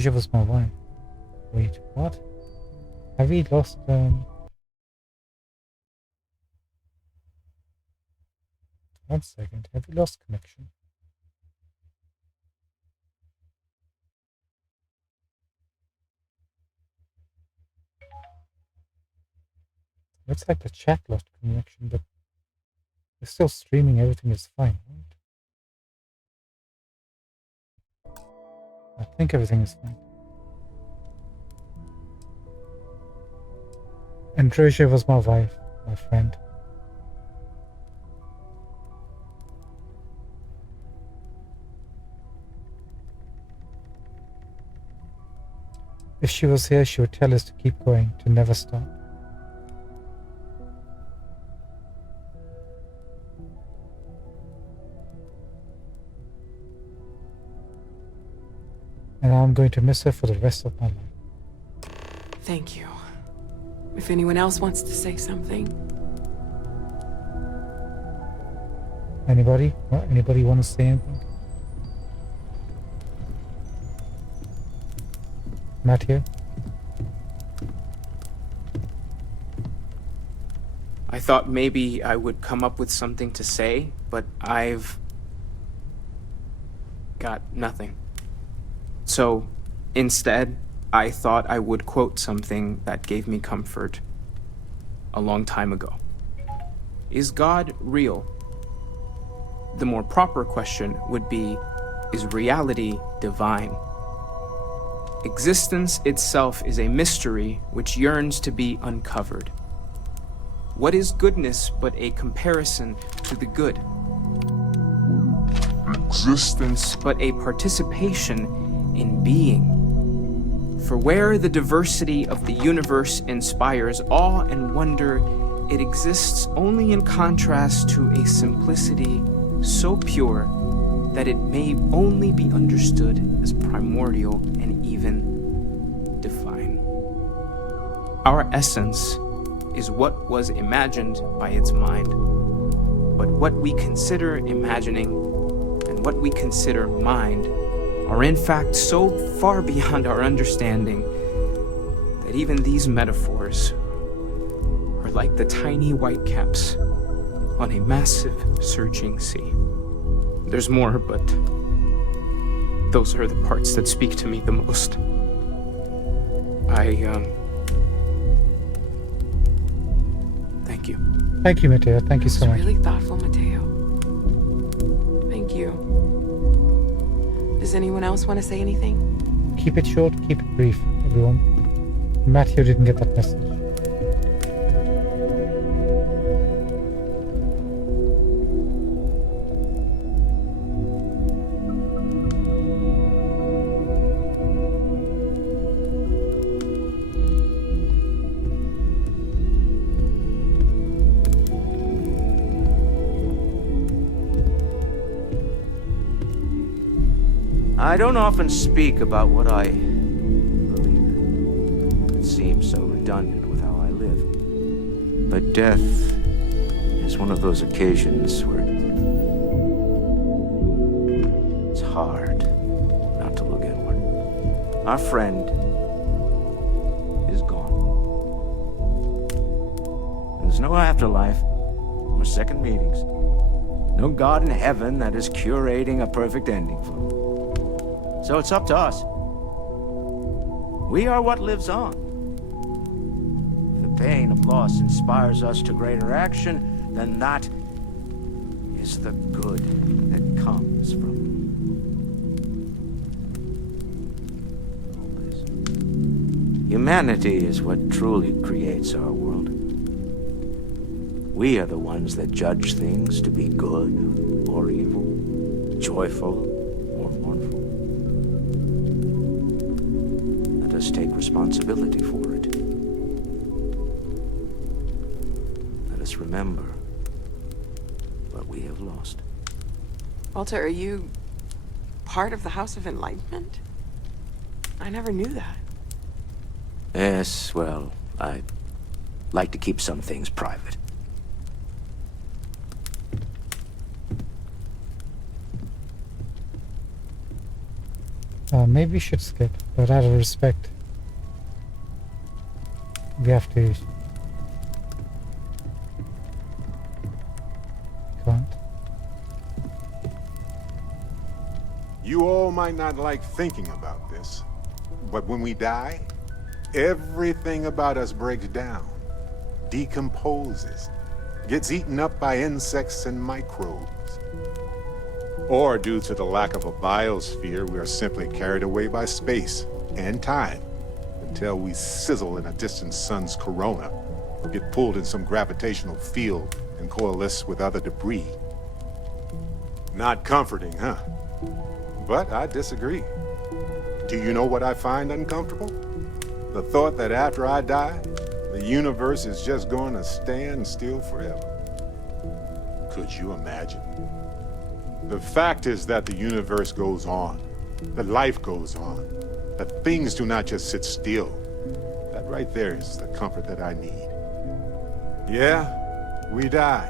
She was my wife. Wait, what? Have we lost, 1 second. Have we lost connection? Looks like the chat lost connection, but we're still streaming. Everything is fine, right? I think everything is fine. Androsia was my wife, my friend. If she was here, she would tell us to keep going, to never stop. And I'm going to miss her for the rest of my life. Thank you. If anyone else wants to say something. Anybody? Anybody want to say anything? Matt here? I thought maybe I would come up with something to say, but I've got nothing. So, instead, I thought I would quote something that gave me comfort a long time ago. Is God real? The more proper question would be, is reality divine? Existence itself is a mystery which yearns to be uncovered. What is goodness but a comparison to the good? Existence but a participation in being. For where the diversity of the universe inspires awe and wonder, it exists only in contrast to a simplicity so pure that it may only be understood as primordial and even divine. Our essence is what was imagined by its mind, but what we consider imagining and what we consider mind are in fact so far beyond our understanding that even these metaphors are like the tiny white caps on a massive surging sea. There's more, but those are the parts that speak to me the most. Thank you. Thank you, Mateo. Thank you so much. Really thoughtful, Mateo. Thank you. Does anyone else want to say anything? Keep it short, keep it brief, everyone. Matthew didn't get that message. I don't often speak about what I believe in. It seems so redundant with how I live. But death is one of those occasions where it's hard not to look inward. Our friend is gone. There's no afterlife or second meetings. No God in heaven that is curating a perfect ending for him. So it's up to us. We are what lives on. If the pain of loss inspires us to greater action, then that is the good that comes from all this. Humanity is what truly creates our world. We are the ones that judge things to be good or evil, joyful or mournful. Let us take responsibility for it. Let us remember what we have lost. Walter, are you part of the House of Enlightenment? I never knew that. Yes, well, I like to keep some things private. Maybe we should skip, but out of respect, we have to. Can't. You all might not like thinking about this, but when we die, everything about us breaks down, decomposes, gets eaten up by insects and microbes. Or due to the lack of a biosphere, we are simply carried away by space and time until we sizzle in a distant sun's corona, or get pulled in some gravitational field and coalesce with other debris. Not comforting, huh? But I disagree. Do you know what I find uncomfortable? The thought that after I die, the universe is just going to stand still forever. Could you imagine? The fact is that the universe goes on, that life goes on, that things do not just sit still. That right there is the comfort that I need. Yeah, we die,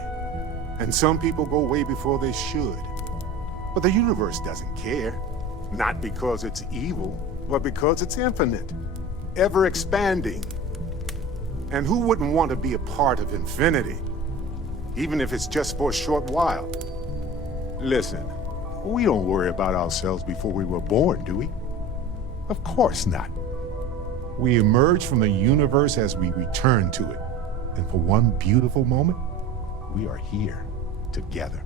and some people go way before they should. But the universe doesn't care. Not because it's evil, but because it's infinite, ever expanding. And who wouldn't want to be a part of infinity? Even if it's just for a short while. Listen, we don't worry about ourselves before we were born, do we? Of course not. We emerge from the universe as we return to it. And for one beautiful moment, we are here together.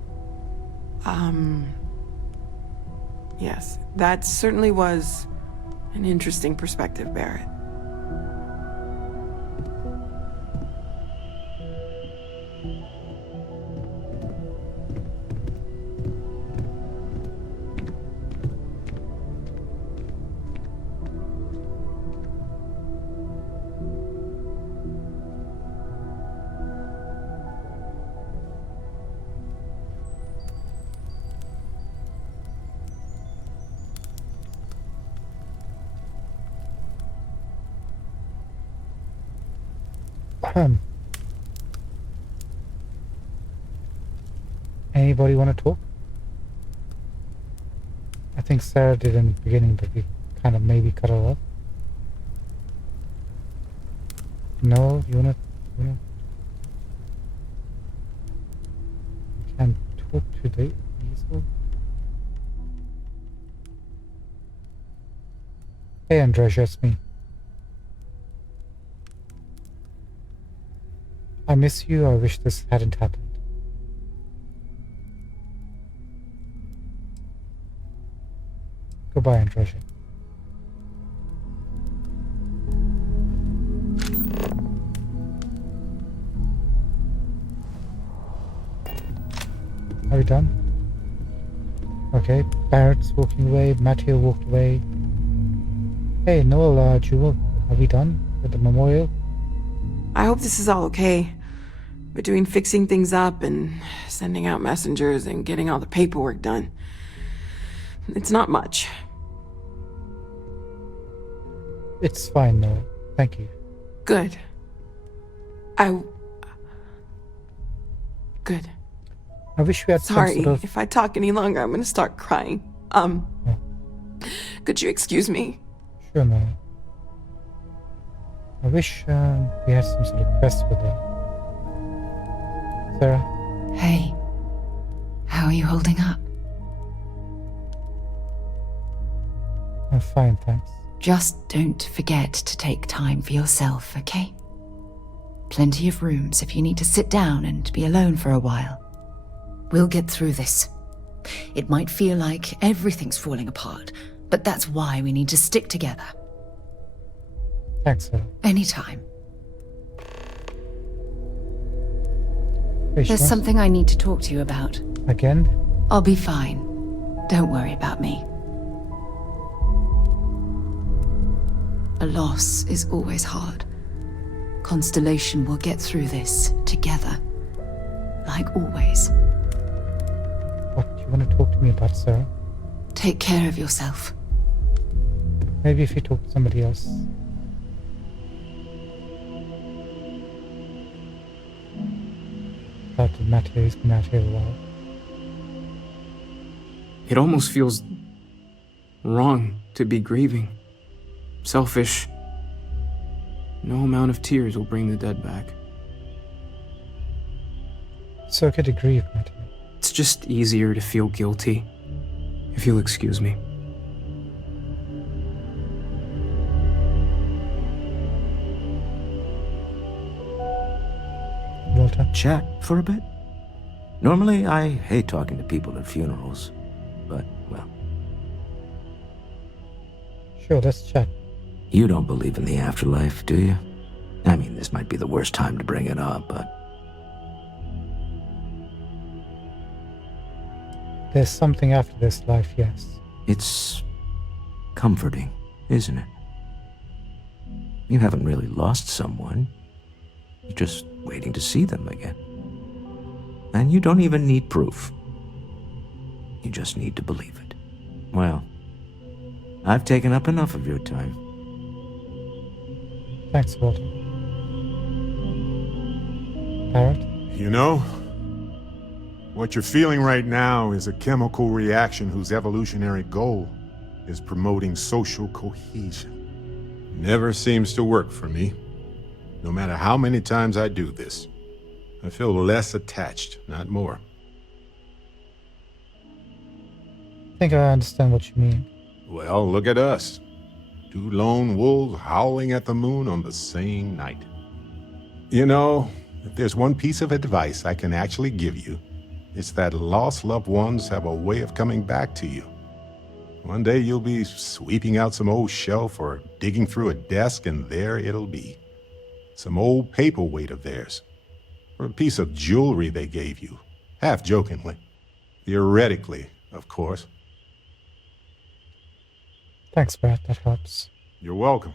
Yes, that certainly was an interesting perspective, Barrett. Anybody want to talk? I think Sarah did in the beginning, but we kind of maybe cut her off. No, you wanna? You can talk to the easel. Hey, Andres, it's me. I miss you. I wish this hadn't happened. Goodbye, Andresia. Are we done? Okay, Barrett's walking away, Matteo walked away. Hey, Noel, Jewel, are we done with the memorial? I hope this is all okay. Between fixing things up and sending out messengers and getting all the paperwork done, it's not much. It's fine, Noel. Thank you. Good. Good. I wish we had Sorry, some sort of... if I talk any longer, I'm gonna start crying. Could you excuse me? Sure, Noel. I wish we had some sort of quest with her. Sarah? Hey, how are you holding up? I'm fine, thanks. Just don't forget to take time for yourself, okay? Plenty of rooms if you need to sit down and be alone for a while. We'll get through this. It might feel like everything's falling apart, but that's why we need to stick together. Thanks, Sarah. Anytime. Patience. There's something I need to talk to you about. Again? I'll be fine. Don't worry about me. A loss is always hard. Constellation will get through this together. Like always. What do you want to talk to me about, Sarah? Take care of yourself. Maybe if you talk to somebody else. That Matteo's been out here a while. It almost feels wrong to be grieving. Selfish. No amount of tears will bring the dead back. It's okay to grieve, Matthew. It's just easier to feel guilty, if you'll excuse me. Walter? Chat for a bit? Normally, I hate talking to people at funerals, but, well, Sure, let's chat. you don't believe in the afterlife, do you? I mean, this might be the worst time to bring it up, but There's something after this life, yes. it's comforting, isn't it? You haven't really lost someone. You're just waiting to see them again. And you don't even need proof. You just need to believe it. Well, I've taken up enough of your time. Thanks, Walter. Parrot? You know, what you're feeling right now is a chemical reaction whose evolutionary goal is promoting social cohesion. Never seems to work for me. No matter how many times I do this, I feel less attached, not more. I think I understand what you mean. Well, look at us. Two lone wolves howling at the moon on the same night. You know, if there's one piece of advice I can actually give you, it's that lost loved ones have a way of coming back to you. One day you'll be sweeping out some old shelf or digging through a desk, and there it'll be. Some old paperweight of theirs, or a piece of jewelry they gave you, half jokingly. Theoretically, of course. Thanks, Brad, that helps. You're welcome.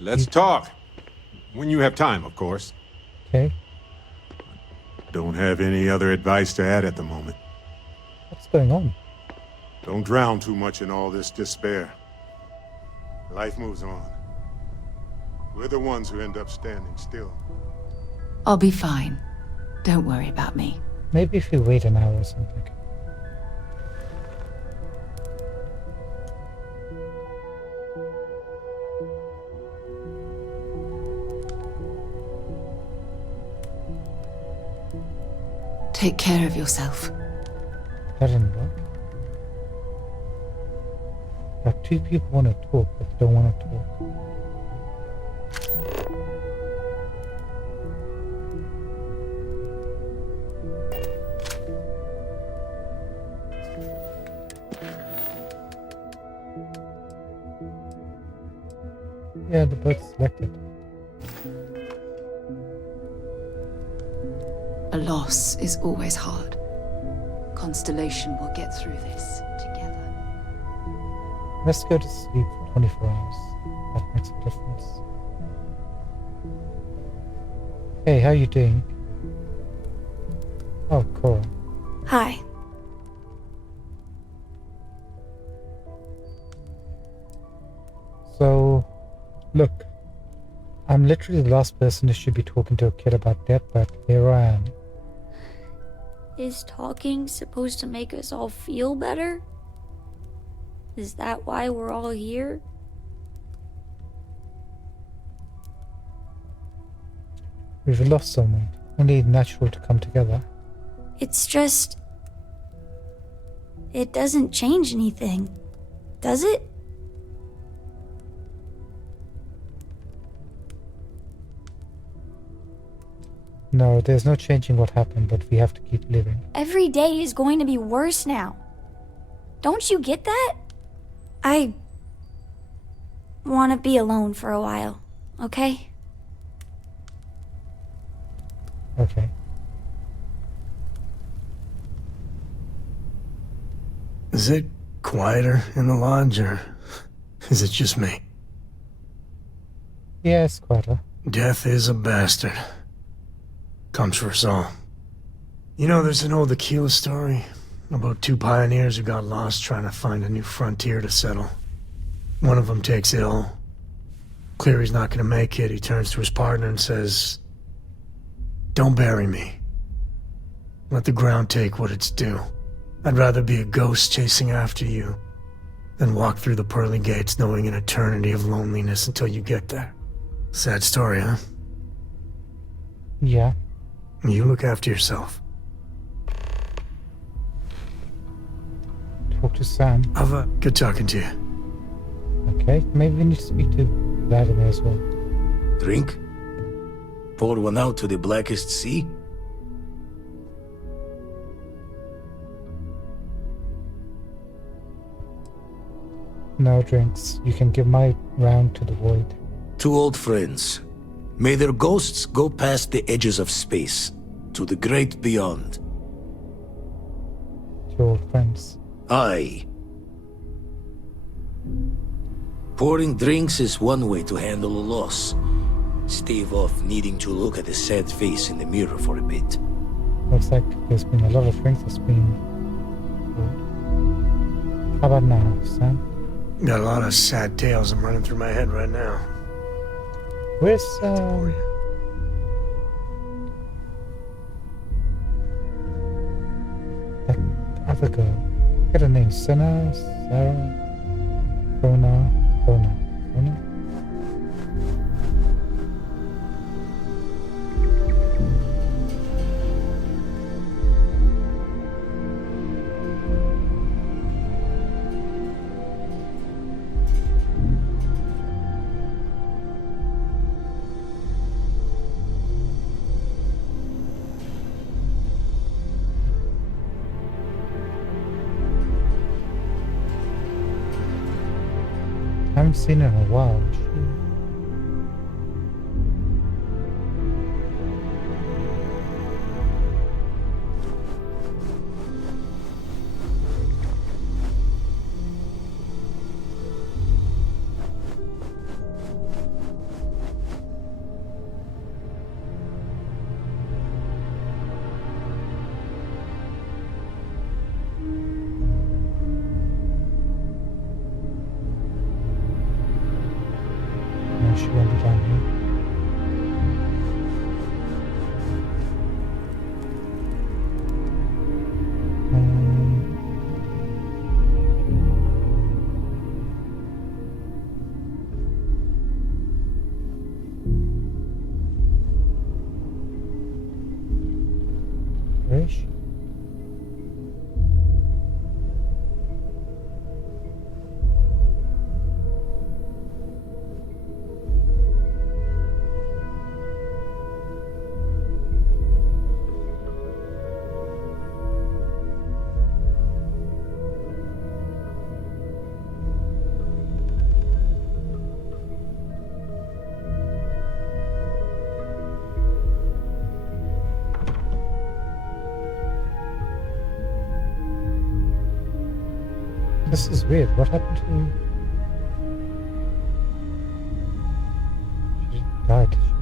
Let's talk. When you have time, of course. Okay, Don't have any other advice to add at the moment. what's going on? Don't drown too much in all this despair. Life moves on. We're the ones who end up standing still. I'll be fine. Don't worry about me. Maybe if you wait an hour or something. Take care of yourself. That didn't work. Got two people want to talk, but don't want to talk. Yeah, the bird's selected. A loss is always hard. Constellation will get through this together. Let's go to sleep for 24 hours. That makes a difference. Hey, how you doing? Oh, Cora. Hi. So, look, I'm literally the last person who should be talking to a kid about death, but here I am. Is talking supposed to make us all feel better? Is that why we're all here? We've lost someone. Only natural to come together. It's just... It doesn't change anything, does it? No, there's no changing what happened, but we have to keep living. Every day is going to be worse now. Don't you get that? I want to be alone for a while, okay? Okay. Is it quieter in the lodge, or is it just me? Yeah, it's quieter. Death is a bastard. Comes for us all. You know, there's an old Aquila story about two pioneers who got lost trying to find a new frontier to settle. One of them takes ill. Clear he's not gonna make it. He turns to his partner and says, Don't bury me. Let the ground take what it's due. I'd rather be a ghost chasing after you than walk through the pearly gates knowing an eternity of loneliness until you get there. Sad story, huh? Yeah. You look after yourself. Talk to Sam. Ava, good talking to you. Okay. Maybe we need to speak to Vladimir as well. Drink? Pour one out to the blackest sea? No drinks. You can give my round to the void. Two old friends. May their ghosts go past the edges of space, to the great beyond. Two old friends. Aye. Pouring drinks is one way to handle a loss. Stave off needing to look at a sad face in the mirror for a bit. Looks like there's been a lot of drinks that's been poured. How about now, Sam? Got a lot of sad tales I'm running through my head right now. Where's For you. that other girl? Get her name. Senna? Sarah? Kona? Kona? Haven't seen her in a while. No, she won't be down here. Where is she? This is weird. What happened to you? She died, did she?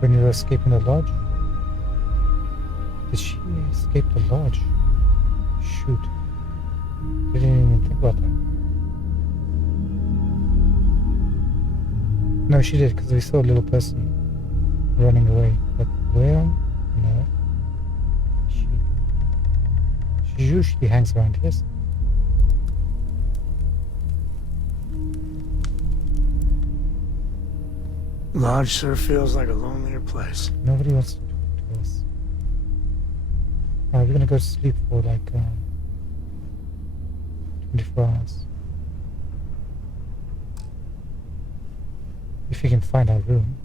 When you were escaping the lodge? Did she escape the lodge? Shoot. Didn't even think about that. No, she did, because we saw a little person running away. But where? No. She usually hangs around here. Lodge sure feels like a lonelier place. Nobody wants to talk to us. Alright, we're gonna go to sleep for like 24 hours. If we can find our room.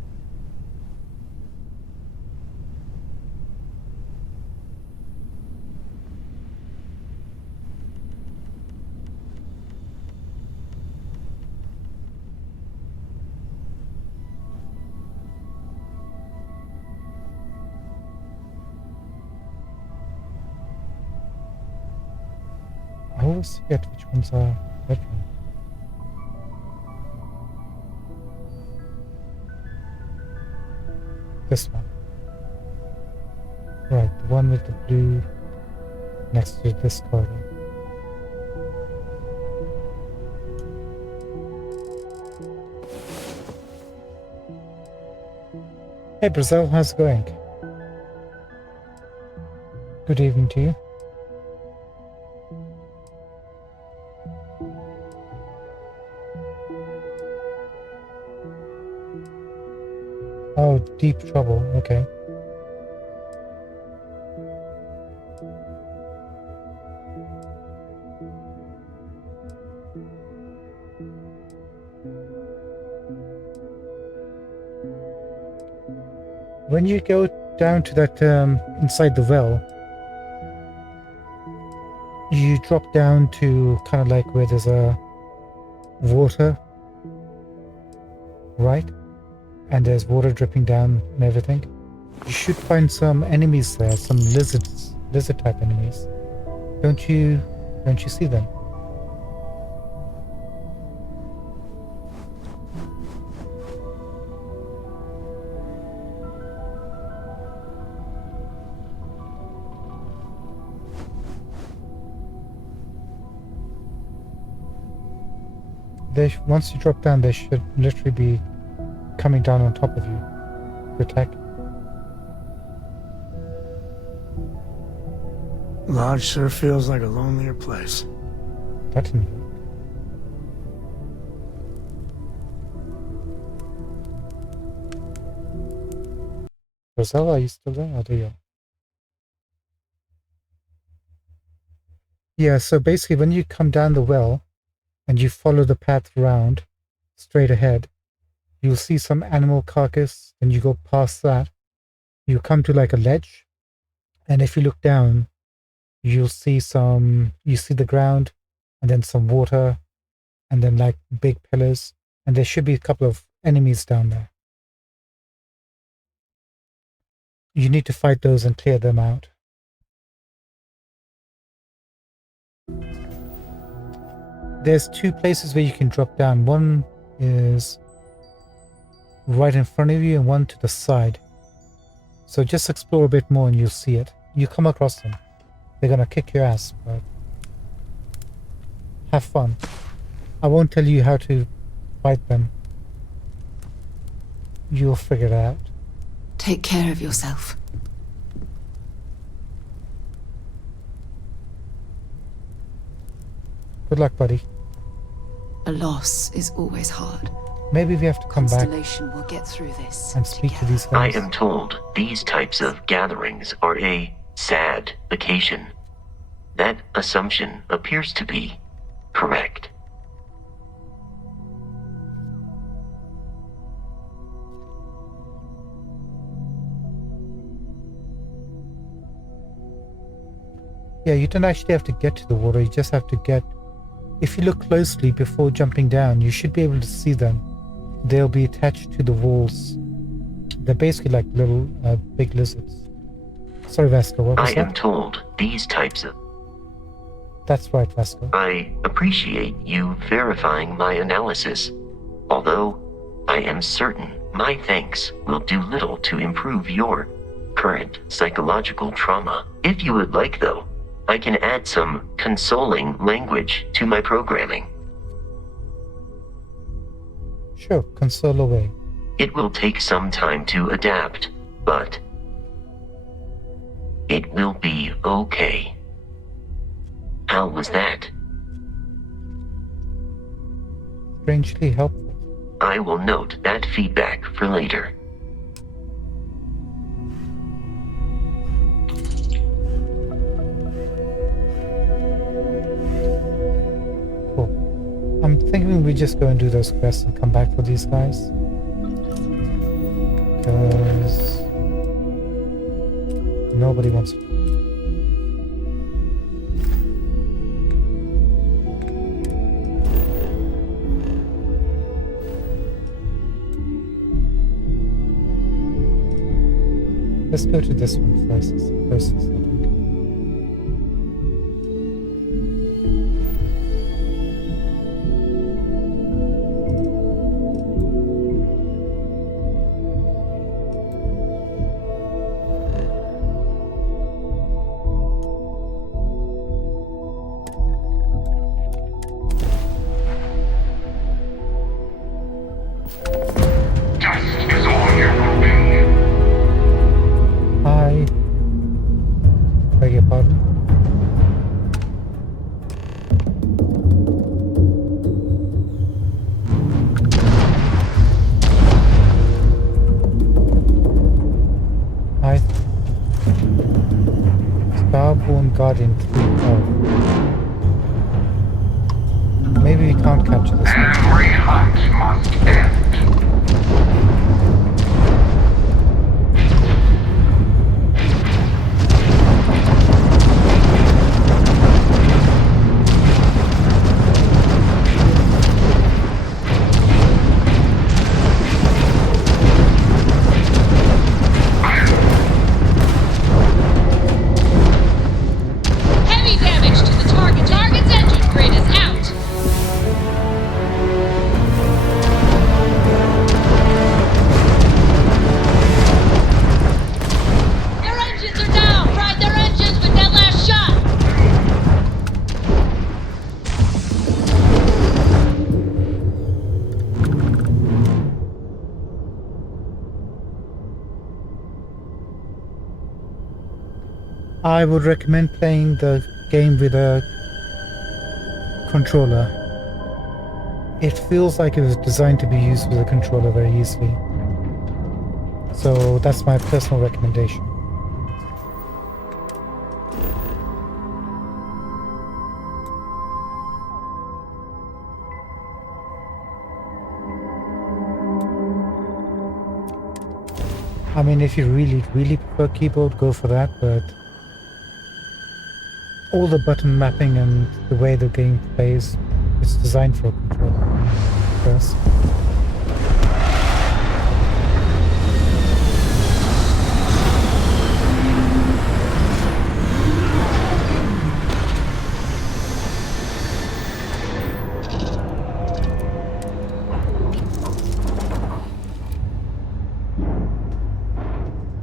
I always forget which one's our bedroom. This one. Right, the one with the blue next to this corridor. Hey Brazil, how's it going? Good evening to you. Oh, deep trouble. Okay. When you go down to that inside the well, you drop down to kind of like where there's a water, right? And there's water dripping down and everything. You should find some enemies there, some lizard type enemies. Don't you see them? Once you drop down, they should literally be coming down on top of you to attack. Lodge sure feels like a lonelier place. That didn't work. Rosella, are you still there? Oh, there you are. Yeah, so basically when you come down the well and you follow the path round straight ahead, you'll see some animal carcass, and you go past that. You come to like a ledge, and if you look down, you see the ground, and then some water, and then like big pillars, and there should be a couple of enemies down there. You need to fight those and clear them out. There's two places where you can drop down. One is right in front of you and one to the side. So just explore a bit more and you'll see it. You come across them. They're gonna kick your ass, but have fun. I won't tell you how to fight them. You'll figure it out. Take care of yourself. Good luck, buddy. A loss is always hard. Maybe we have to come back Constellation will get through this and speak to together. these guys. I am told these types of gatherings are a sad occasion. That assumption appears to be correct. Yeah, you don't actually have to get to the water, you just have to get... If you look closely before jumping down, you should be able to see them. They'll be attached to the walls. They're basically like little big lizards. Sorry, Vasco, what was I that? am told these types of... That's right, Vasco. I appreciate you verifying my analysis, although I am certain my thanks will do little to improve your current psychological trauma. If you would like, though, I can add some consoling language to my programming. Sure, console away. It will take some time to adapt, but it will be okay. How was that? Strangely helpful. I will note that feedback for later. Cool. I'm thinking we just go and do those quests and come back for these guys. Because nobody wants to. Let's go to this one first. It's the closest, I think. Hi. Starborn Guardian 3. Oh. Maybe we can't capture this one. Every hunt must end. Heavy damage to the target. Target's engine grid is out. Their engines are down. Fried their engines with that last shot. I would recommend playing the game with a controller. It feels like it was designed to be used with a controller very easily. So that's my personal recommendation. I mean, if you really prefer keyboard, go for that, but all the button mapping and the way the game plays, it's designed for a controller first.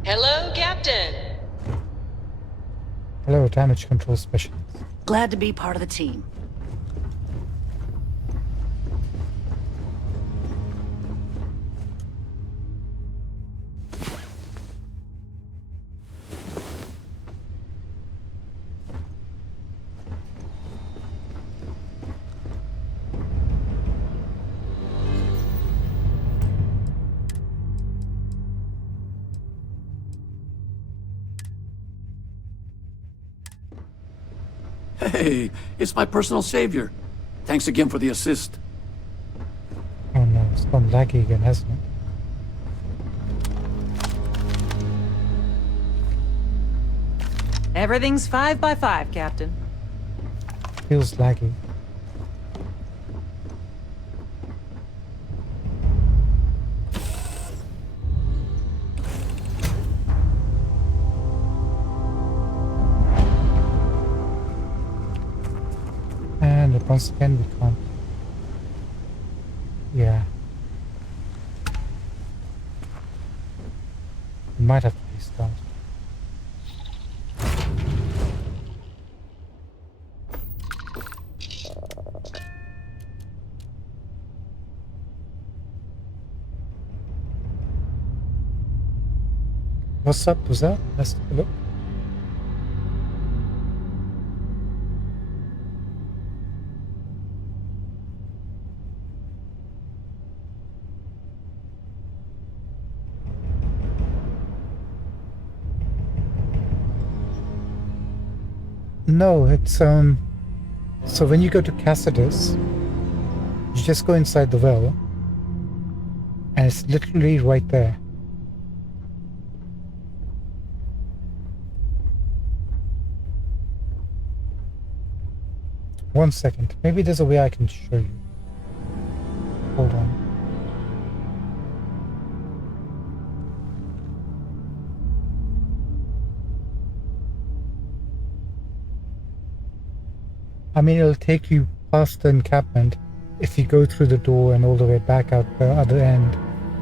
Hello, Captain. Hello, damage control specialist. Glad to be part of the team. Hey, it's my personal savior. Thanks again for the assist. Oh no, it's gone laggy again, hasn't it? Everything's 5 by 5, Captain. Feels laggy. And once again we can't. Yeah. We might have to restart. What's up? Was that? Let's take a look. No, it's so when you go to Cassidus, you just go inside the well, and it's literally right there. One second, maybe there's a way I can show you. Hold on. I mean, it'll take you past the encampment if you go through the door and all the way back out the other end,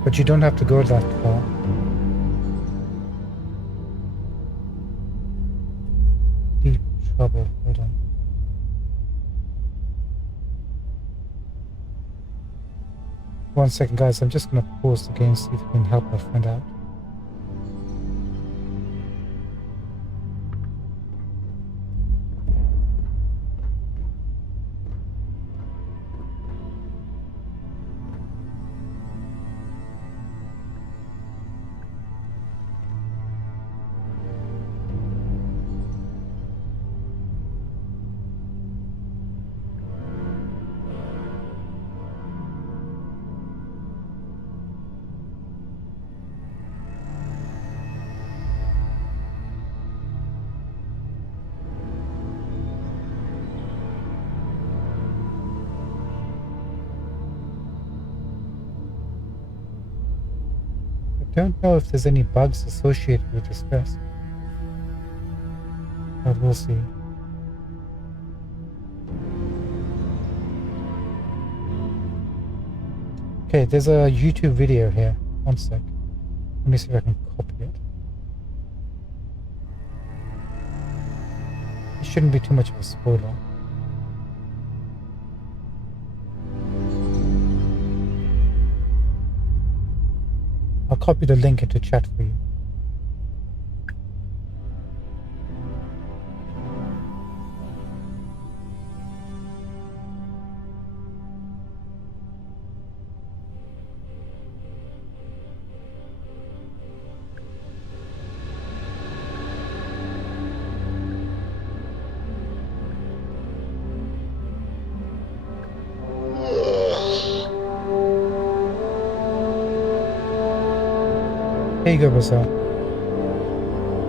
but you don't have to go that far. Deep trouble, hold on. One second, guys, I'm just gonna pause the game, see if it can help us find out. don't know if there's any bugs associated with this quest, but we'll see. Okay, there's a YouTube video here. One sec. Let me see if I can copy it. It shouldn't be too much of a spoiler. I'll copy the link into chat for you. Here you go, Bazaar.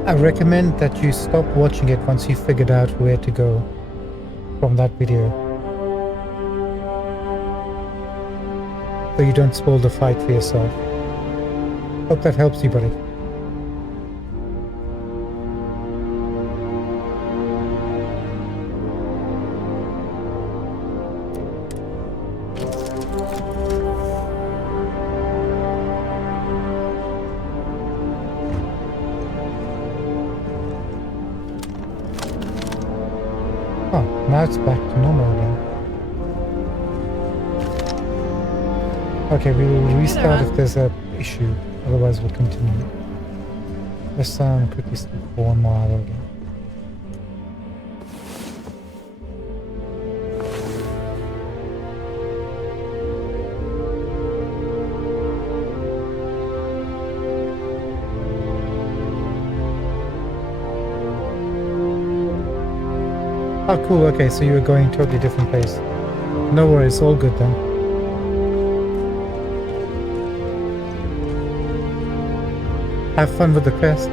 I recommend that you stop watching it once you've figured out where to go from that video, so you don't spoil the fight for yourself. Hope that helps you, buddy. Now it's back to normal again. Okay, we will restart if there's an issue, otherwise we'll continue. Let's quickly skip for 1 more hour again. Oh, cool. Okay, so you were going totally different place. No worries, all good then. Have fun with the quest.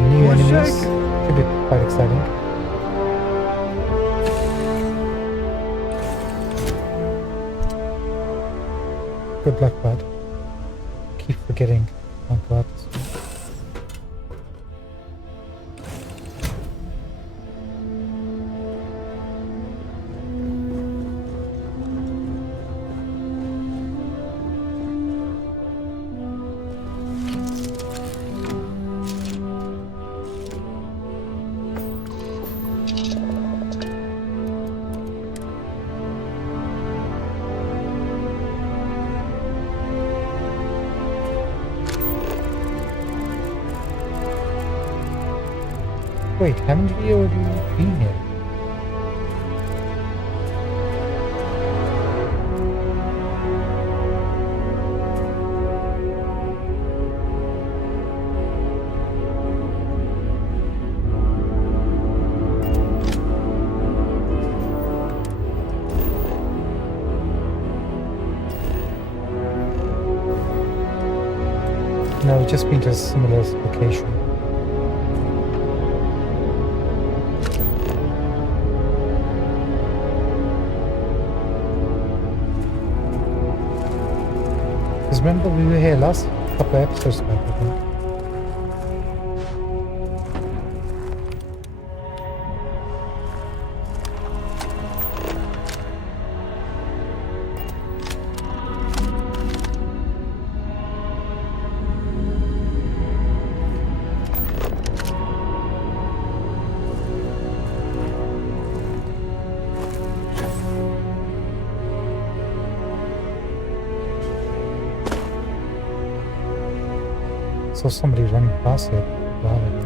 New enemies. Should be quite exciting. Good luck, bud. Keep forgetting. Oh god. Wait, haven't we already been here? No, we've just been to a similar location. Remember we were here last couple of episodes back, I think. Saw somebody running past it a while ago.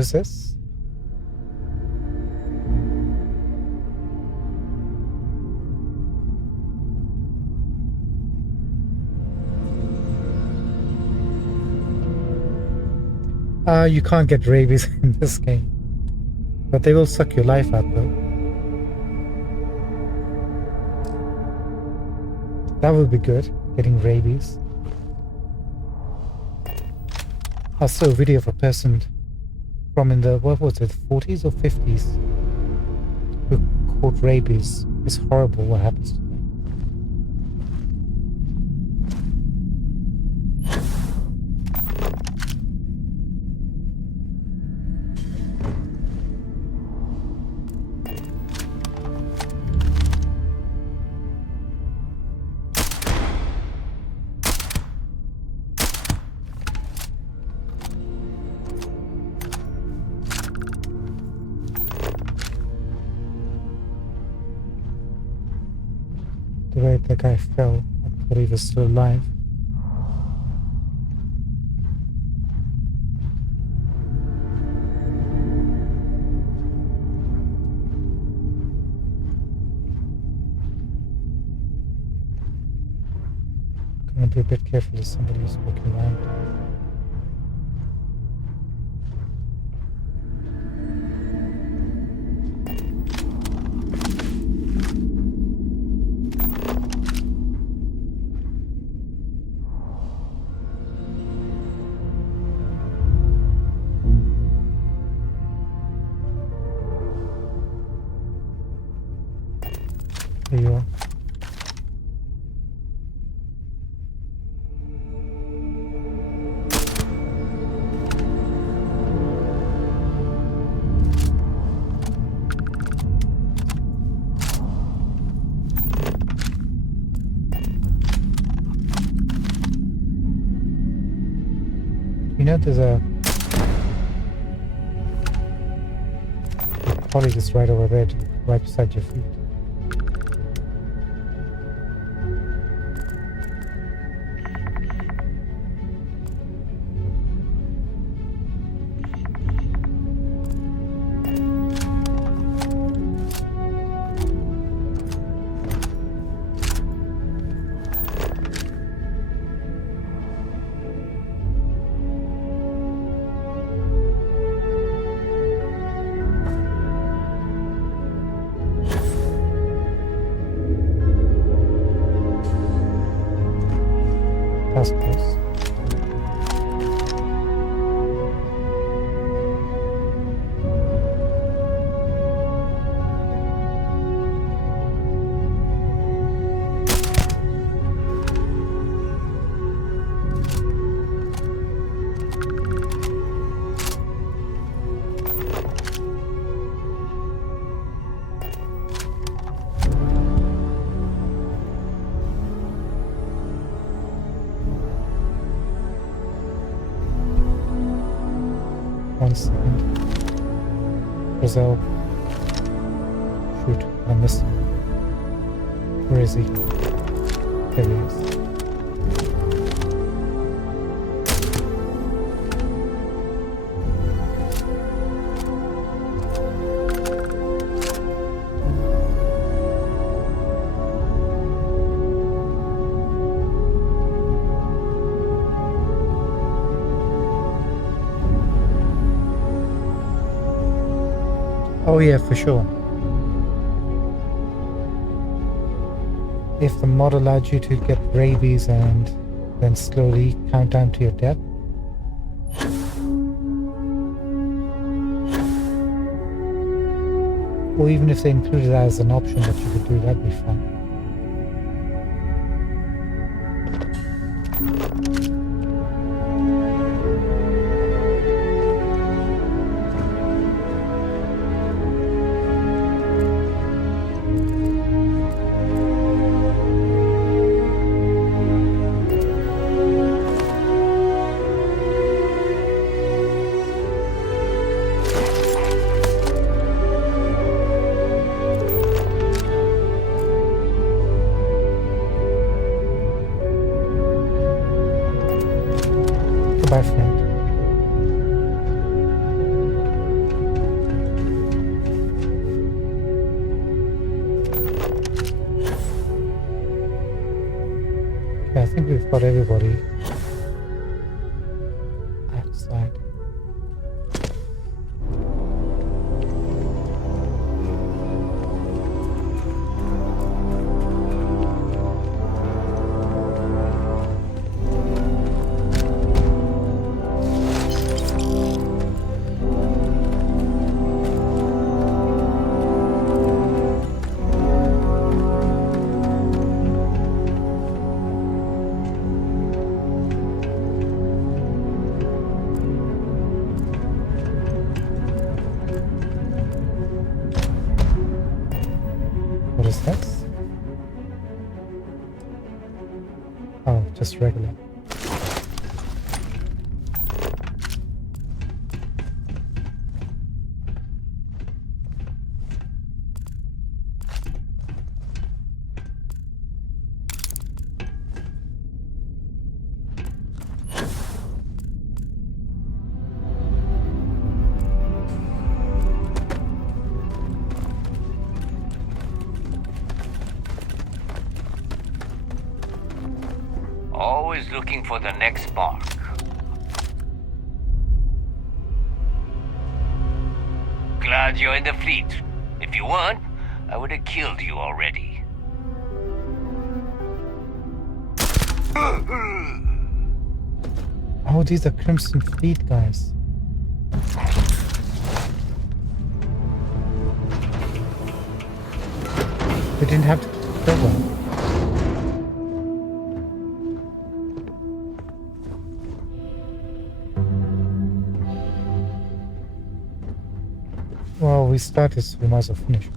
is this? You can't get rabies in this game. But they will suck your life out though. That would be good, getting rabies. I saw a video of a person from in the, what was it, 40s or 50s, who caught rabies. It's horrible what happens to them. The way the guy fell, I thought he was still alive. Gonna be a bit careful if somebody is walking around. There you are. You know there's a colleague is right over there, right beside your feet. That's close. One second. Brazil. Shoot, I missed him. Where is he? There he is. Oh yeah, for sure. If the mod allowed you to get rabies and then slowly count down to your death, or even if they included that as an option that you could do, that'd be fun. think we've got everybody outside. What is this? Oh, just regular. Always looking for the next spark. Glad you're in the fleet. If you weren't, I would have killed you already. Oh, these are Crimson Fleet guys. We didn't have to kill them. Well, we started, so we might as well finish.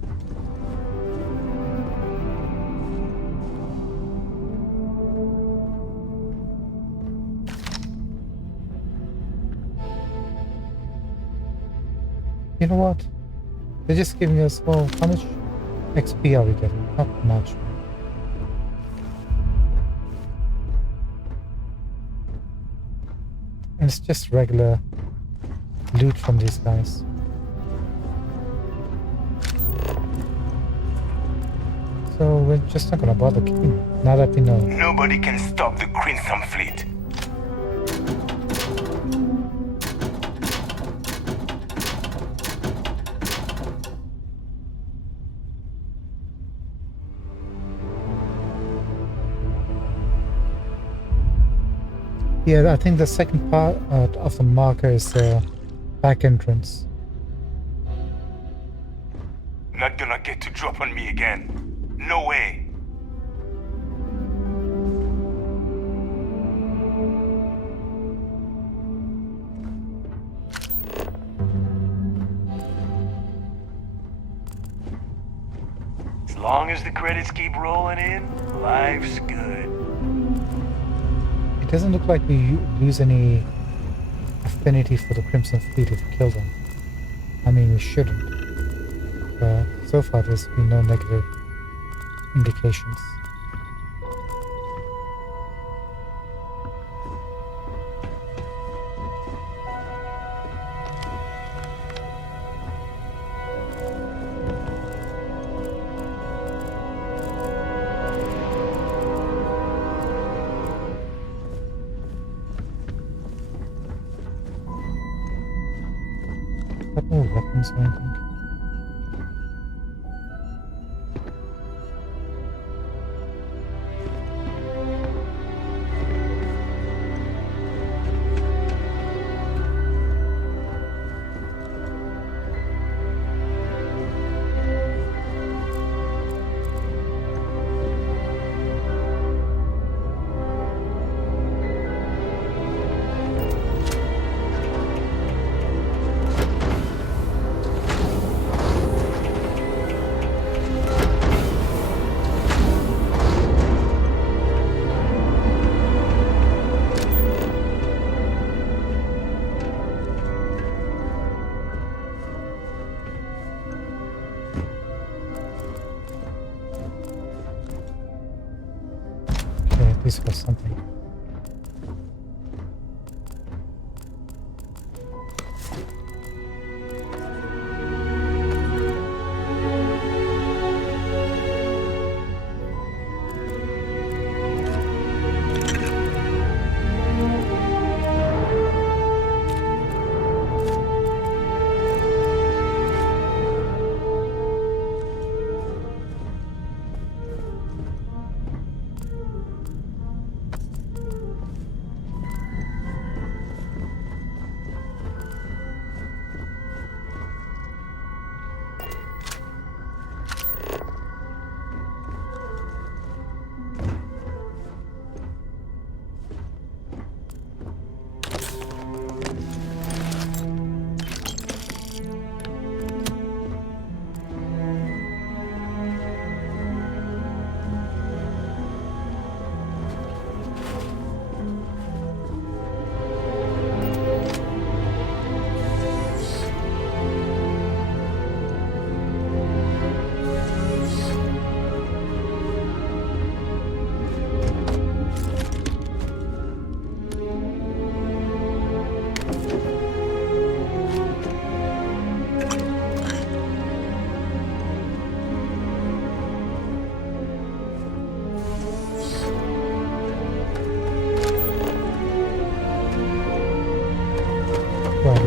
You know what? They're just giving us, well, how much XP are we getting? Not much. And it's just regular loot from these guys. So we're just not gonna bother keeping it, now that we know. Nobody can stop the Crimson Fleet. Yeah, I think the second part of the marker is the back entrance. Not gonna get to drop on me again. No way. As long as the credits keep rolling in, life's good. It doesn't look like we lose any affinity for the Crimson Fleet if we kill them. I mean, we shouldn't. But so far there's been no negative indications. Got no weapons or anything. This was something.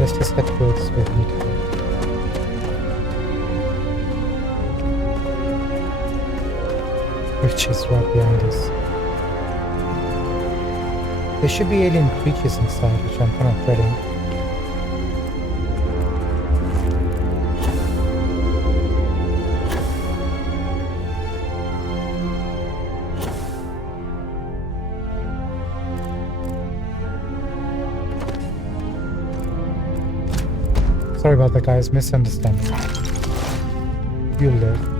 let's just head towards where we need to go. Which is right behind us. There should be alien creatures inside, which I'm kind of dreading. Sorry about that, guys. Misunderstanding. You'll live.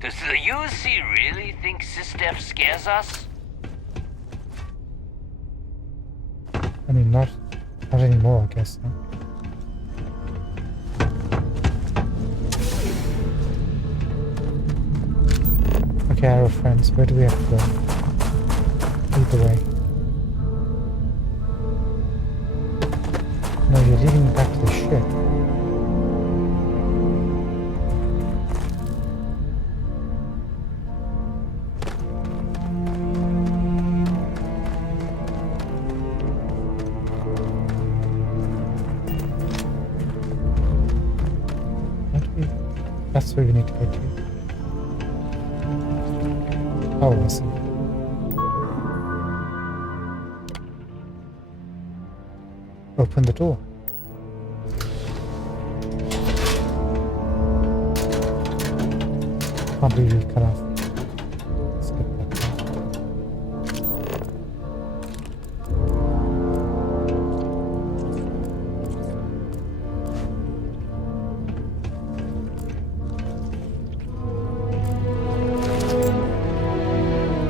Does the UC really think Sistef scares us? I mean, not anymore, I guess. No? Okay, our friends, where do we have to go? Either way. No, you're leading me back to the ship. That's where we need to go to. Oh, I see. Open the door. Can't believe we cut off. Let's get back there.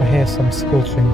I hear some squelching.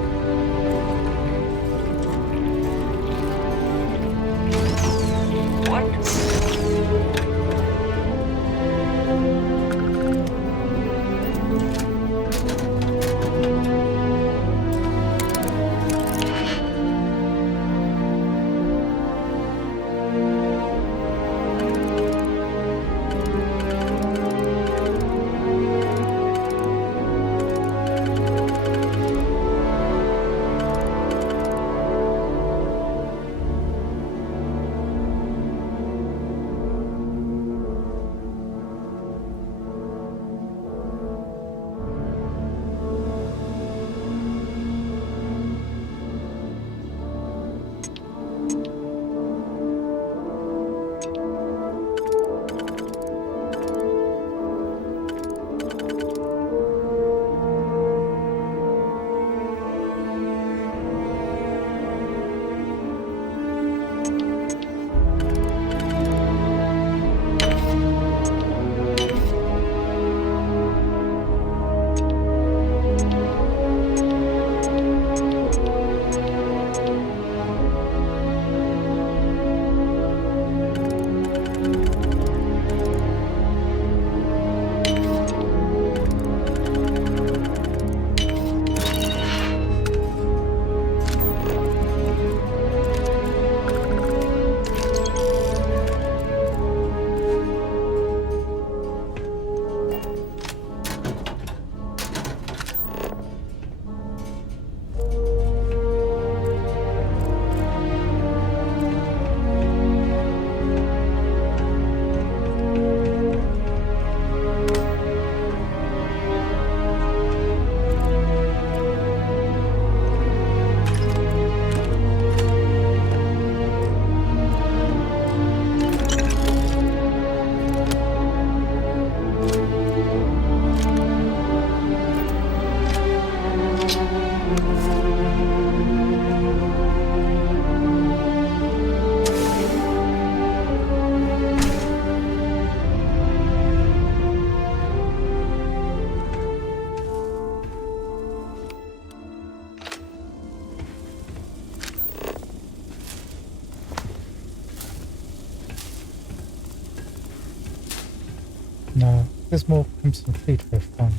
No, there's more Crimson Fleet. We're fine.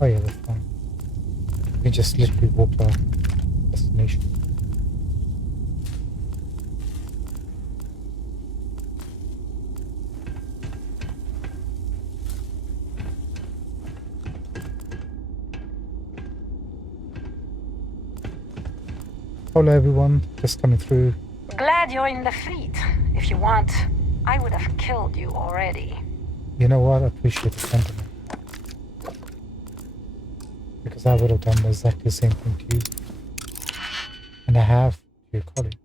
Oh yeah, we're fine. We can just literally walk to our destination. Hello everyone, just coming through. Glad you're in the fleet. If you want, I would have killed you already. You know what? I appreciate the sentiment. Because I would have done exactly the same thing to you. And I have to your colleagues.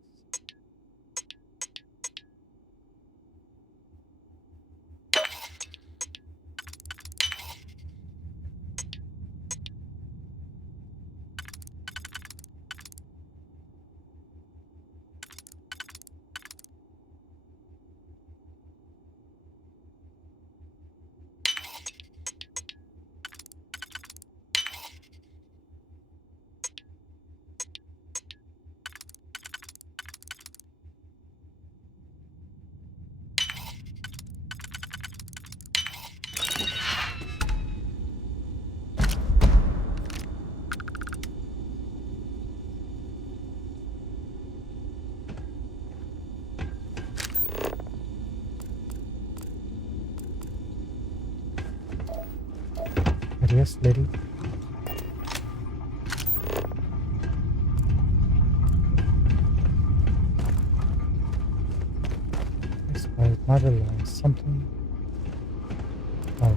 But yes, lady. Yes, I might realize something. Oh.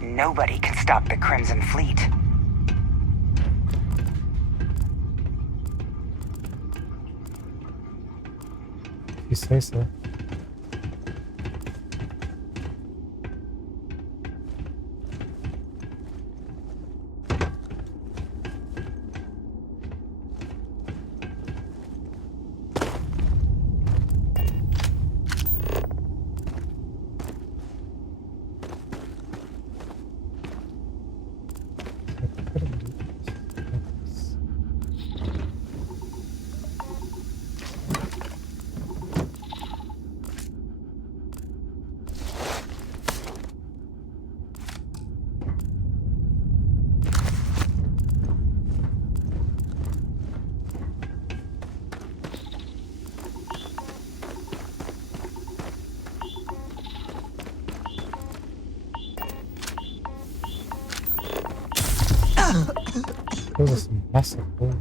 Nobody can stop the Crimson Fleet. If you say so. Those are some massive balls.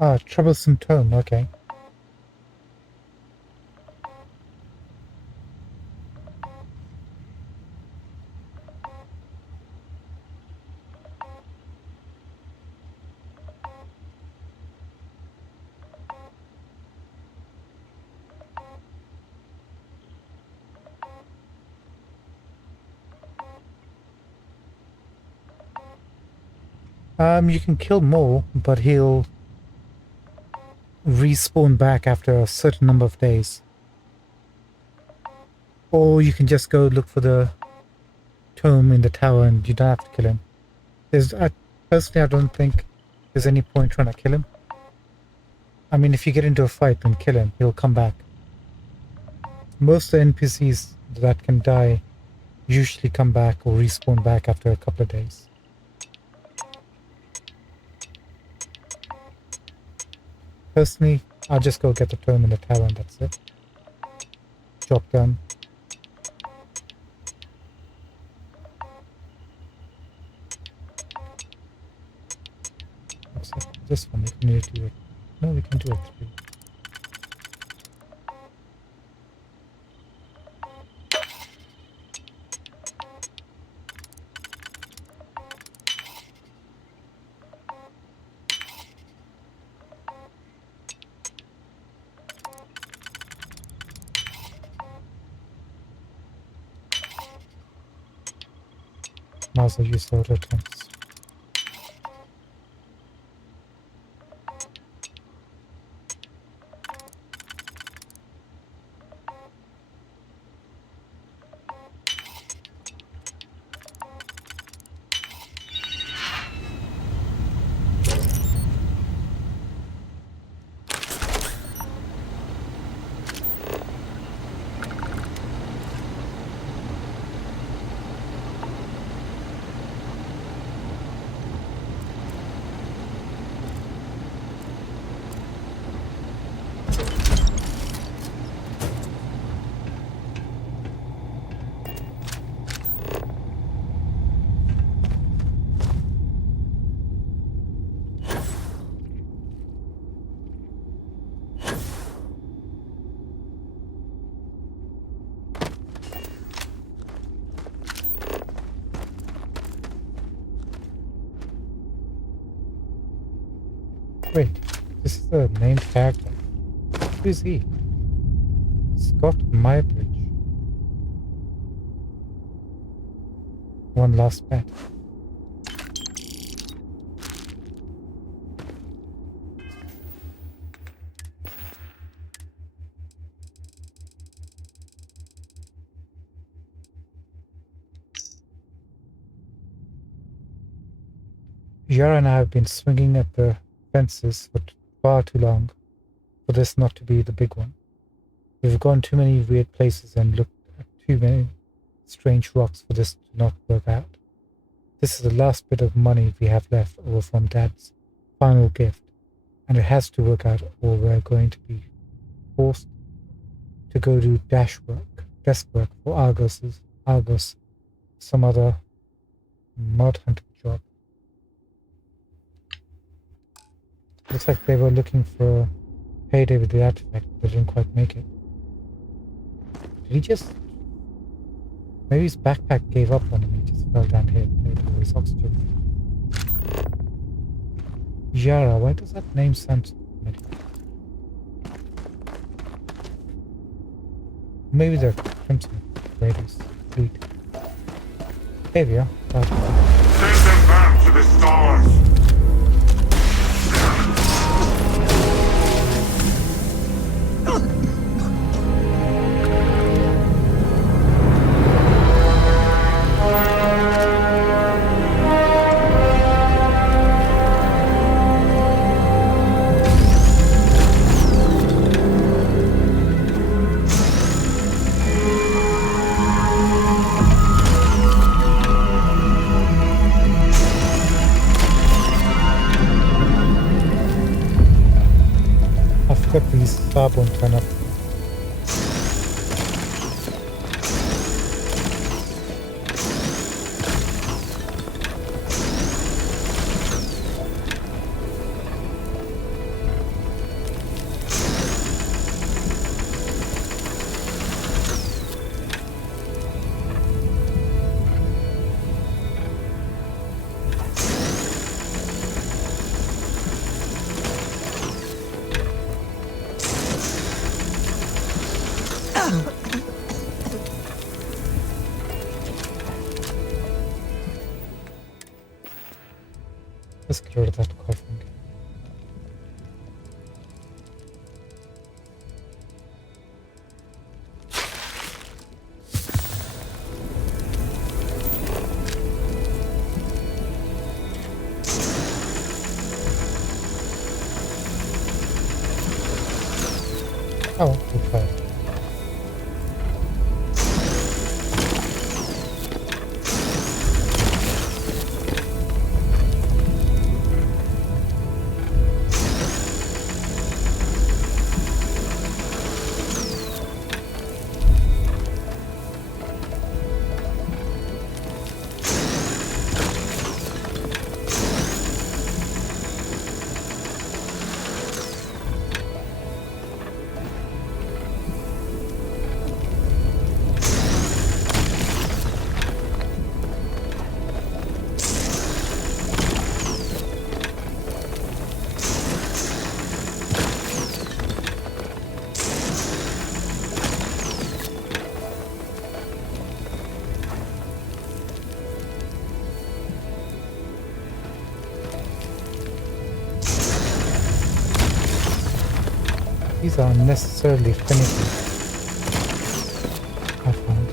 Ah, troublesome tome, okay. You can kill more, but he'll respawn back after a certain number of days. Or you can just go look for the tome in the tower and you don't have to kill him. Personally, I don't think there's any point trying to kill him. I mean, if you get into a fight and kill him, he'll come back. Most of the NPCs that can die usually come back or respawn back after a couple of days. Personally, I'll just go get the tome in the tower and that's it. Job done. Except this one, we can need to do it. No, we can do it 3. Also use auto attempts. Wait, this is the named character. Who is he? Scott Mybridge. One last bet. Yara and I have been swinging at the fences for far too long for this not to be the big one. We've gone too many weird places and looked at too many strange rocks for this to not work out. This is the last bit of money we have left over from Dad's final gift, and it has to work out or we're going to be forced to go do desk work for Argos, some other mud hunting job. Looks like they were looking for a payday with the artifact, but they didn't quite make it. Did he just... Maybe his backpack gave up on him, he just fell down here for his oxygen. Yara, why does that name sound so familiar? Maybe they're Crimson Raiders fleet. There we are. Send them back to the stars! Got these starborn turn up. Let's get rid of that coughing. Oh, we tried. These are unnecessarily finicky, I find.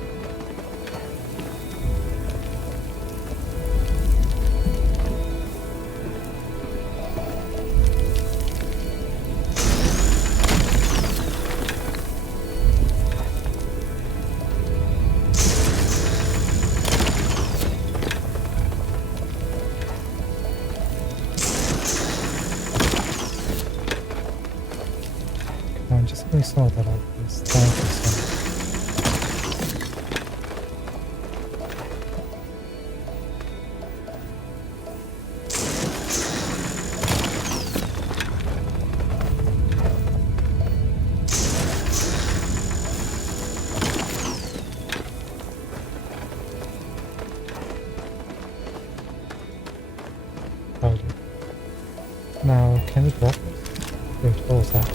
Just let me sort that out, please. Thank you so much. Now, can we drop this? Wait, what was that?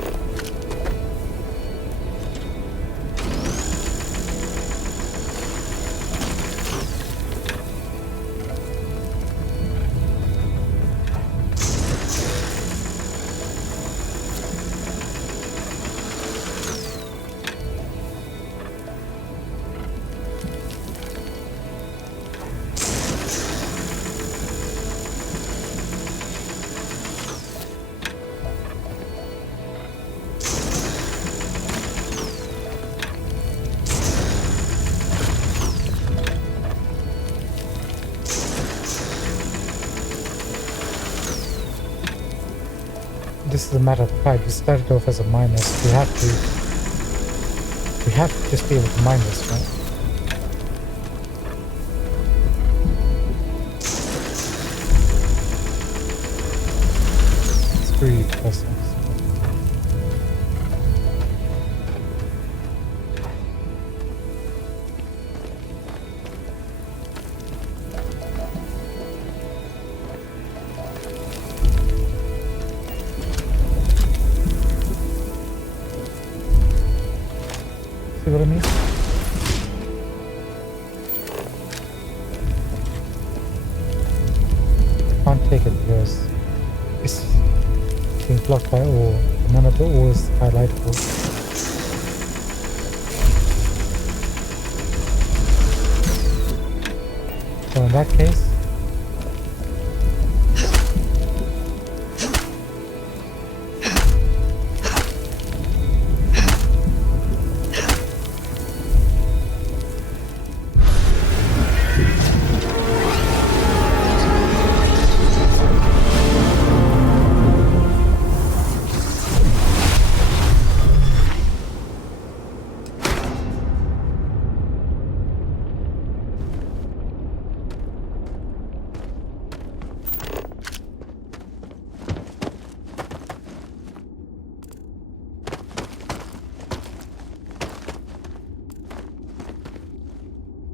This is a matter of pride. We started off as a minus. We have to just be able to mine this, right? It's 3 vessels. See what I mean? Can't take it because it's being blocked by ore. None of the ore is highlightable. So in that case,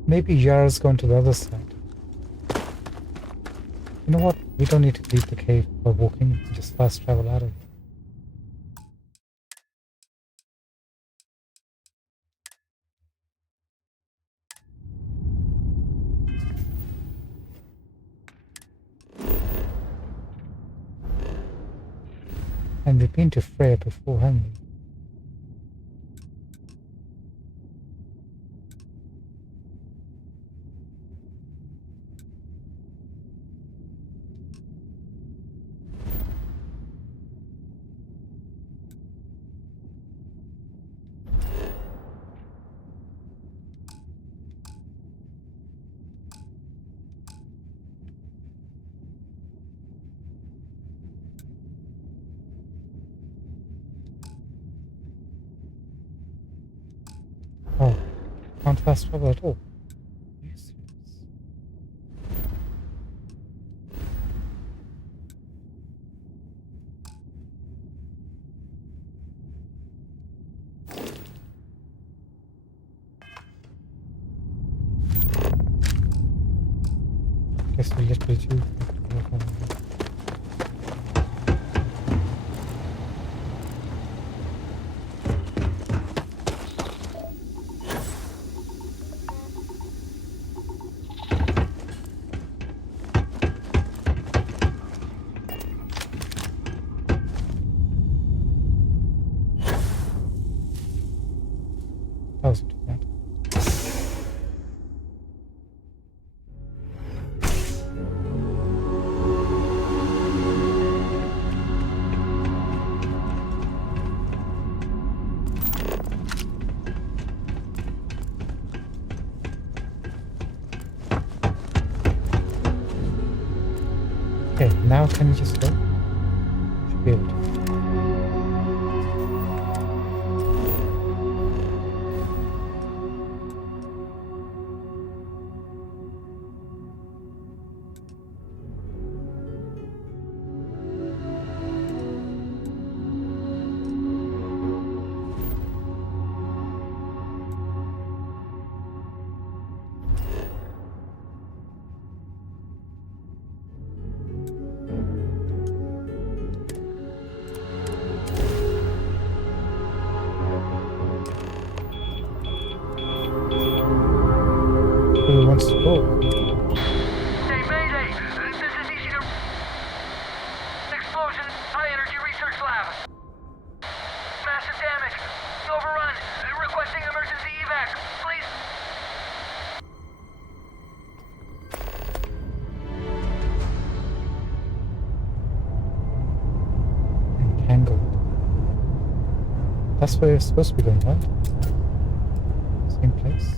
maybe Yara's gone to the other side. You know what? We don't need to leave the cave by walking. Just fast travel out of it. And we've been to Freya before, haven't we? Oh, can't fast travel at all. Are you serious? Guess we literally do. Okay, now can you just go? Should be able to. Who wants to go? Hey, Mayday! There's a DC explosion in high-energy research lab. Massive damage. Overrun. Requesting emergency evac. Please. Entangled. That's where you're supposed to be going, right? Same place.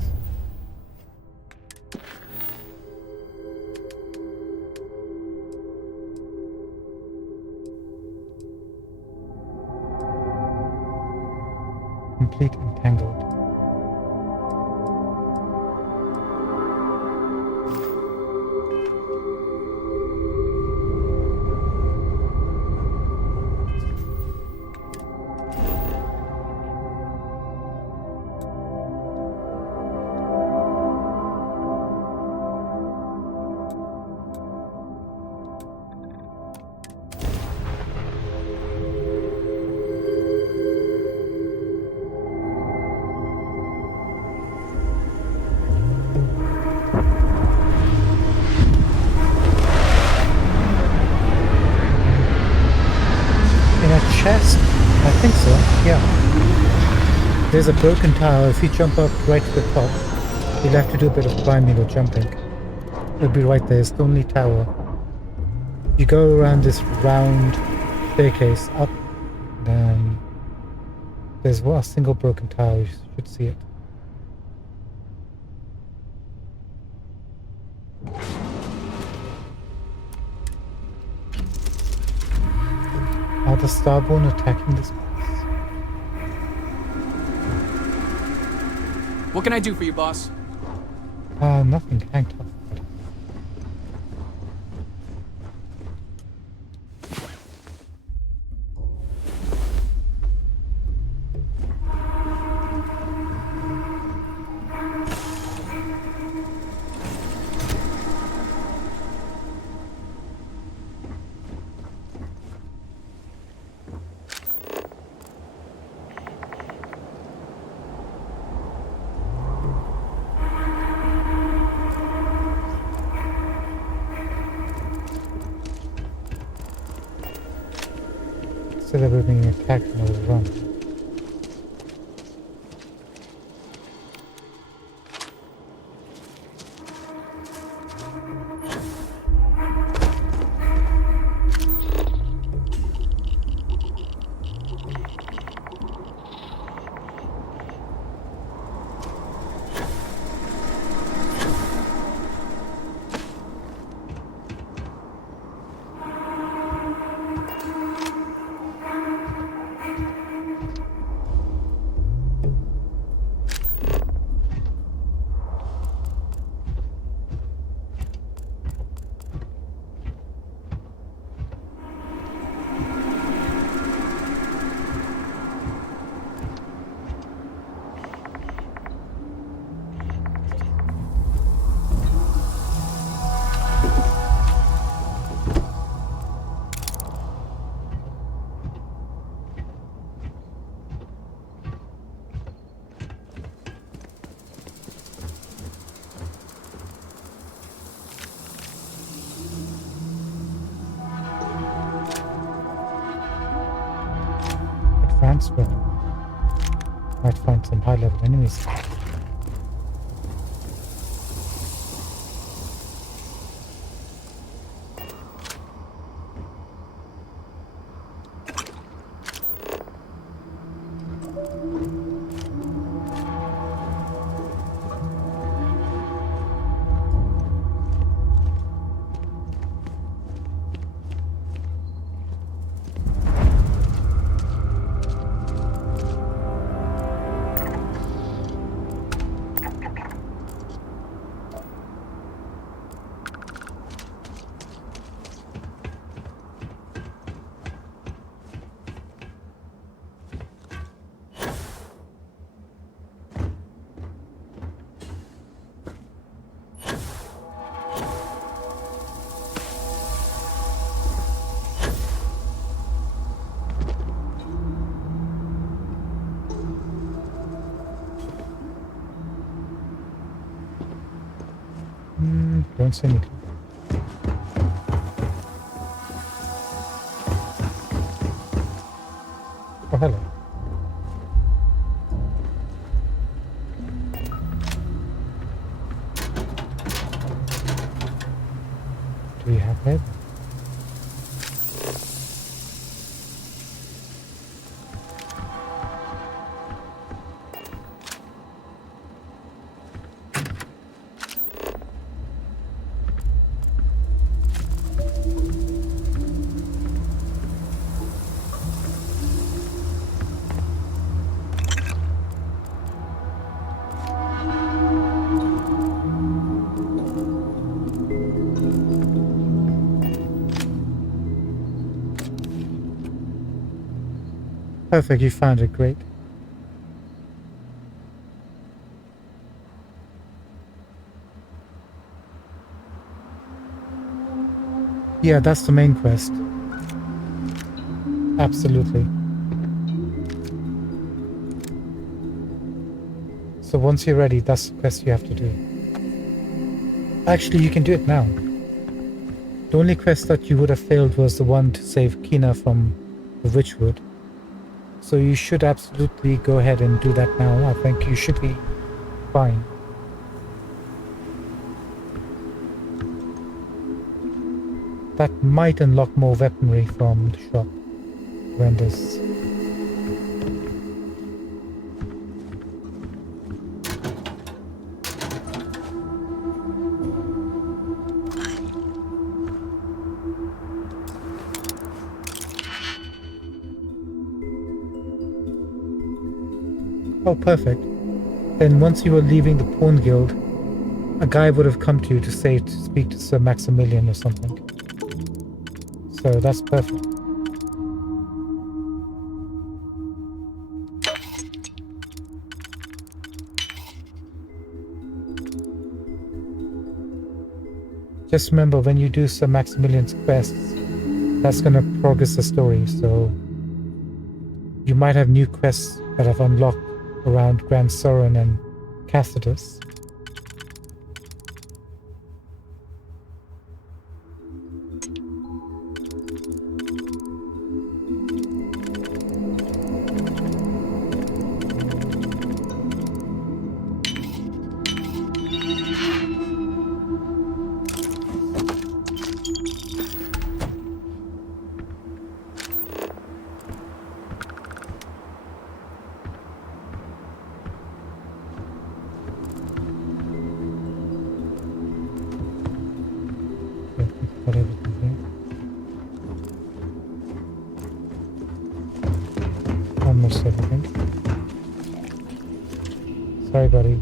Complete entangled. Chest? I think so, yeah. There's a broken tower. If you jump up right to the top, you'll have to do a bit of climbing or jumping. It'll be right there. It's the only tower. You go around this round staircase up, then there's a single broken tower. You should see it. Are the Starborn attacking this place? What can I do for you, boss? Nothing. Hang tough. Instead of it being attacked and overrun. Advanced weapon. Might find some high level enemies. can't see anything. Oh, hello. Do we have head? Perfect, you found it, great. Yeah, that's the main quest. Absolutely. So once you're ready, that's the quest you have to do. Actually, you can do it now. The only quest that you would have failed was the one to save Kina from the Witchwood. So you should absolutely go ahead and do that now. I think you should be fine. That might unlock more weaponry from the shop vendors. Oh, perfect. Then once you were leaving the Pawn Guild, a guy would have come to you to speak to Sir Maximilian or something. So that's perfect. Just remember, when you do Sir Maximilian's quests, that's going to progress the story, so you might have new quests that have unlocked around Grand Soren and Cassidus. Got everything here. Almost everything. Sorry, buddy.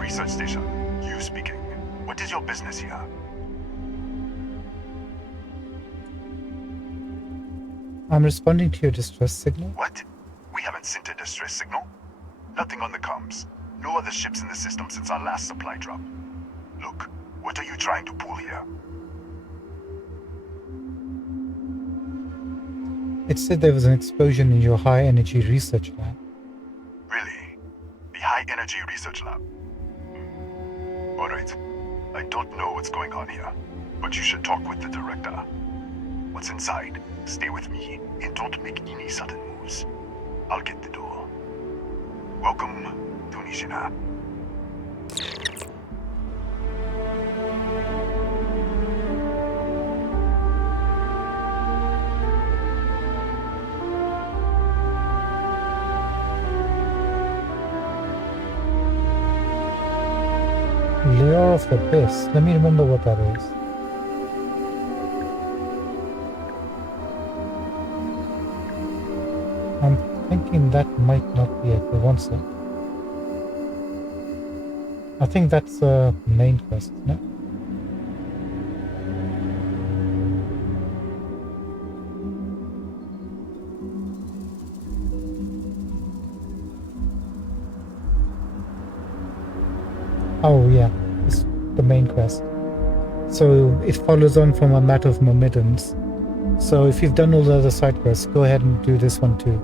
Research station. You speaking. What is your business here? I'm responding to your distress signal. What? We haven't sent a distress signal? Nothing on the comms. No other ships in the system since our last supply drop. Look, what are you trying to pull here? It said there was an explosion in your high energy research lab. Really? The high energy research lab? Alright. I don't know what's going on here. But you should talk with the director. What's inside, stay with me, and don't make any sudden moves. I'll get the door. Welcome to Nishina. Layer of the Abyss. Let me remember what that is. I'm thinking that might not be it, but one sec. I think that's the main quest, isn't it? Oh yeah, it's the main quest. So it follows on from a matter of Myrmidons. So if you've done all the other side quests, go ahead and do this one too.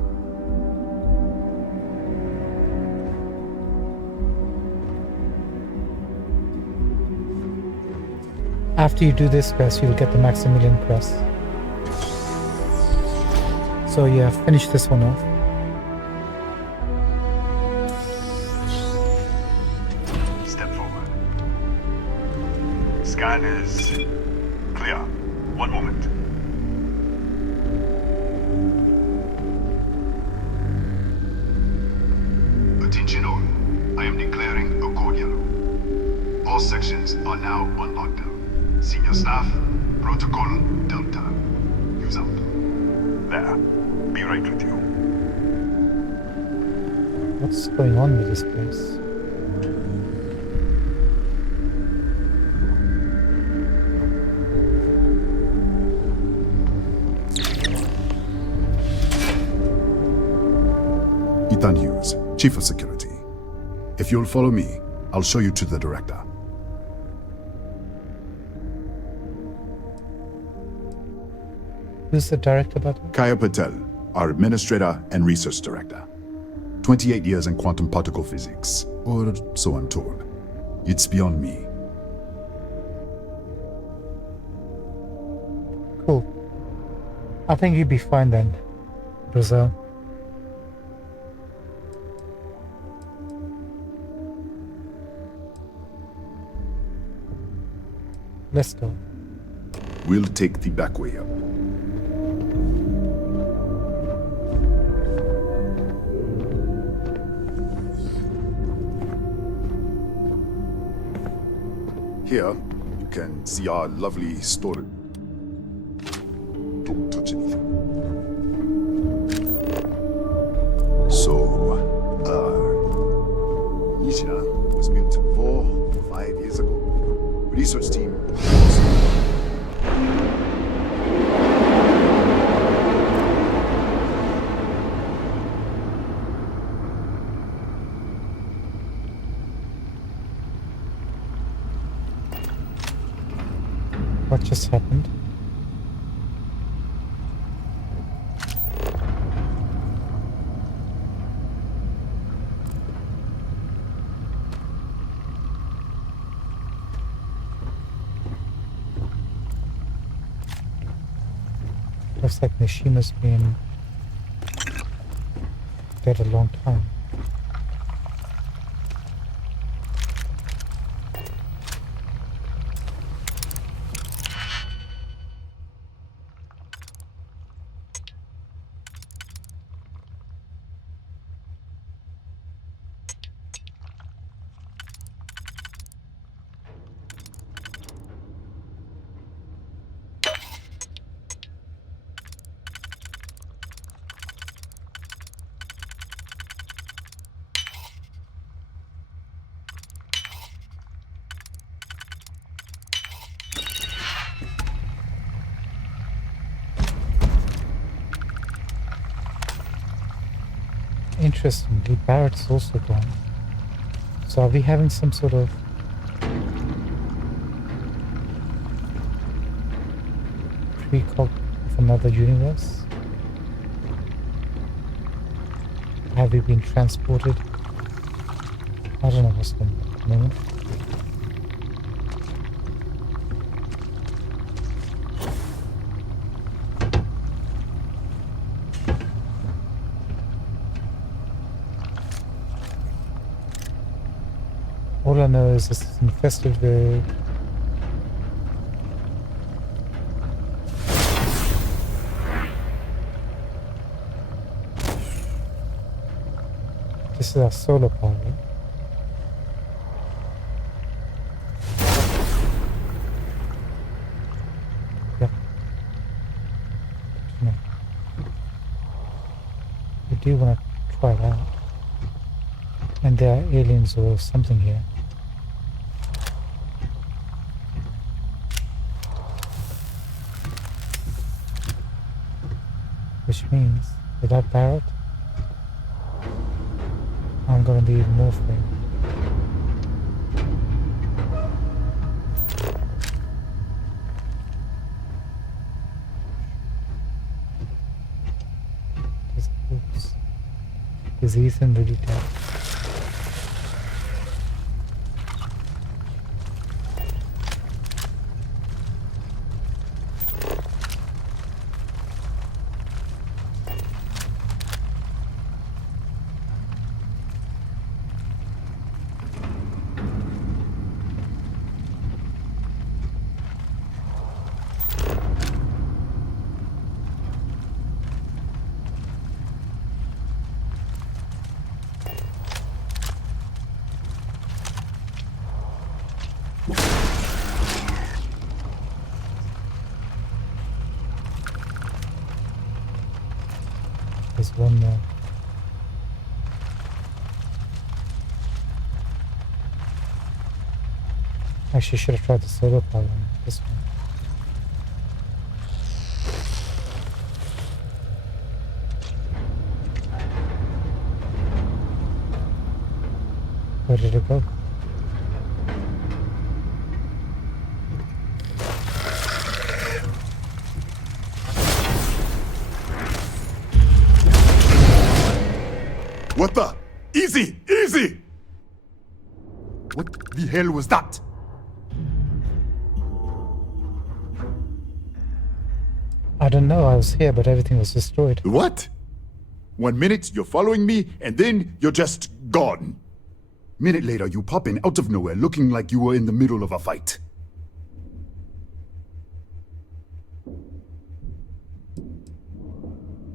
After you do this quest, you'll get the Maximilian quest. So yeah, finish this one off. Step forward. Scan is clear. One moment. Attention all. I am declaring a code yellow. All sections are now on lockdown. Senior staff, protocol Delta. Use out. There. Be right with you. What's going on with this place? Ethan Hughes, Chief of Security. If you'll follow me, I'll show you to the director. Who's the director, by the way? Kaya Patel, our administrator and research director. 28 years in quantum particle physics, or so I'm told. It's beyond me. Cool. I think you'd be fine then, Brazil. Let's go. We'll take the back way up. Here, you can see our lovely storage. Don't touch anything. So, Nishina was built 4 or 5 years ago. Research team. What just happened? Looks like Mishima's been dead a long time. Interestingly, Barrett's also gone. So are we having some sort of precog of another universe? Have we been transported? I don't know what's going on at the moment. All I know is this is infested with... This is our solar power. Yep. Good to know. We do want to try it out. And there are aliens or something here. Which means, without Barrett, I'm gonna be even more afraid. Is Ethan really dead? There's one more. Actually, should have tried the solar power on this one. Where did it go? What the? Easy! Easy! What the hell was that? I don't know, I was here, but everything was destroyed. What? 1 minute you're following me, and then you're just gone. Minute later, you pop in out of nowhere looking like you were in the middle of a fight.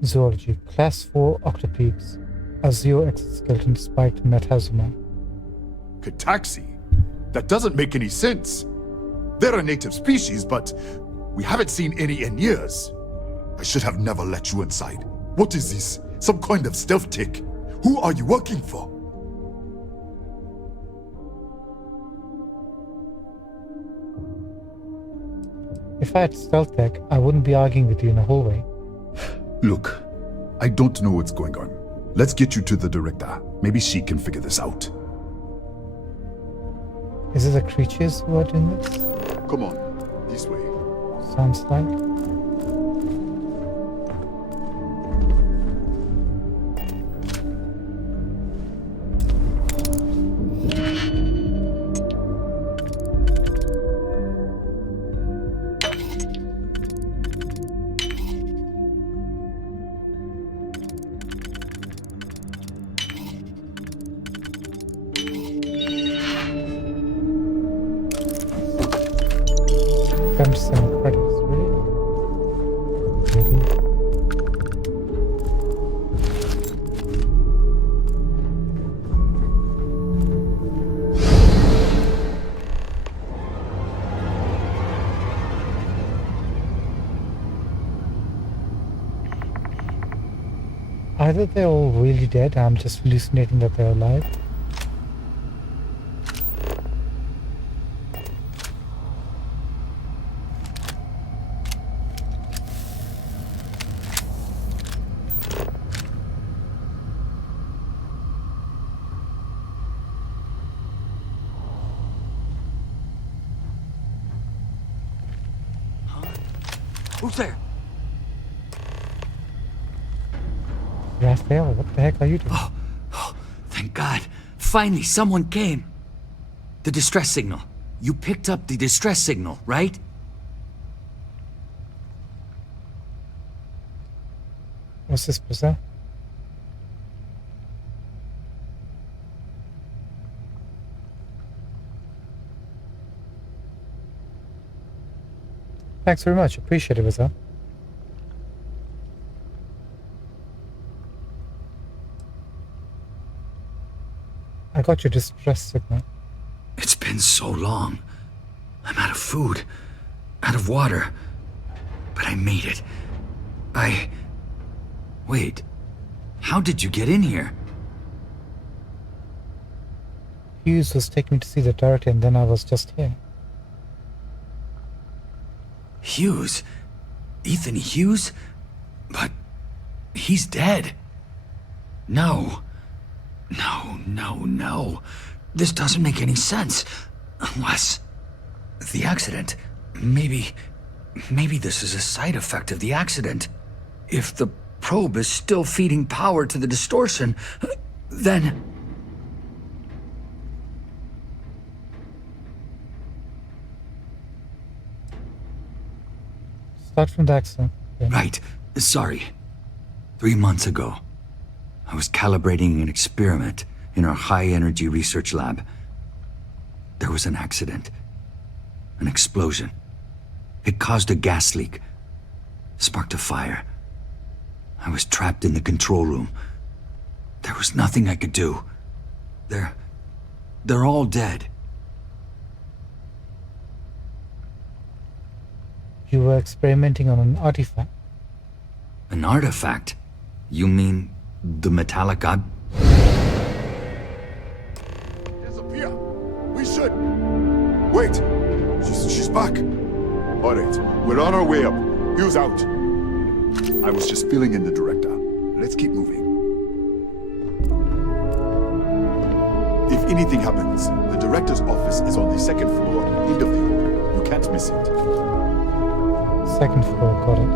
Zoology. Class 4 octopedes. Azure exoskeleton spiked metazoma. Cataxi? That doesn't make any sense. They're a native species, but we haven't seen any in years. I should have never let you inside. What is this? Some kind of stealth tick? Who are you working for? If I had stealth tech, I wouldn't be arguing with you in a hallway. Look, I don't know what's going on. Let's get you to the director. Maybe she can figure this out. Is it the creatures who are doing this? Come on, this way. Sounds like. Some credits, really? Really? Either they're all really dead, I'm just hallucinating that they're alive. Who's there? Raphael, what the heck are you doing? Oh, thank God. Finally, someone came. The distress signal. You picked up the distress signal, right? What's this, Brazil? Thanks very much. Appreciate it, Rizal. I got your distress signal. It's been so long. I'm out of food, out of water. But I made it. Wait. How did you get in here? Hughes was taking me to see the director, and then I was just here. Hughes? Ethan Hughes? But he's dead. No. No. This doesn't make any sense. Unless... the accident. Maybe this is a side effect of the accident. If the probe is still feeding power to the distortion, then... Start from the accident. Okay. Right. Sorry. 3 months ago, I was calibrating an experiment in our high-energy research lab. There was an accident. An explosion. It caused a gas leak. Sparked a fire. I was trapped in the control room. There was nothing I could do. They're all dead. You were experimenting on an artifact. An artifact? You mean the metallic Disappear! We should... Wait! She's back! Alright, we're on our way up. Hughes out. I was just filling in the director. Let's keep moving. If anything happens, the director's office is on the second floor, end of the hall. You can't miss it. Second floor, got it.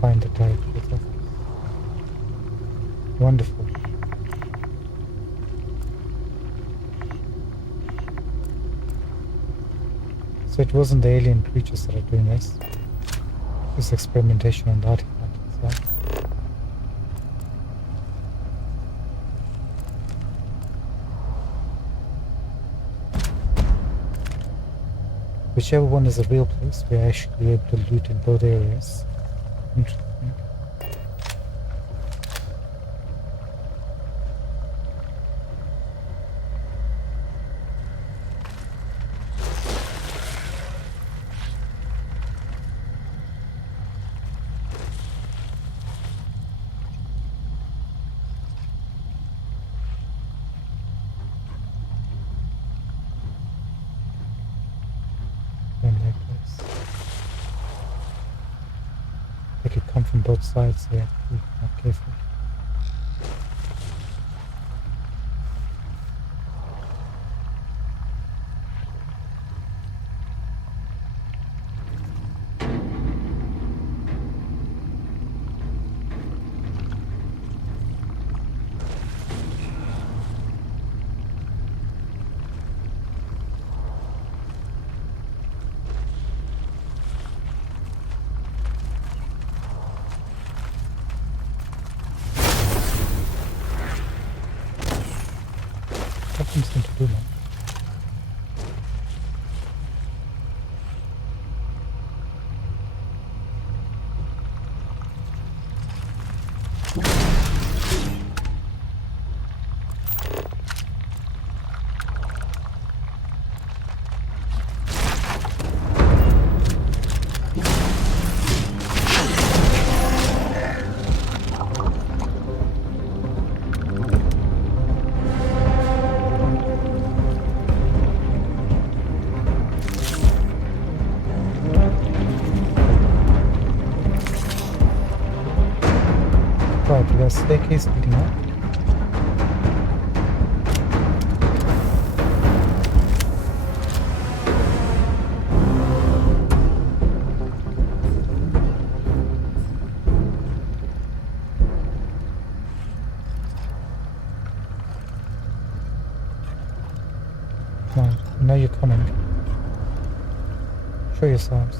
Find the director's office. Wonderful. So it wasn't the alien creatures that are doing this. This experimentation on the artifact itself. Whichever one is the real place, we are actually able to loot in both areas. Interesting. They could come from both sides here. Be more careful. Nothing seems to do much. Right, we got a staircase leading up. Come on, I know you're coming. Show yourselves.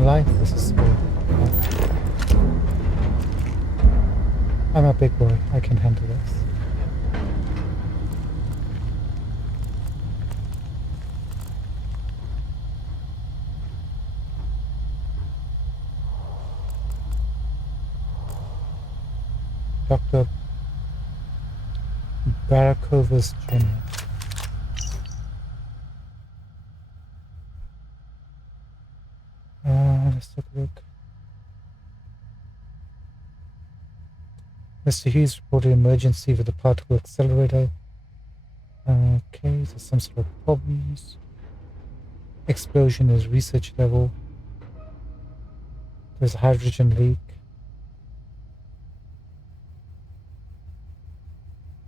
gonna lie, this is cool. I'm a big boy, I can handle this. Dr. Barakovas Jr. Let's take a look. Mr. Hughes reported emergency with the particle accelerator. Okay, there's some sort of problems. Explosion is research level. There's a hydrogen leak.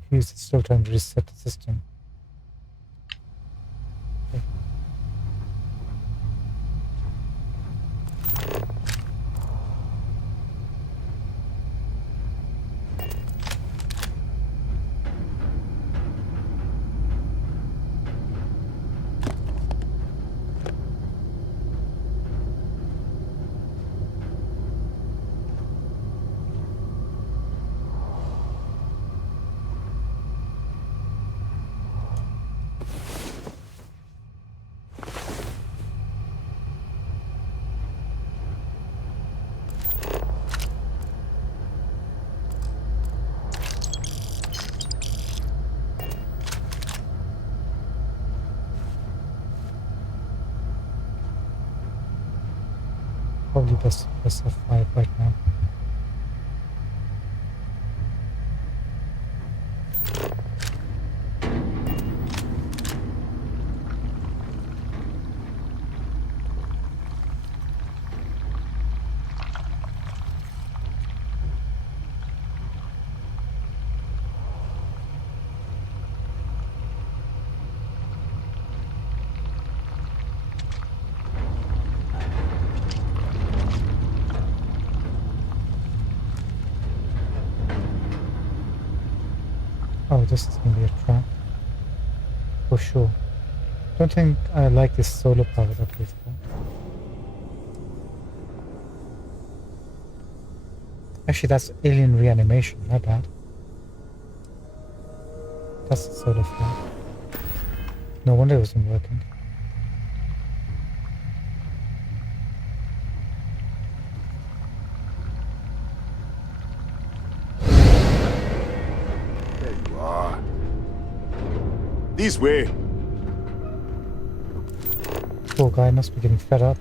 Hughes is still trying to reset the system. Okay. Probably best press F5 right now. Oh, this is going to be a trap. For sure. Don't think I like this solar power that we've got. Actually, that's alien reanimation, not bad. That's the solar flare. No wonder it wasn't working. This way. Poor guy must be getting fed up.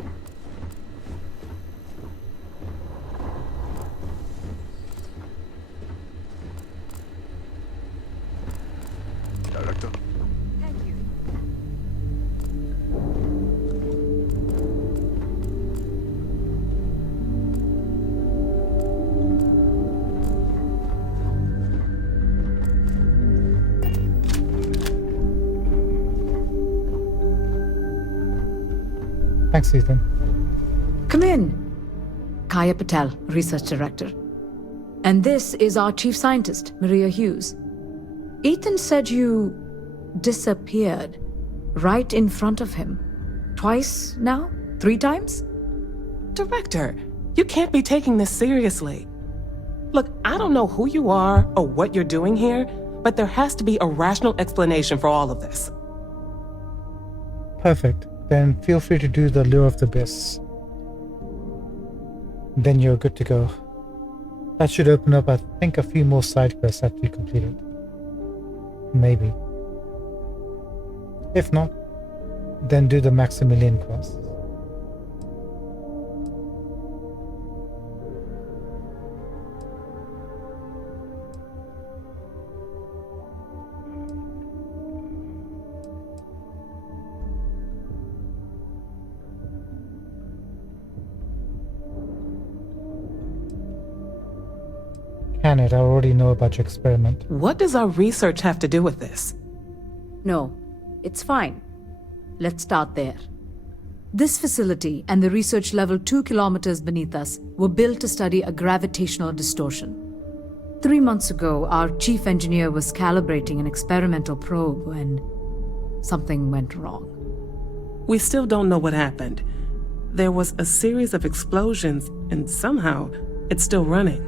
Director. Thank you. Thanks, Ethan. Come in. Kaya Patel, Research Director. And this is our Chief Scientist, Maria Hughes. Ethan said you disappeared right in front of him. Twice now? 3 times? Director, you can't be taking this seriously. Look, I don't know who you are or what you're doing here, but there has to be a rational explanation for all of this. Perfect. Then feel free to do the Lure of the Abyss. Then you're good to go. That should open up, I think, a few more side quests after you complete it. Maybe. If not, then do the Maximilian quest. Can it? I already know about your experiment. What does our research have to do with this? No, it's fine. Let's start there. This facility and the research level 2 kilometers beneath us were built to study a gravitational distortion. 3 months ago, our chief engineer was calibrating an experimental probe when something went wrong. We still don't know what happened. There was a series of explosions, and somehow it's still running.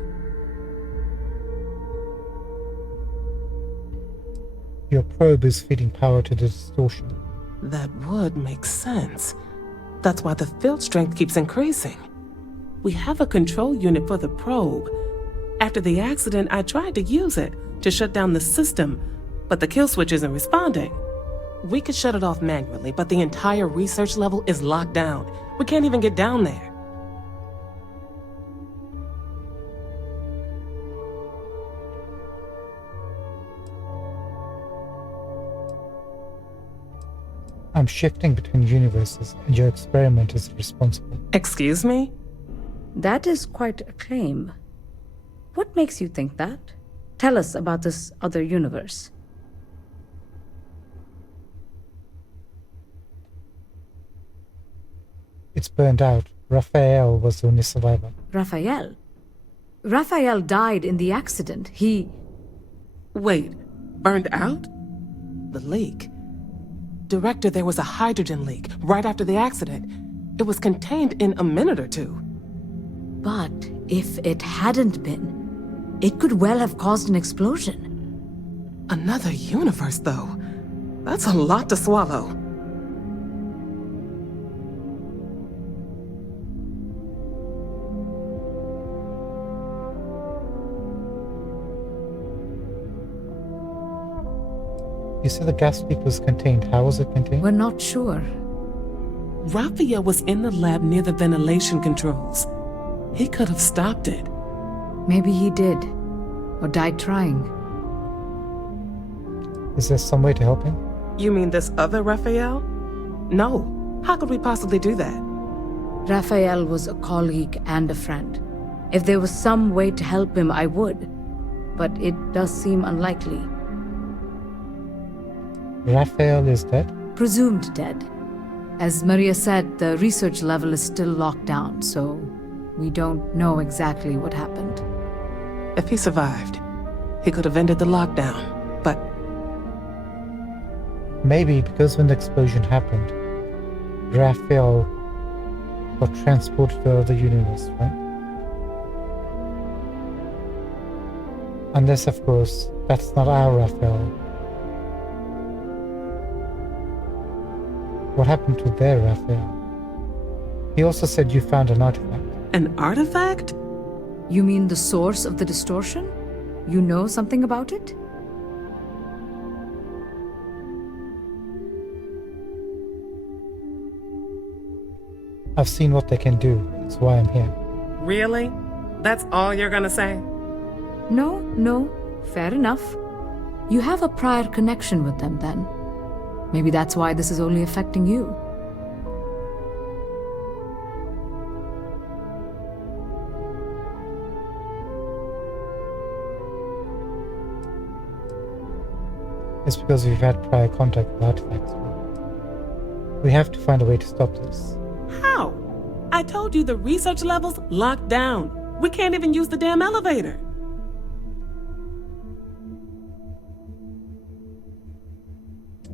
Your probe is feeding power to the distortion. That would make sense. That's why the field strength keeps increasing. We have a control unit for the probe. After the accident, I tried to use it to shut down the system, but the kill switch isn't responding. We could shut it off manually, but the entire research level is locked down. We can't even get down there. I'm shifting between universes, and your experiment is responsible. Excuse me? That is quite a claim. What makes you think that? Tell us about this other universe. It's burned out. Raphael was the only survivor. Raphael? Raphael died in the accident. He... Wait, burned out? The leak. Director, there was a hydrogen leak right after the accident. It was contained in a minute or two. But if it hadn't been, it could well have caused an explosion. Another universe, though. That's a lot to swallow. You said the gas leak was contained. How was it contained? We're not sure. Raphael was in the lab near the ventilation controls. He could have stopped it. Maybe he did. Or died trying. Is there some way to help him? You mean this other Raphael? No. How could we possibly do that? Raphael was a colleague and a friend. If there was some way to help him, I would. But it does seem unlikely. Raphael is dead? Presumed dead. As Maria said, the research level is still locked down, so we don't know exactly what happened. If he survived, he could have ended the lockdown, but... Maybe because when the explosion happened, Raphael got transported to the other universe, right? Unless, of course, that's not our Raphael. What happened to their Raphael? He also said you found an artifact. An artifact? You mean the source of the distortion? You know something about it? I've seen what they can do. That's why I'm here. Really? That's all you're gonna say? No. Fair enough. You have a prior connection with them then. Maybe that's why this is only affecting you. It's because we've had prior contact with artifacts. We have to find a way to stop this. How? I told you the research level's locked down. We can't even use the damn elevator.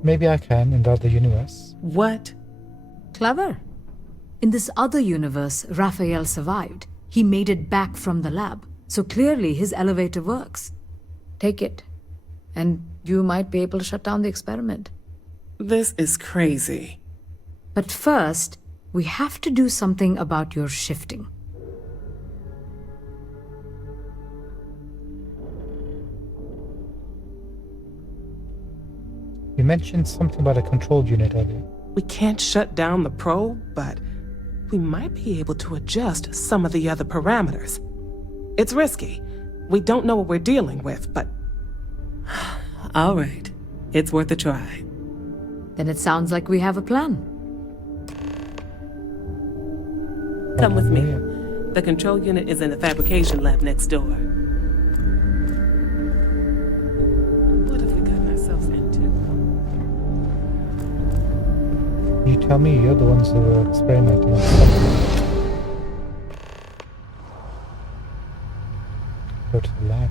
Maybe I can in the other universe. What? Clever. In this other universe, Raphael survived. He made it back from the lab, so clearly his elevator works. Take it, and you might be able to shut down the experiment. This is crazy. But first, we have to do something about your shifting. You mentioned something about a control unit earlier. We can't shut down the probe, but we might be able to adjust some of the other parameters. It's risky. We don't know what we're dealing with, but... All right. It's worth a try. Then it sounds like we have a plan. Come with me. The control unit is in the fabrication lab next door. What have we gotten ourselves into? You tell me, you're the ones who are experimenting on stuff. Go to the lab.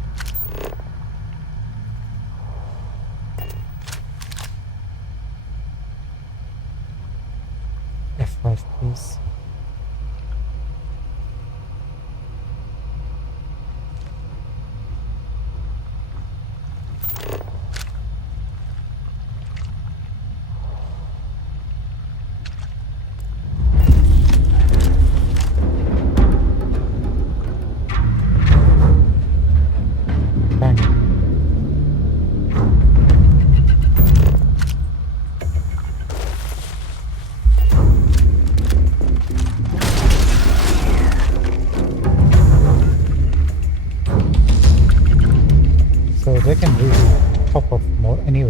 F5, please.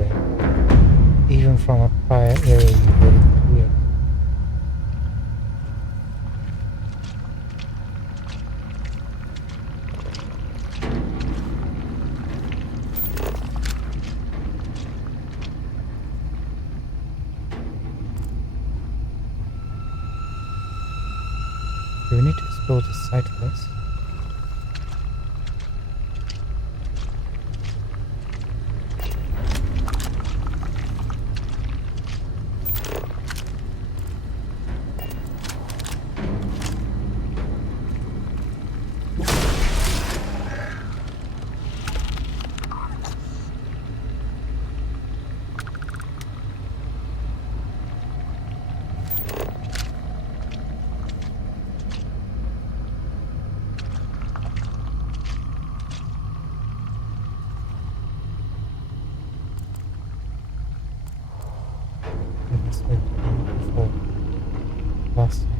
there, even from a prior area you've already cleared. Do we need to explore the site first? This way before last time.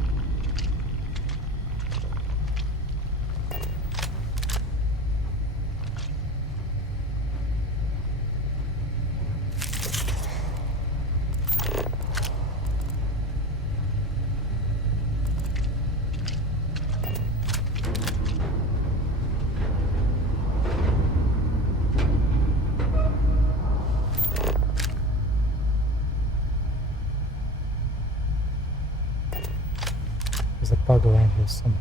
There's a bug around here somewhere.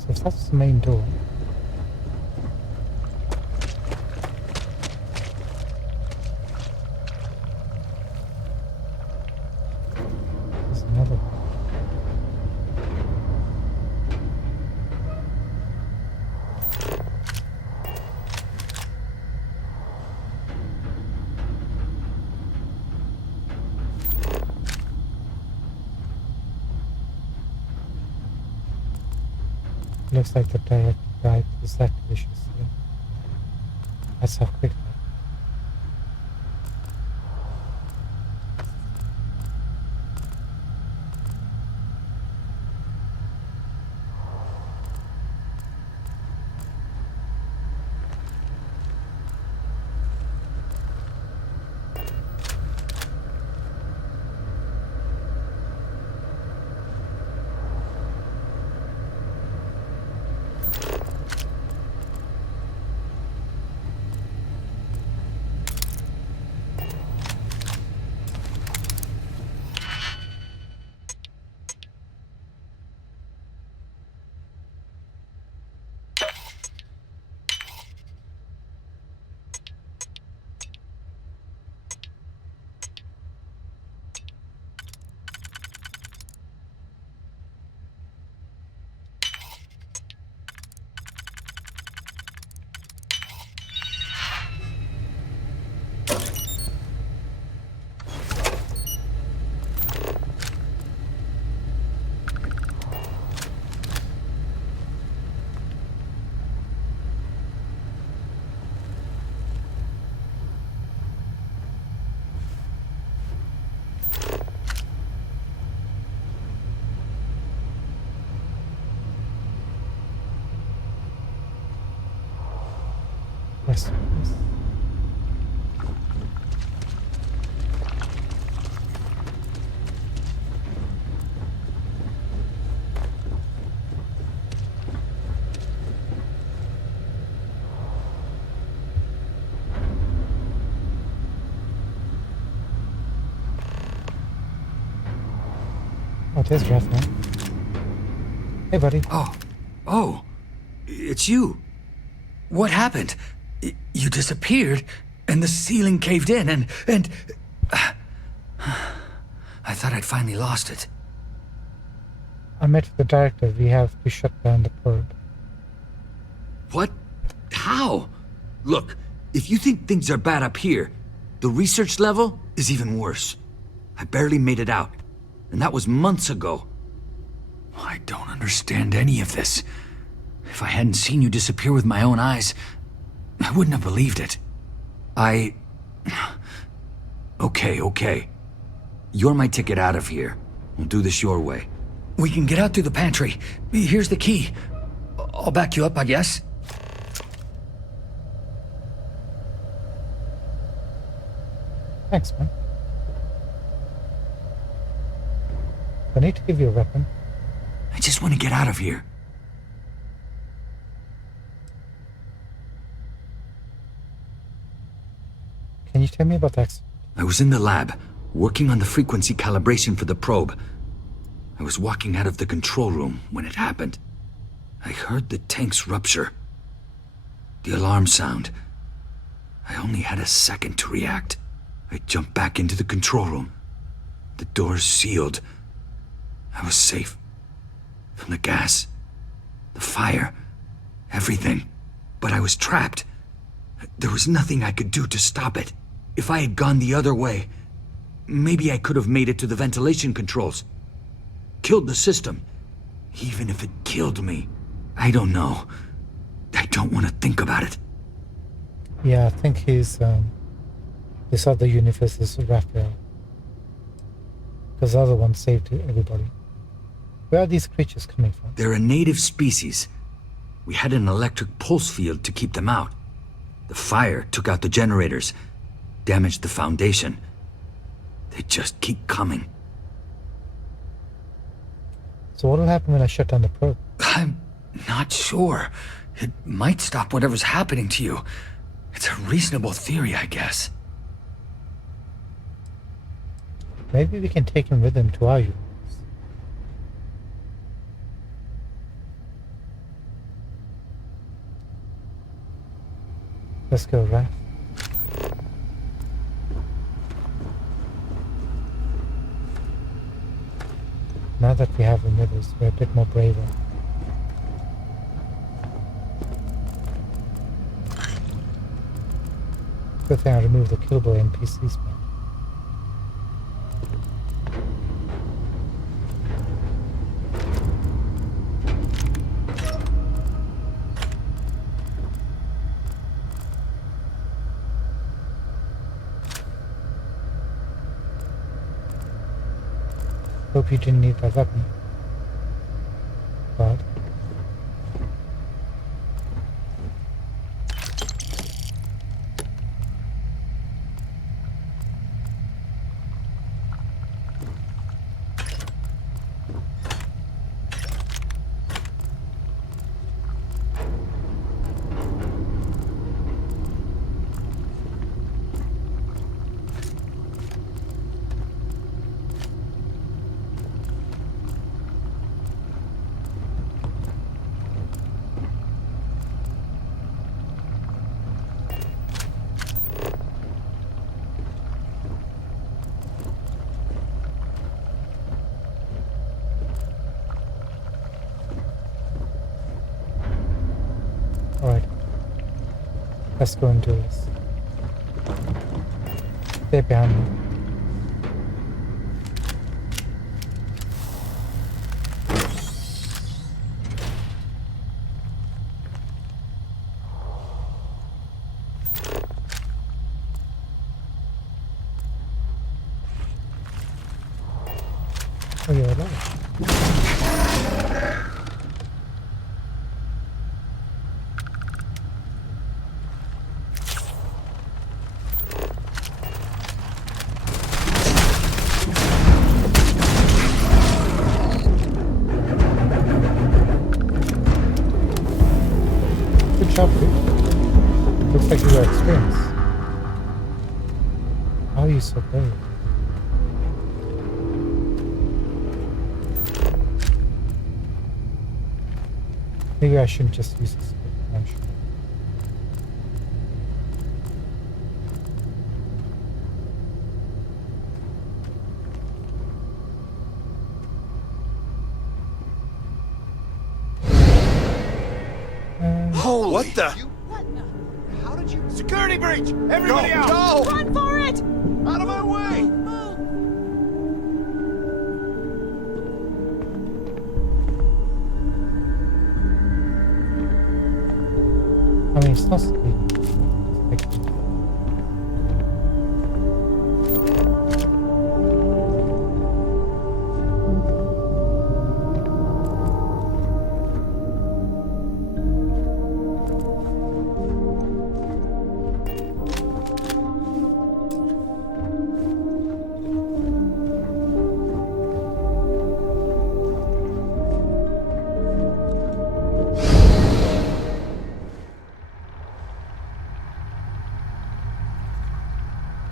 So if that's the main door, there's another one. Looks like the direct guide is that delicious. Yeah. That's how quick. Yes. There's Raphael. Hey, buddy. Oh, it's you. What happened? You disappeared, and the ceiling caved in, and I thought I'd finally lost it. I met with the director. We have to shut down the probe. What? How? Look, if you think things are bad up here, the research level is even worse. I barely made it out, and that was months ago. I don't understand any of this. If I hadn't seen you disappear with my own eyes, I wouldn't have believed it. Okay. You're my ticket out of here. We'll do this your way. We can get out through the pantry. Here's the key. I'll back you up, I guess. Thanks, man. I need to give you a weapon. I just want to get out of here. Can you tell me about the accident? I was in the lab, working on the frequency calibration for the probe. I was walking out of the control room when it happened. I heard the tanks rupture. The alarm sound. I only had a second to react. I jumped back into the control room. The doors sealed. I was safe. From the gas, the fire, everything. But I was trapped. There was nothing I could do to stop it. If I had gone the other way, maybe I could have made it to the ventilation controls. Killed the system. Even if it killed me. I don't know. I don't want to think about it. Yeah, I think he's, this other universe is Raphael. Because the other one saved everybody. Where are these creatures coming from? They're a native species. We had an electric pulse field to keep them out. The fire took out the generators, damaged the foundation. They just keep coming. So what'll happen when I shut down the probe? I'm not sure. It might stop whatever's happening to you. It's a reasonable theory, I guess. Maybe we can take him with him to our universe. Let's go, Raph. Now that we have him with us, we're a bit more braver. Good thing I removed the killable NPCs, man. Hope you didn't need that weapon. But alright. Let's go and do this. Stay behind me. Oh, you're alive. Good job, dude. Looks like you got experience. How are you so brave? Maybe I shouldn't just use this. I'm sure. Holy! What the? How did you? Security breach! Everybody out! Go! Run for it! Out of my way! I mean, it's not speaking. It's like,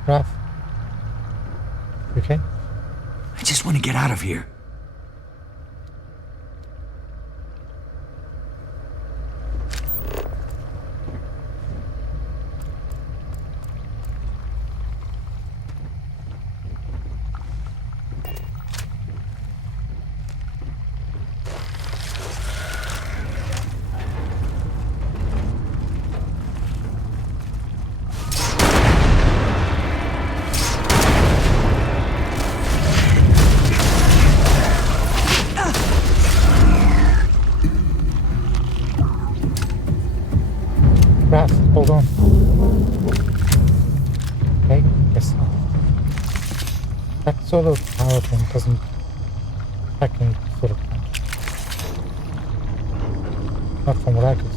Raph. You okay? I just want to get out of here. Raph, hold on. Okay, guess not. That sort of power thing doesn't pack any sort of punch. Not from what I could see.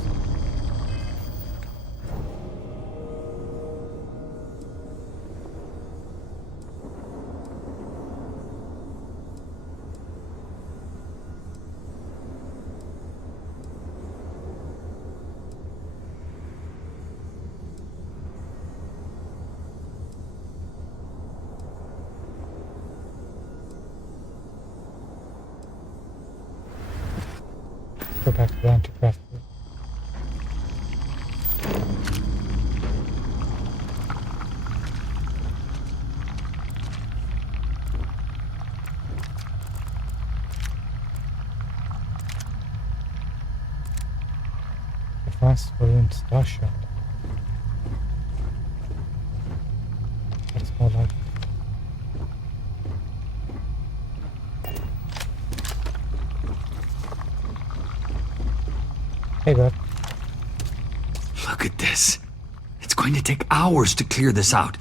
Go back around to craft. Advanced Balloon Star Shot. That's more like it. Hey, bud. Look at this. It's going to take hours to clear this out.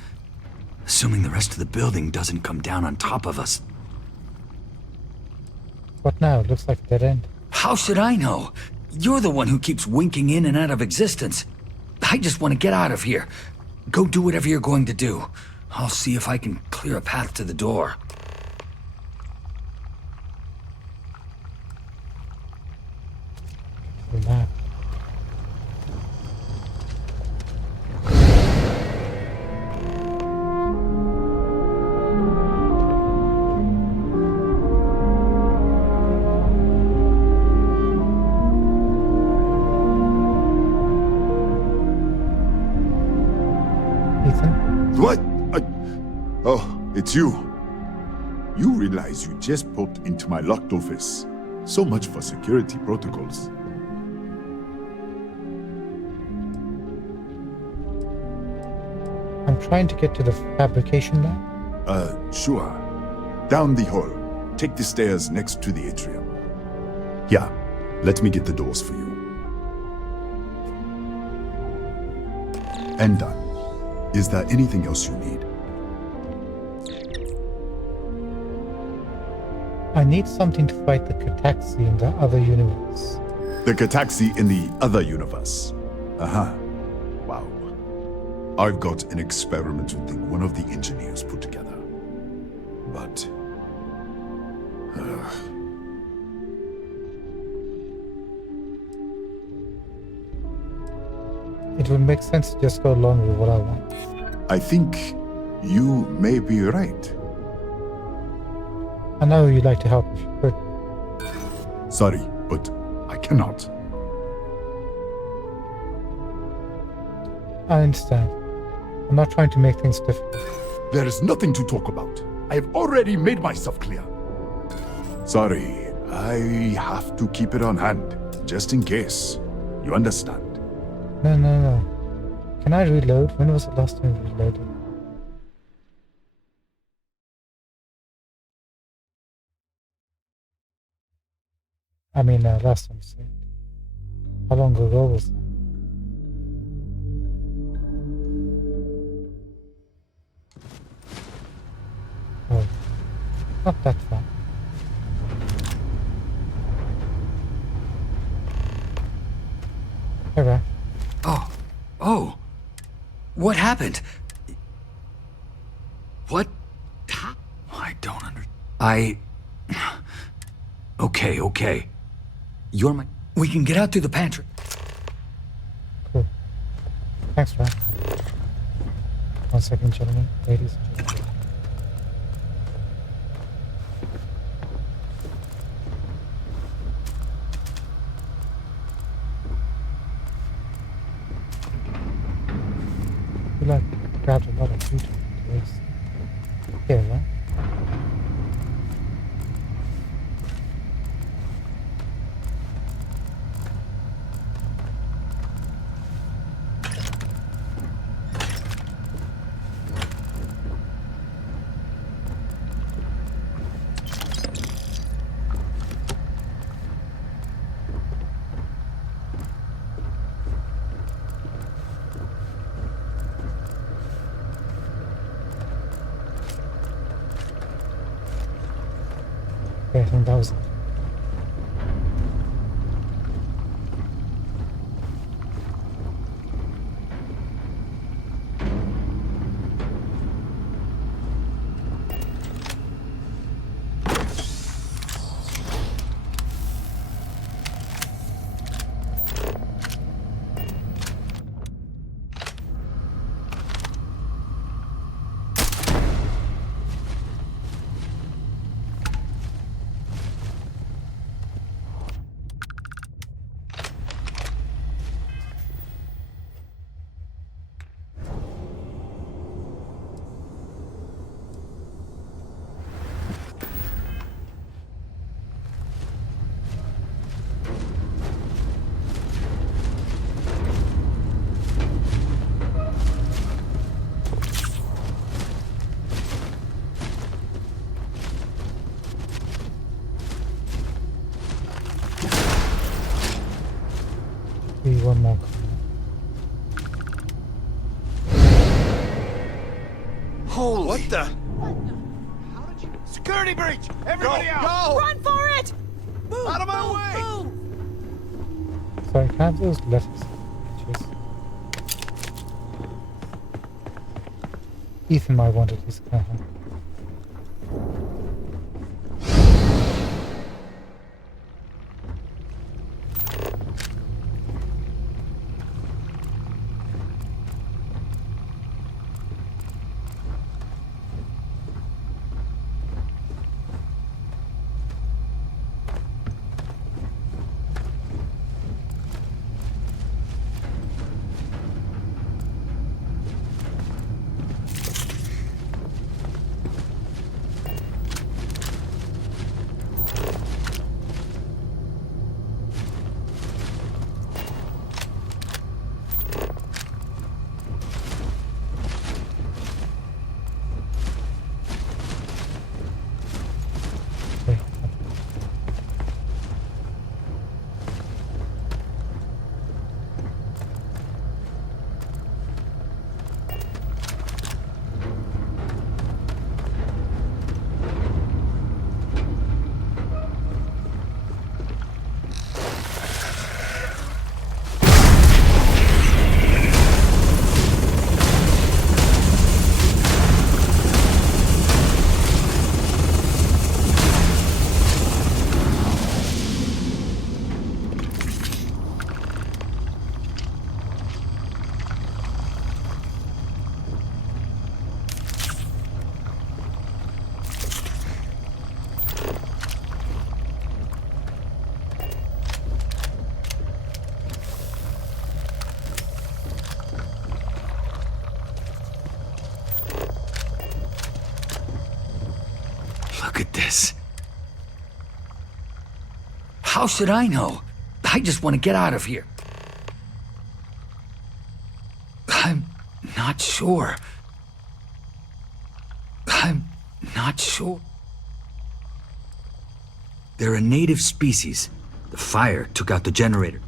Assuming the rest of the building doesn't come down on top of us. What now? It looks like a dead end. How should I know? You're the one who keeps winking in and out of existence. I just want to get out of here. Go do whatever you're going to do. I'll see if I can clear a path to the door. The map. Ethan? What? Oh, it's you. You realize you just popped into my locked office. So much for security protocols. I'm trying to get to the fabrication lab. Sure. Down the hall. Take the stairs next to the atrium. Yeah, let me get the doors for you. And done. Is there anything else you need? I need something to fight the Cataxi in the other universe. The Cataxi in the other universe. Uh-huh. Wow. I've got an experimental thing one of the engineers put together. But... It would make sense to just go along with what I want. I think you may be right. I know you'd like to help if you could. Sorry, but I cannot. I understand. I'm not trying to make things difficult. There is nothing to talk about. I have already made myself clear. Sorry, I have to keep it on hand, just in case. You understand? No. Can I reload? When was the last time we reloaded? I mean, last time we saved. How long ago was that? Oh, not that far. Hey, Raph. Oh. What happened? What? I don't understand. Okay. You're my... We can get out through the pantry. Cool. Thanks, Raph. 1 second, gentlemen. Ladies and gentlemen. You grabbed a lot of food to waste. Here, right? Okay, I think that was it. One more. Holy! What the? How did you? Security breach! Everybody out! Go! Run for it! Move! Out of my way! Move! Sorry, can I have those letters? Cheers. Ethan might want it. He's kind of... Look at this. How should I know? I just want to get out of here. I'm not sure. I'm not sure. They're a native species. The fire took out the generator.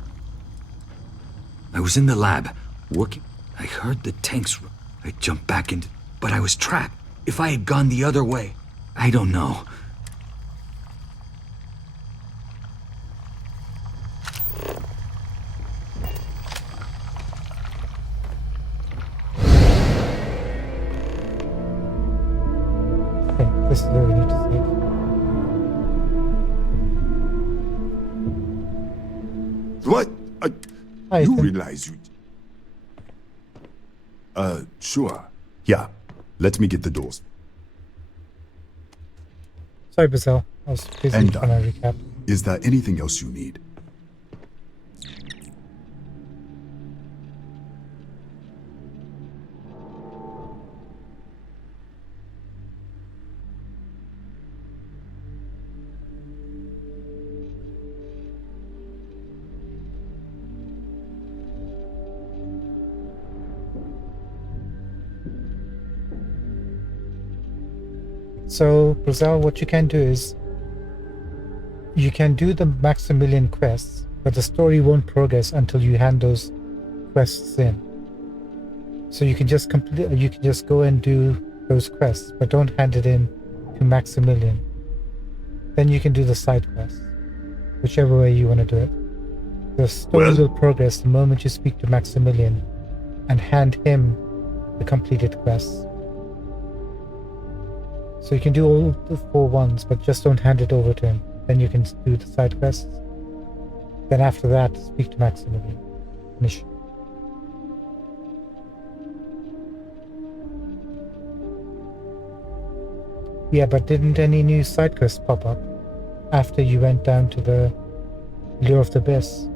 I was in the lab, working. I heard the tanks. I jumped back into... But I was trapped. If I had gone the other way, I don't know. Okay, this is where we need to save. What? Hi, You Ethan. realize you... Sure. Yeah. Let me get the doors. Sorry, Bazel. I was busy And trying to recap. Is there anything else you need? So, Brazil, what you can do is you can do the Maximilian quests, but the story won't progress until you hand those quests in. So you can just go and do those quests, but don't hand it in to Maximilian. Then you can do the side quests, whichever way you want to do it. The story will progress the moment you speak to Maximilian and hand him the completed quests. So you can do all the 4 ones, but just don't hand it over to him. Then you can do the side quests. Then after that, speak to Maximilian. Finish. Yeah, but didn't any new side quests pop up after you went down to the Lure of the Abyss?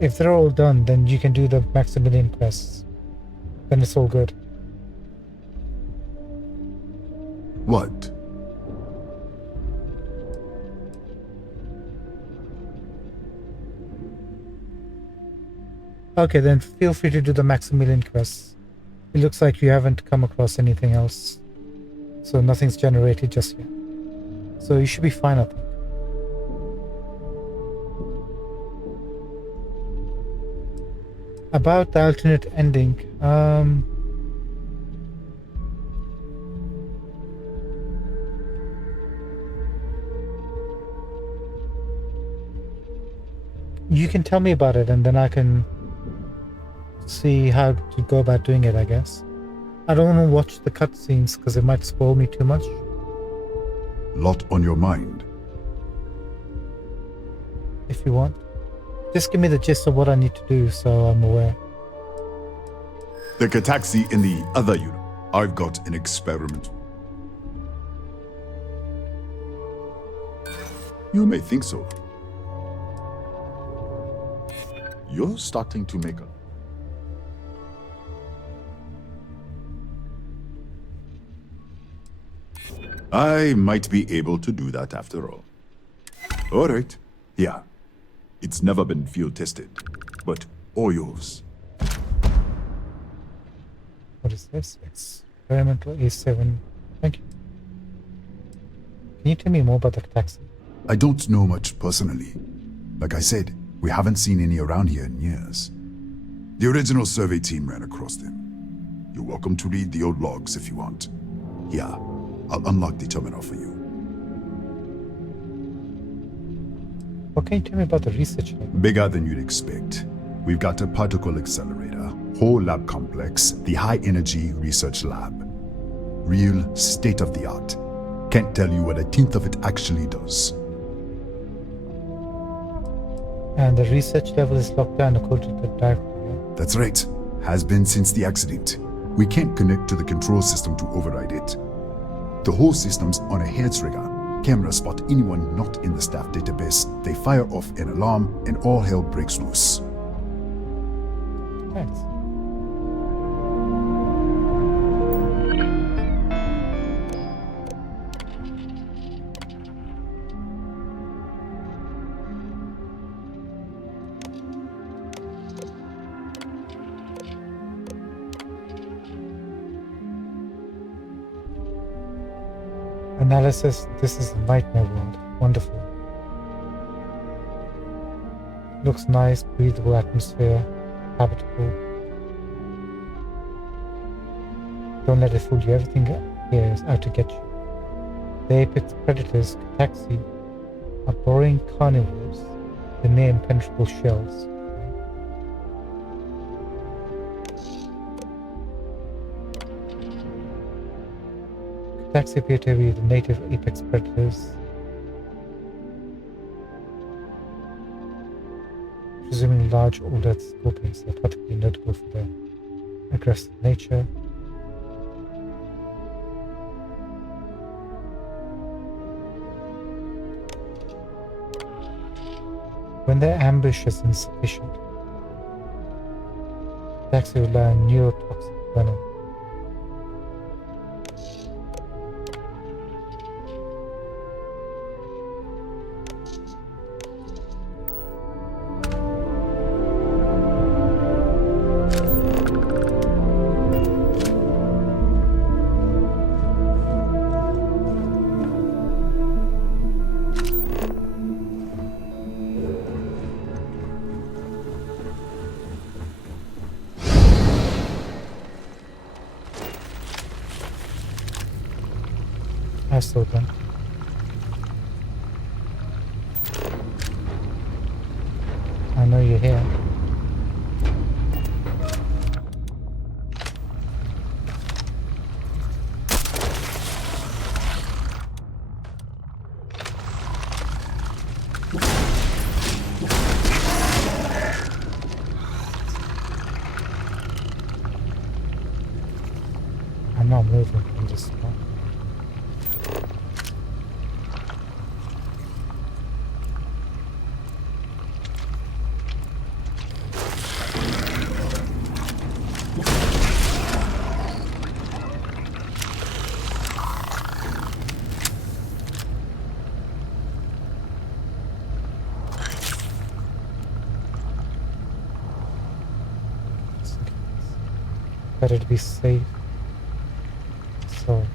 If they're all done, then you can do the Maximilian quests. Then it's all good. What? Okay, then feel free to do the Maximilian quests. It looks like you haven't come across anything else. So nothing's generated just yet. So you should be fine, I think. About the alternate ending, you can tell me about it and then I can see how to go about doing it, I guess. I don't want to watch the cutscenes because it might spoil me too much. Lot on your mind. If you want. Just give me the gist of what I need to do so I'm aware. The Kataxi in the other unit. I've got an experiment. You may think so. You're starting to make a... I might be able to do that after all. All right. Yeah. It's never been field tested, but all yours. What is this? Experimental A7. Thank you. Can you tell me more about the taxi? I don't know much personally. Like I said, we haven't seen any around here in years. The original survey team ran across them. You're welcome to read the old logs if you want. Here, I'll unlock the terminal for you. What can you tell me about the research lab? Bigger than you'd expect. We've got a particle accelerator, whole lab complex, the high energy research lab. Real state-of-the-art. Can't tell you what a tenth of it actually does. And the research level is locked down according to the diagram. That's right. Has been since the accident. We can't connect to the control system to override it. The whole system's on a hair trigger. Cameras spot anyone not in the staff database. They fire off an alarm and all hell breaks loose. Thanks. Analysis, this is a nightmare world. Wonderful. Looks nice, breathable atmosphere, habitable. Don't let it fool you, everything here is out to get you. The apex predators, Cataxi, are boring carnivores with near impenetrable shells. Cataxi appear to be the native apex predators, presuming large all-earth scorpions are particularly notable for their aggressive nature. When their ambush is insufficient, Cataxi rely on neurotoxic venom. I saw them. I know you're here. I'm not moving from this spot. Better to be safe. So.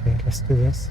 Okay, let's do this.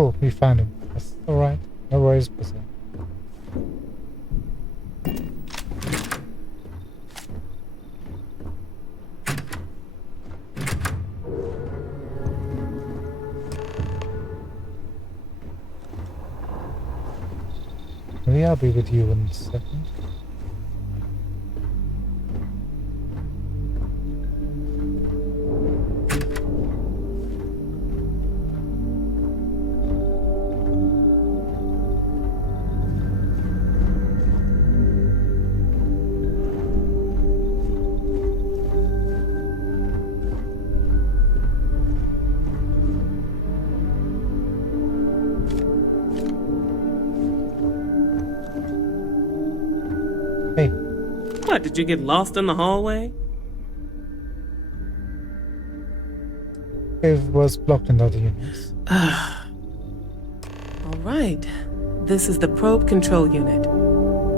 Cool, we found him. That's alright. No worries, person. Maybe I'll be with you in a second. Hey. What, did you get lost in the hallway? It was blocked in the other units. Alright. This is the probe control unit.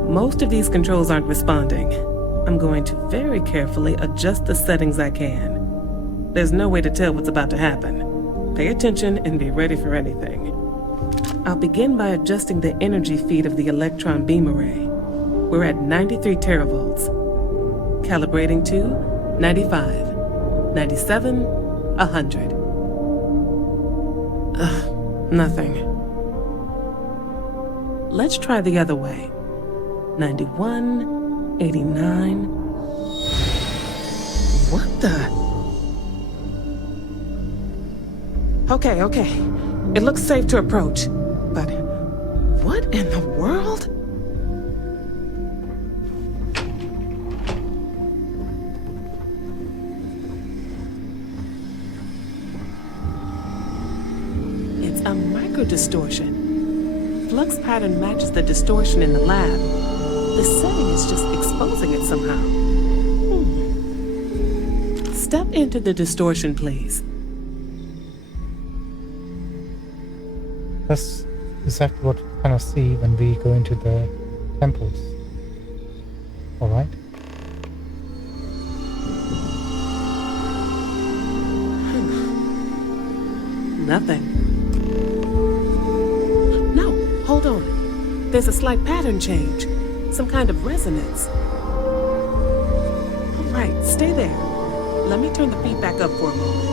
Most of these controls aren't responding. I'm going to very carefully adjust the settings I can. There's no way to tell what's about to happen. Pay attention and be ready for anything. I'll begin by adjusting the energy feed of the electron beam array. We're at 93 teravolts. Calibrating to 95, 97, 100. Nothing. Let's try the other way. 91, 89. What the? Okay. It looks safe to approach. But what in the world? It's a microdistortion. Flux pattern matches the distortion in the lab. The setting is just exposing it somehow. Step into the distortion, please. That's exactly what we kind of see when we go into the temples. Alright? Nothing. No, hold on. There's a slight pattern change. Some kind of resonance. Alright, stay there. Let me turn the feedback up for a moment.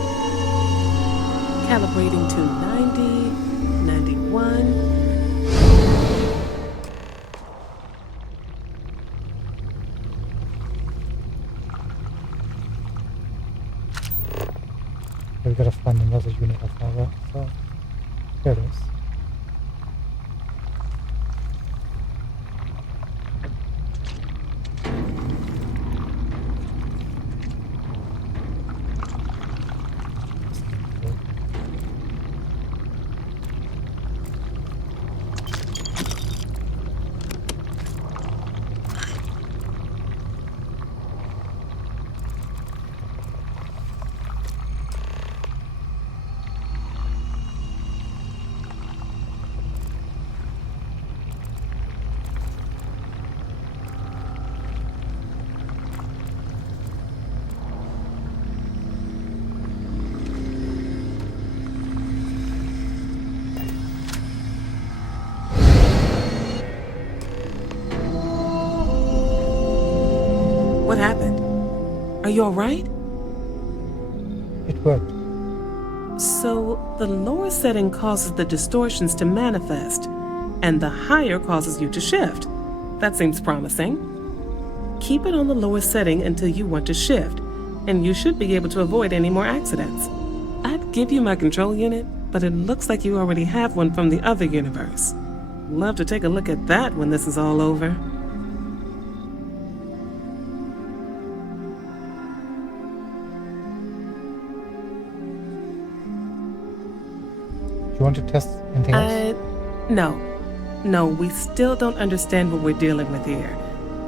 Calibrating to 90, 91. We gotta find another unit of power. So there it is. What happened? Are you alright? It worked. So, the lower setting causes the distortions to manifest, and the higher causes you to shift. That seems promising. Keep it on the lower setting until you want to shift, and you should be able to avoid any more accidents. I'd give you my control unit, but it looks like you already have one from the other universe. Love to take a look at that when this is all over. You want to test anything else? No, we still don't understand what we're dealing with here.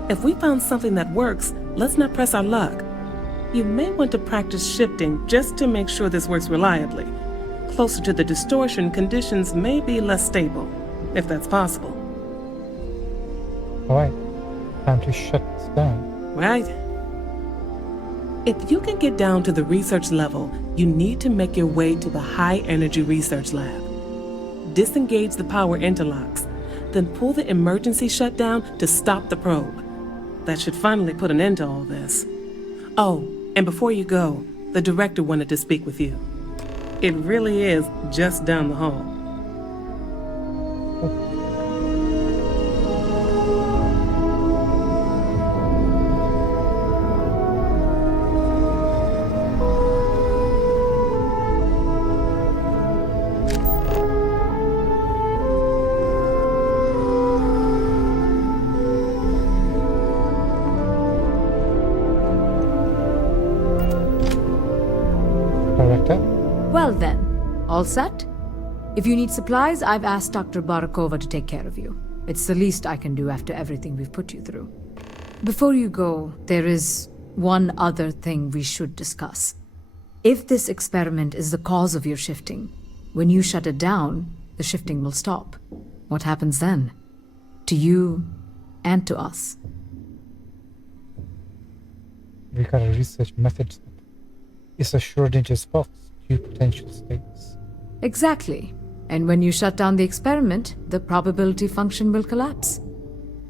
If we found something that works, let's not press our luck. You may want to practice shifting just to make sure this works reliably. Closer to the distortion, conditions may be less stable, if that's possible. Alright, time to shut this down. Right. If you can get down to the research level, you need to make your way to the high energy research lab. disengage the power interlocks, then pull the emergency shutdown to stop the probe. That should finally put an end to all this. Oh, and before you go, the director wanted to speak with you. It really is just down the hall. Director? Well then, all set? If you need supplies, I've asked Dr. Barakova to take care of you. It's the least I can do after everything we've put you through. Before you go, there is one other thing we should discuss. If this experiment is the cause of your shifting, when you shut it down, the shifting will stop. What happens then? To you and to us. We gotta research methods. It's a Schrodinger's box, two potential states. Exactly. And when you shut down the experiment, the probability function will collapse.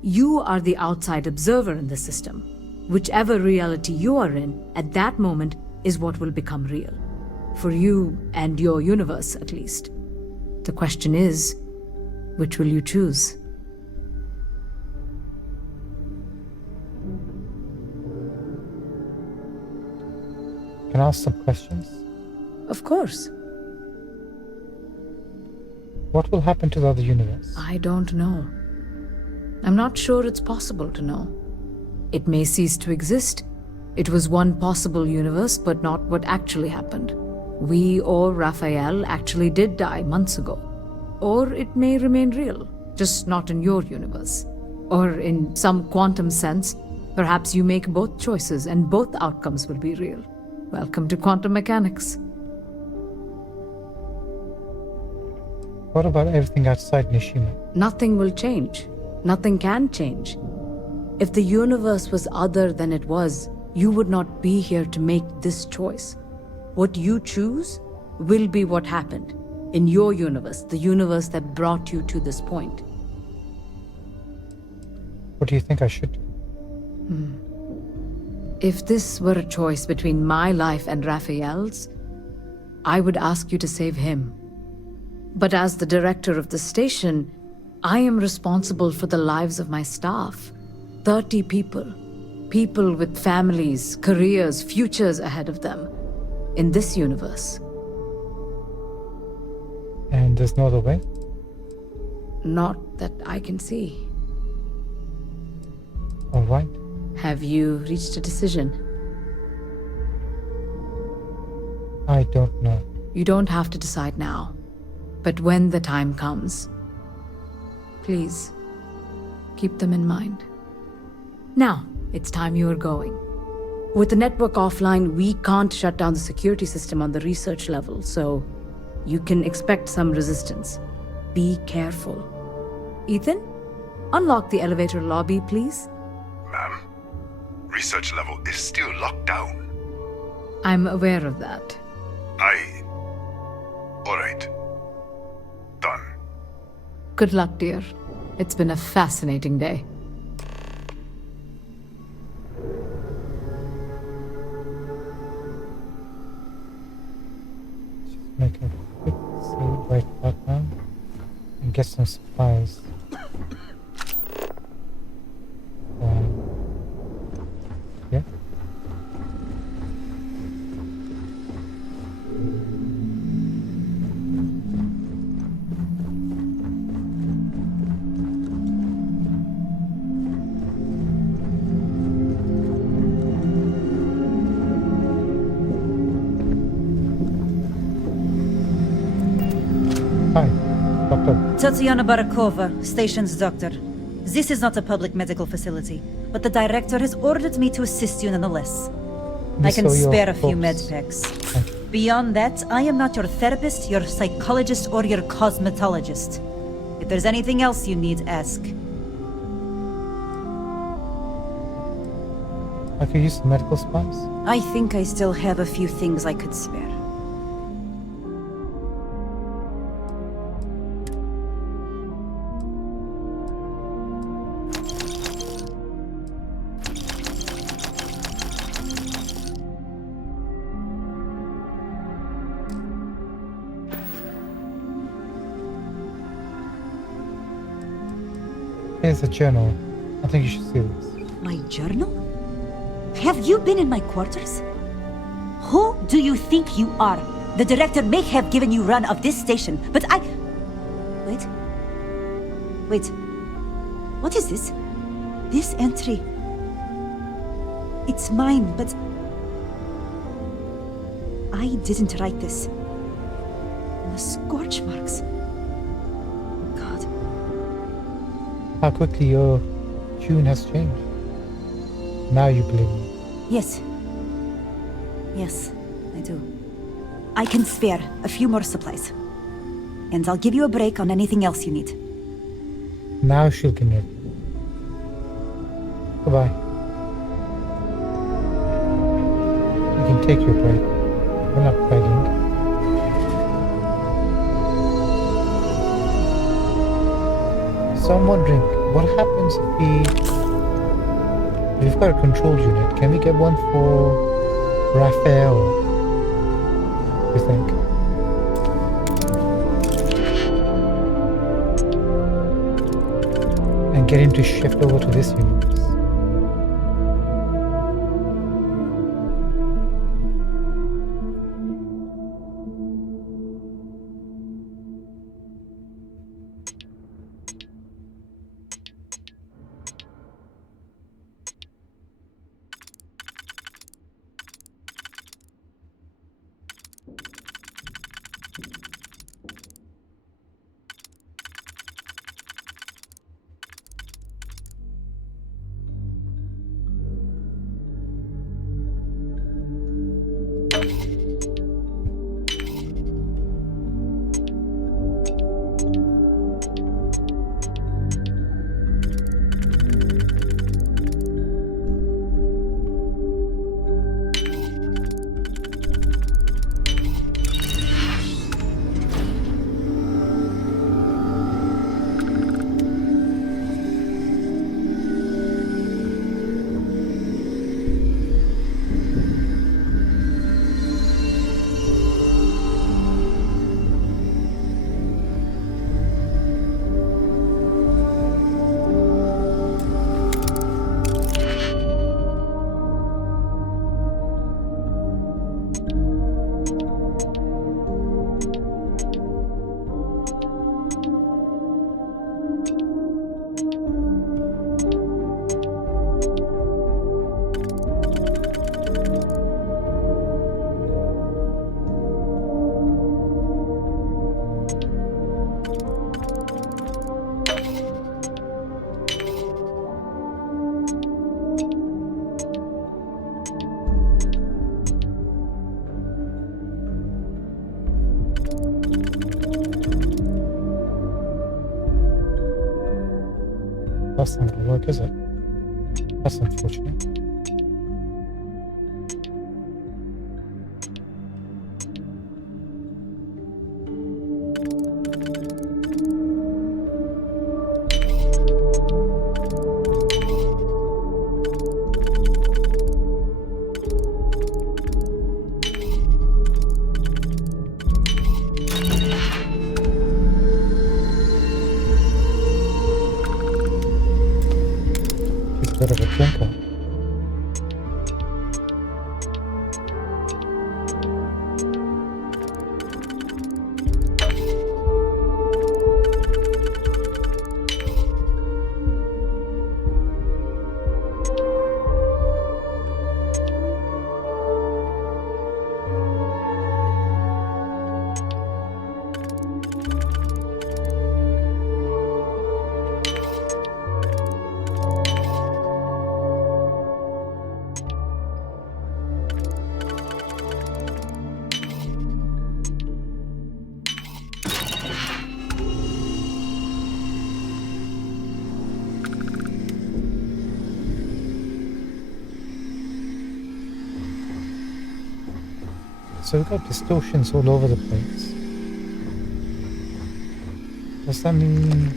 You are the outside observer in the system. Whichever reality you are in, at that moment, is what will become real. For you and your universe, at least. The question is, which will you choose? Can I ask some questions? Of course. What will happen to the other universe? I don't know. I'm not sure it's possible to know. It may cease to exist. It was one possible universe, but not what actually happened. We or Raphael actually did die months ago. Or it may remain real, just not in your universe. Or in some quantum sense, perhaps you make both choices and both outcomes will be real. Welcome to quantum mechanics. What about everything outside Nishima? Nothing will change. Nothing can change. If the universe was other than it was, you would not be here to make this choice. What you choose will be what happened in your universe, the universe that brought you to this point. What do you think I should do? If this were a choice between my life and Raphael's, I would ask you to save him. But as the director of the station, I am responsible for the lives of my staff. 30 people. People with families, careers, futures ahead of them. In this universe. And there's no other way? Not that I can see. All right. Have you reached a decision? I don't know. You don't have to decide now. But when the time comes, please, keep them in mind. Now, it's time you are going. With the network offline, we can't shut down the security system on the research level, so you can expect some resistance. Be careful. Ethan, unlock the elevator lobby, please. Ma'am, research level is still locked down. I'm aware of that. All right. Done. Good luck, dear. It's been a fascinating day. Make a quick save right about now and get some supplies. Yeah. Hi, Doctor. Tatiana Barakova, station's doctor. This is not a public medical facility, but the director has ordered me to assist you nonetheless. I can spare a few med packs. Beyond that, I am not your therapist, your psychologist, or your cosmetologist. If there's anything else you need, ask. I could use some medical supplies. I think I still have a few things I could spare. Here's a journal. I think you should see this. My journal? Have you been in my quarters? Who do you think you are? The director may have given you run of this station, but I... Wait. Wait. What is this? This entry... It's mine, but... I didn't write this. The scorch marks. God. How quickly your tune has changed. Now you believe me. Yes. Yes, I do. I can spare a few more supplies. And I'll give you a break on anything else you need. Now she'll give me. Goodbye. You can take your break. We're not begging. So I'm wondering, what happens if we've got a control unit? Can we get one for Raphael? You think? And get him to shift over to this universe. That's not gonna work, is it? That's unfortunate. She's a bit of a drinker. So we've got distortions all over the place. Does that mean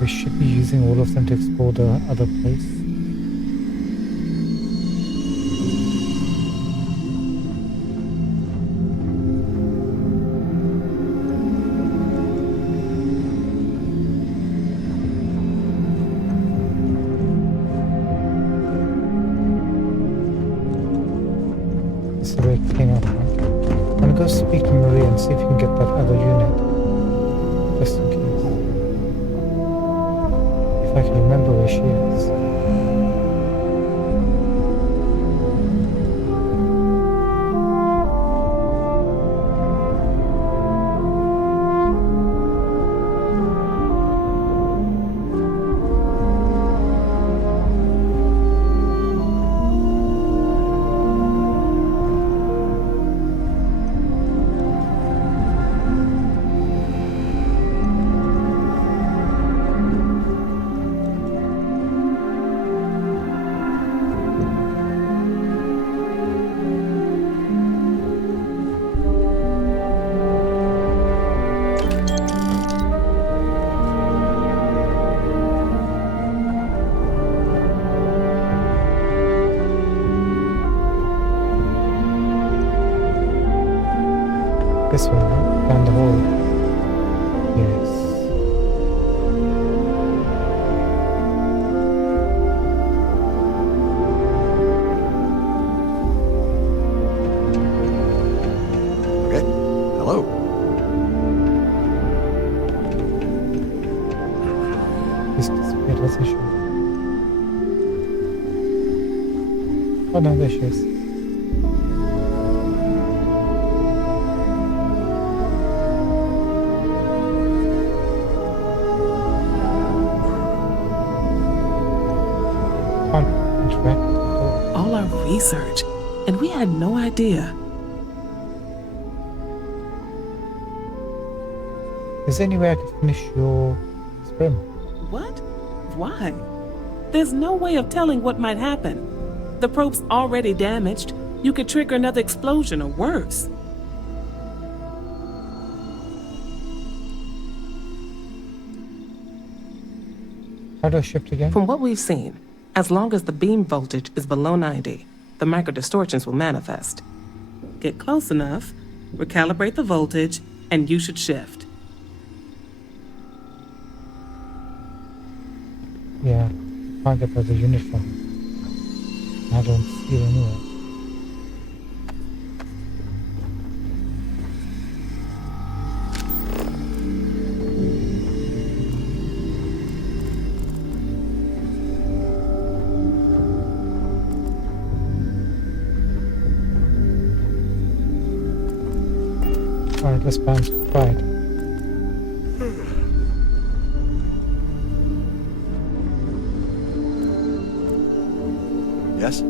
we should be using all of them to explore the other place? go speak to Maria and see if you can get that other unit. Just in case. If I can remember where she is. This way, right? Down the hall. Yes. Okay. Hello. This disappeared, wasn't she? Oh no, there she is. All our research, and we had no idea. Is there any way I could finish your experiment? What? Why? There's no way of telling what might happen. The probe's already damaged. You could trigger another explosion or worse. How do I shift again? From what we've seen, as long as the beam voltage is below 90, the microdistortions will manifest. Get close enough, recalibrate the voltage, and you should shift. Yeah, can't get the unit from. I don't see it anywhere. Alright, let's bounce right. Yes?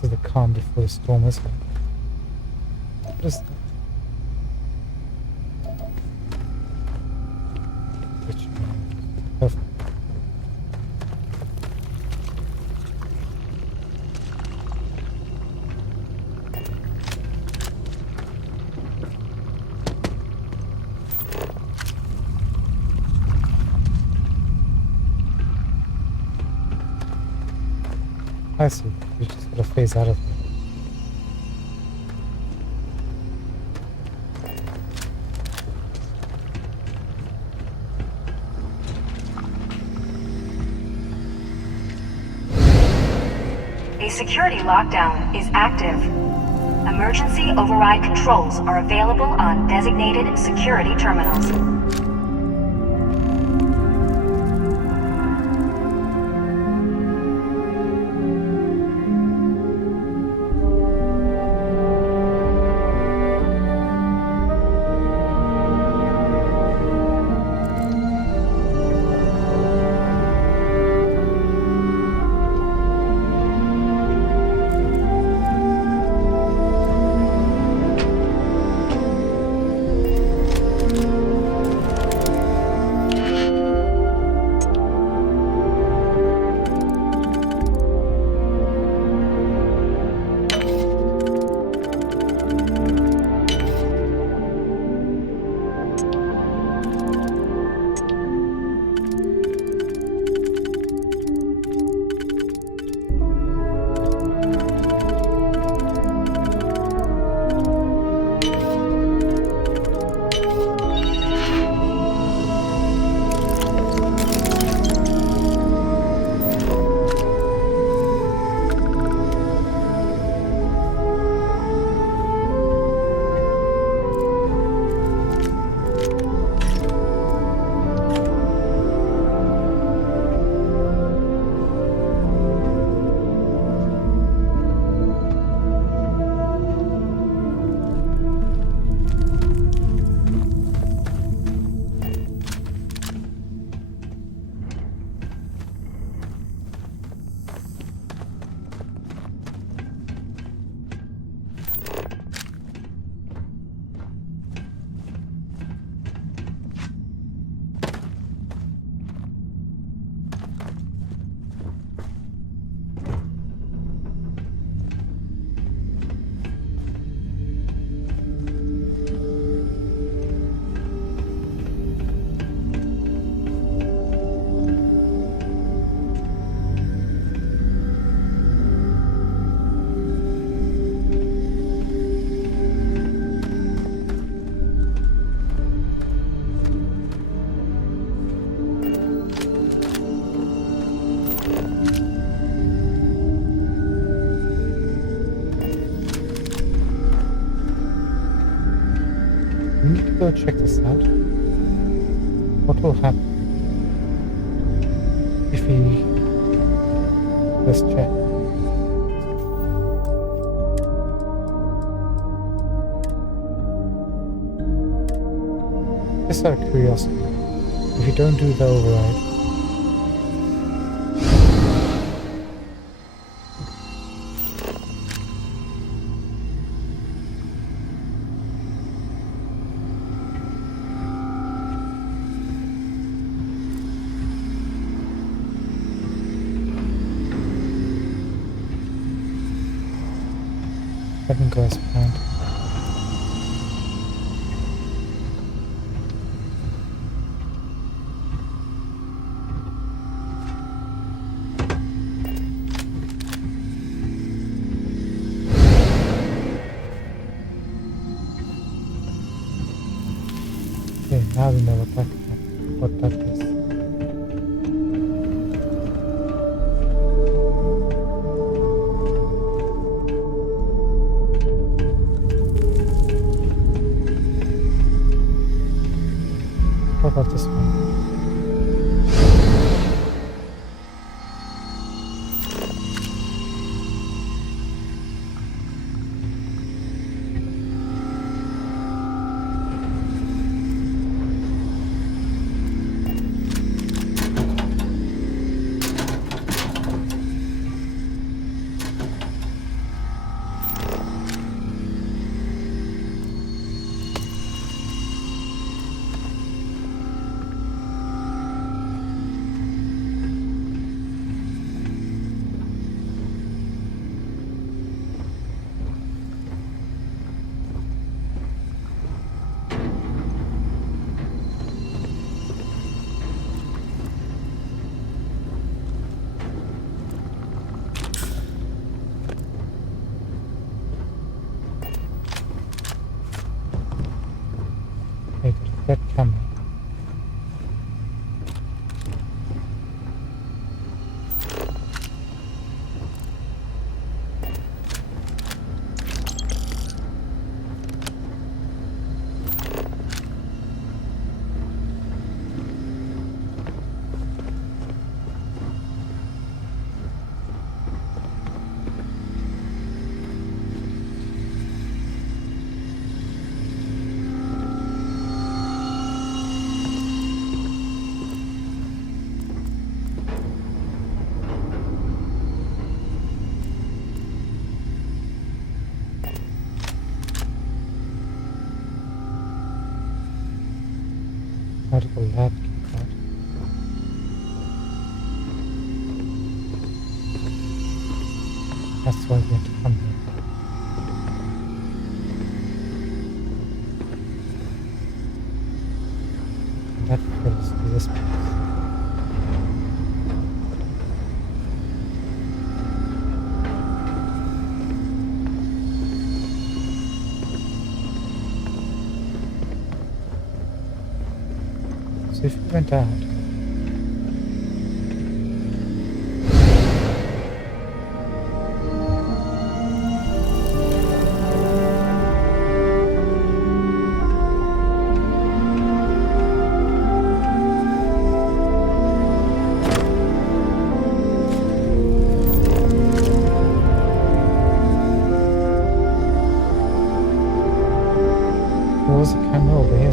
This is the calm before the storm, isn't it? What is that? Perfect. I see. You just gotta phase out of it. A security lockdown is active. Emergency override controls are available on designated security terminals. We need to go check this out. What will happen if we just check? Just out of curiosity, if you don't do the override, doesn't go as planned. Okay, now we know what that is. What about this one? That's why we had to come here. And that goes to this place. So if we went out, there was a camera over here.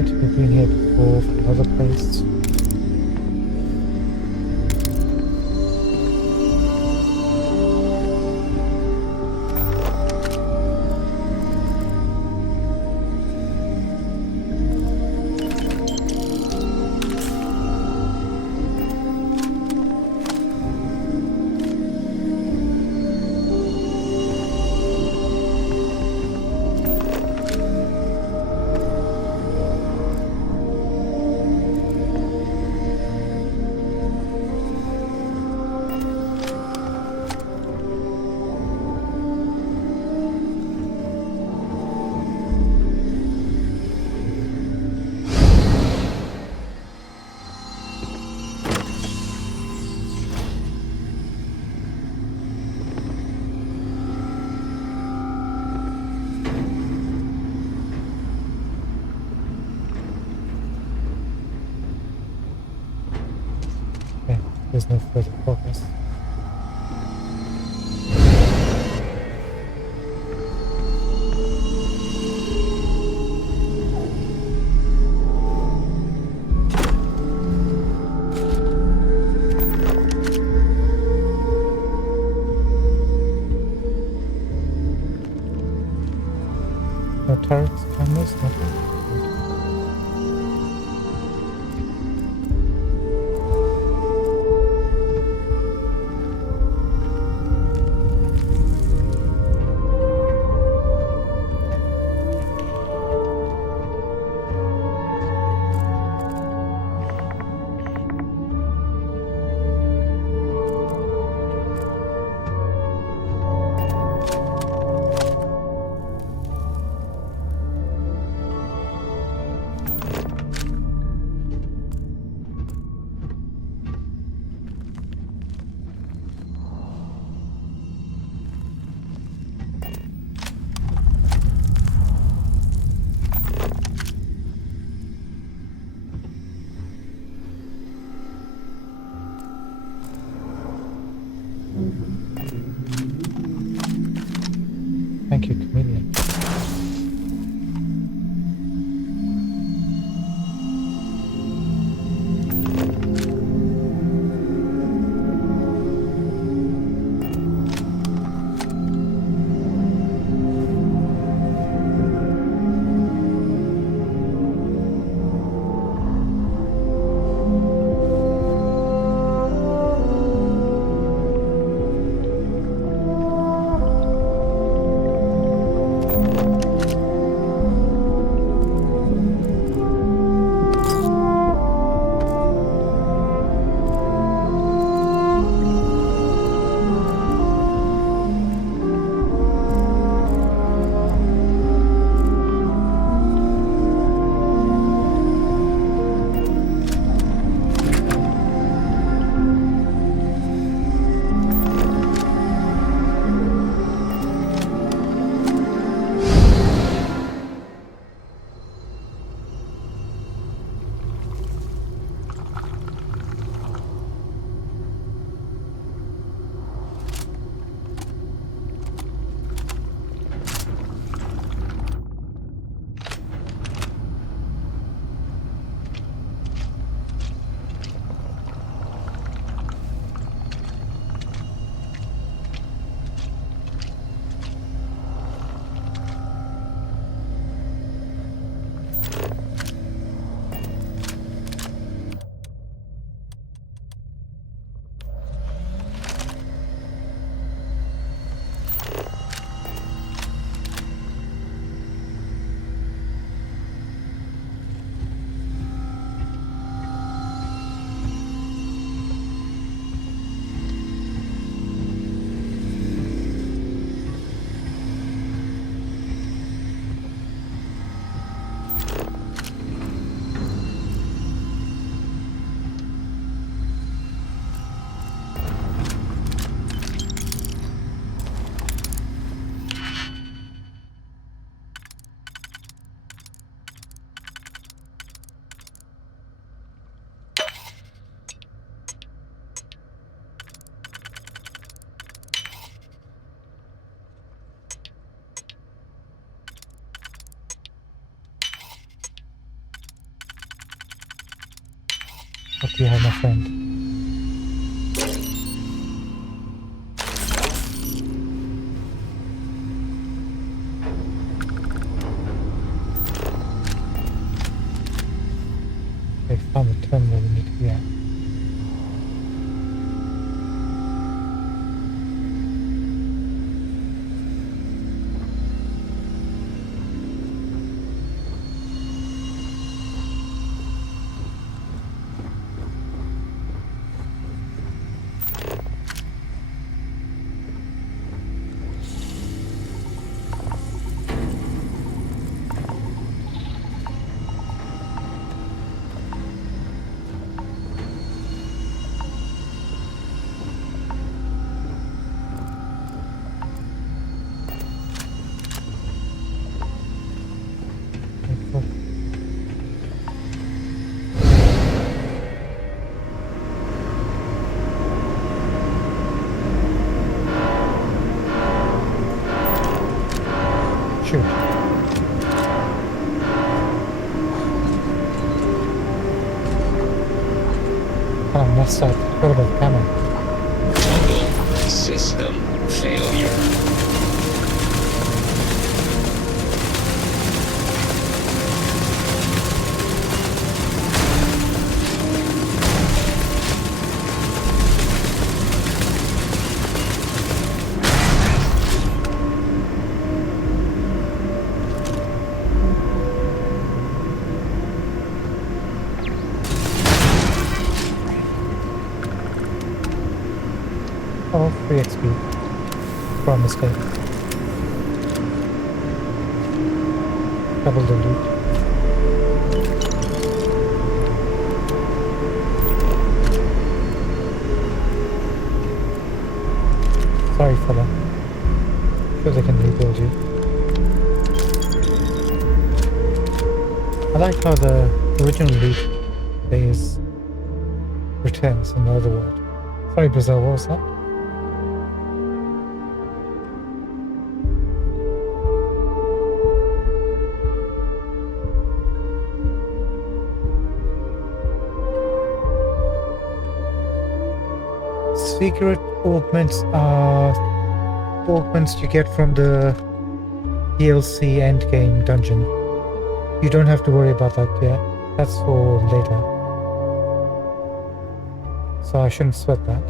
We've been here before from another place. There's no further progress. No turrets, cameras, nothing. What do you have, my friend? Okay, found the terminal we need to be at. Shoot. Oh, messed up. What about the camera? System failure. Oh, 3 XP. From mistake. Double the loot. Sorry, fella. Sure they can rebuild you. I like how the original loot is returns in the other world. Sorry, Brazil, what was that? Secret augments are augments you get from the DLC endgame dungeon. You don't have to worry about that yet. That's for later. So I shouldn't sweat that.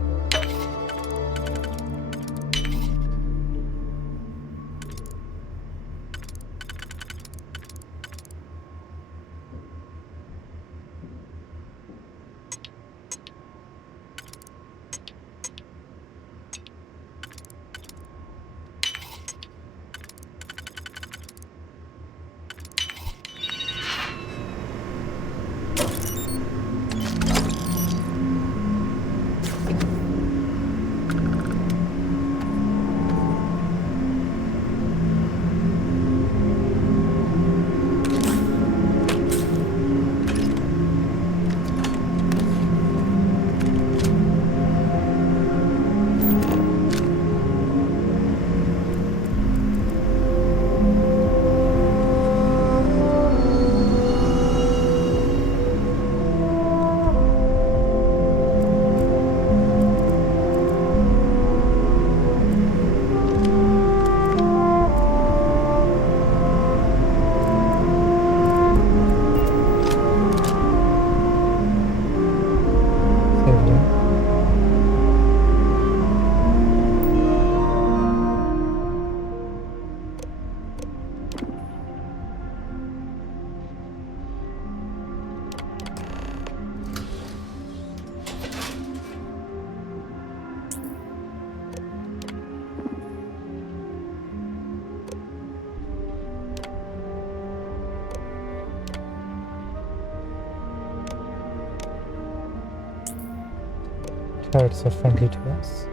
Turrets are friendly to us.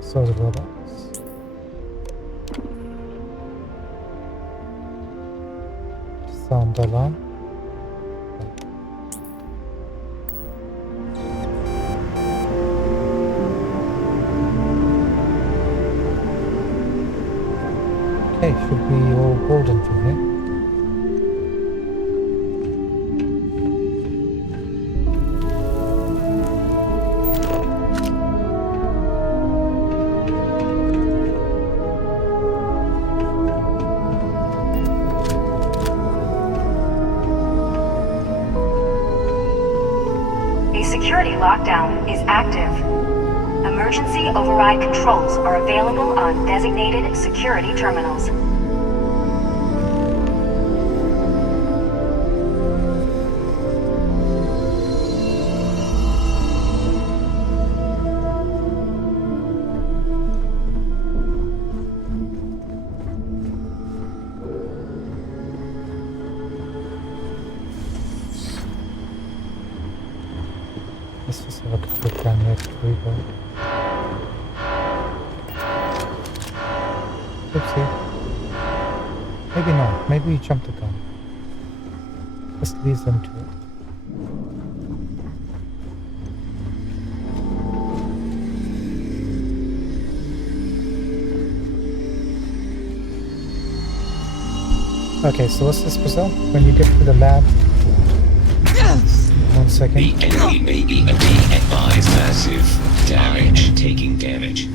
So the robots. Sound alarm. Okay, should be all important from here. A security lockdown is active. Emergency override controls are available on designated security terminals. Let's just have a quick look down here before we go. Oopsie. Maybe not. Maybe we jumped the gun. Just leads them to it. Okay, so what's this, Brazil? When you get to the lab... 1 second. The enemy may be advised massive damage. Taking damage.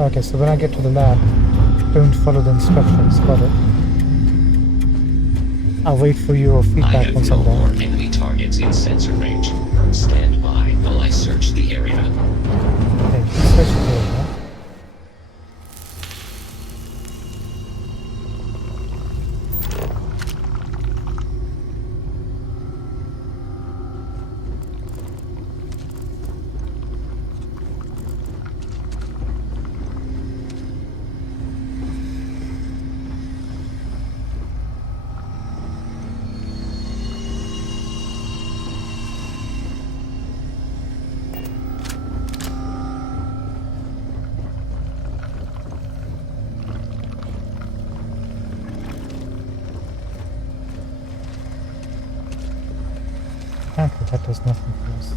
Okay, so when I get to the lab, don't follow the instructions, got it? I'll wait for your feedback once I'm more done. enemy targets in sensor range. Stand by while I search the area. Okay, search the area. Apparently that does nothing for us.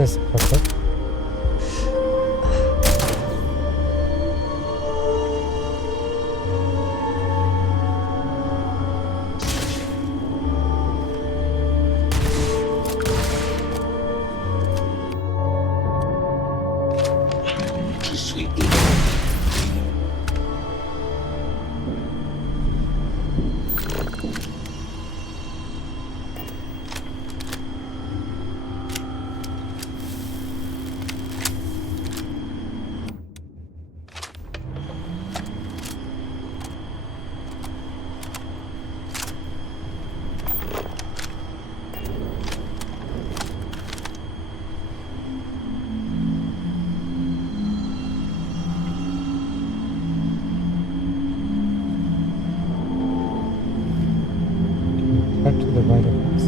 There's a couple. Too sweet. Back to the right of us.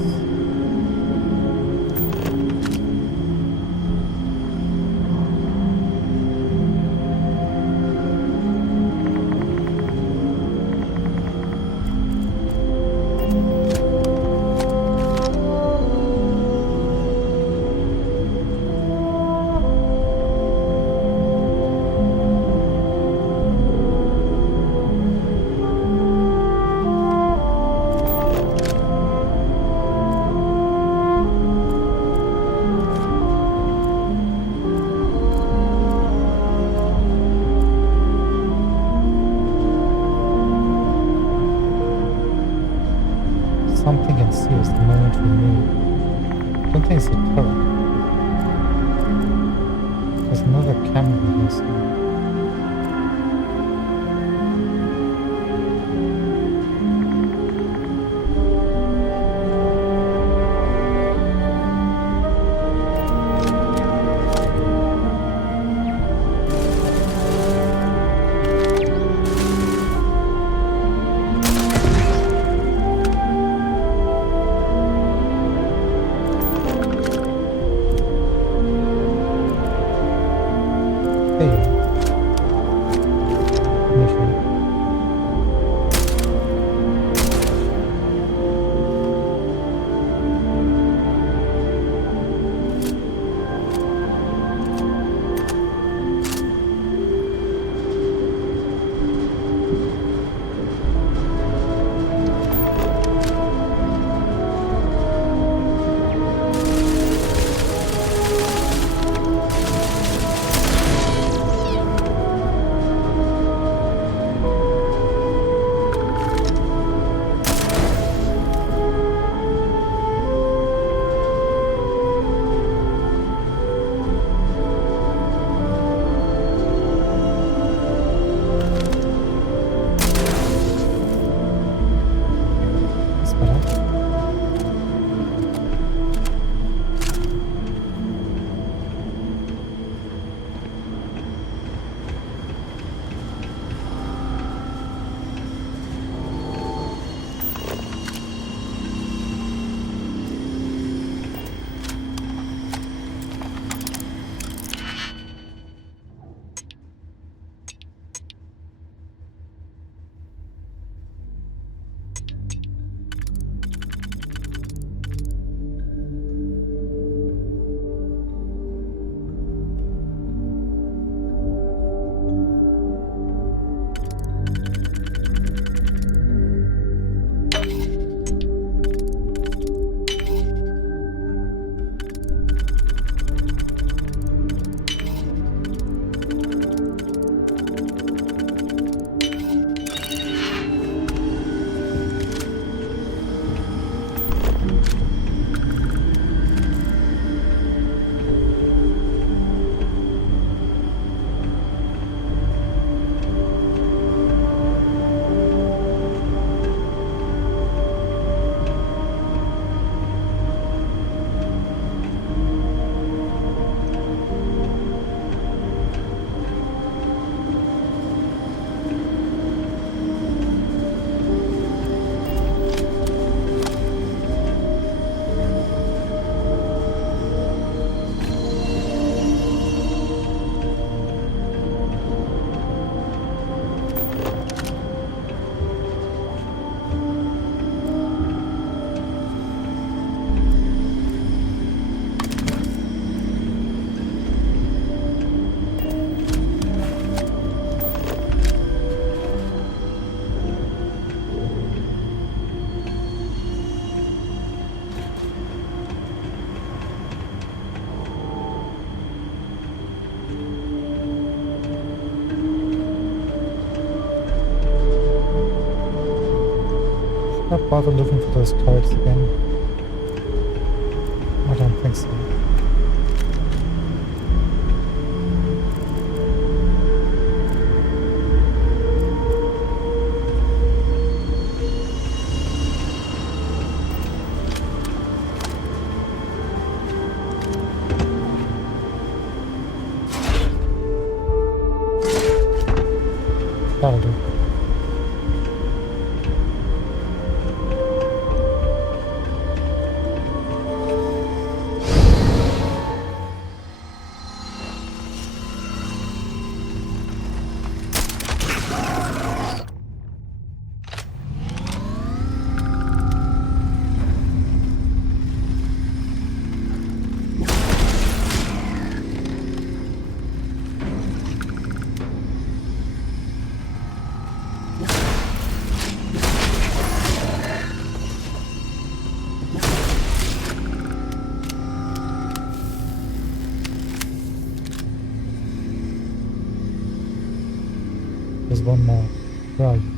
something ensues the moment we move. I don't think it's the turret. There's another camera here somewhere. Not bother looking for those turrets again. I don't think so. That'll do. There's one more. Where are you?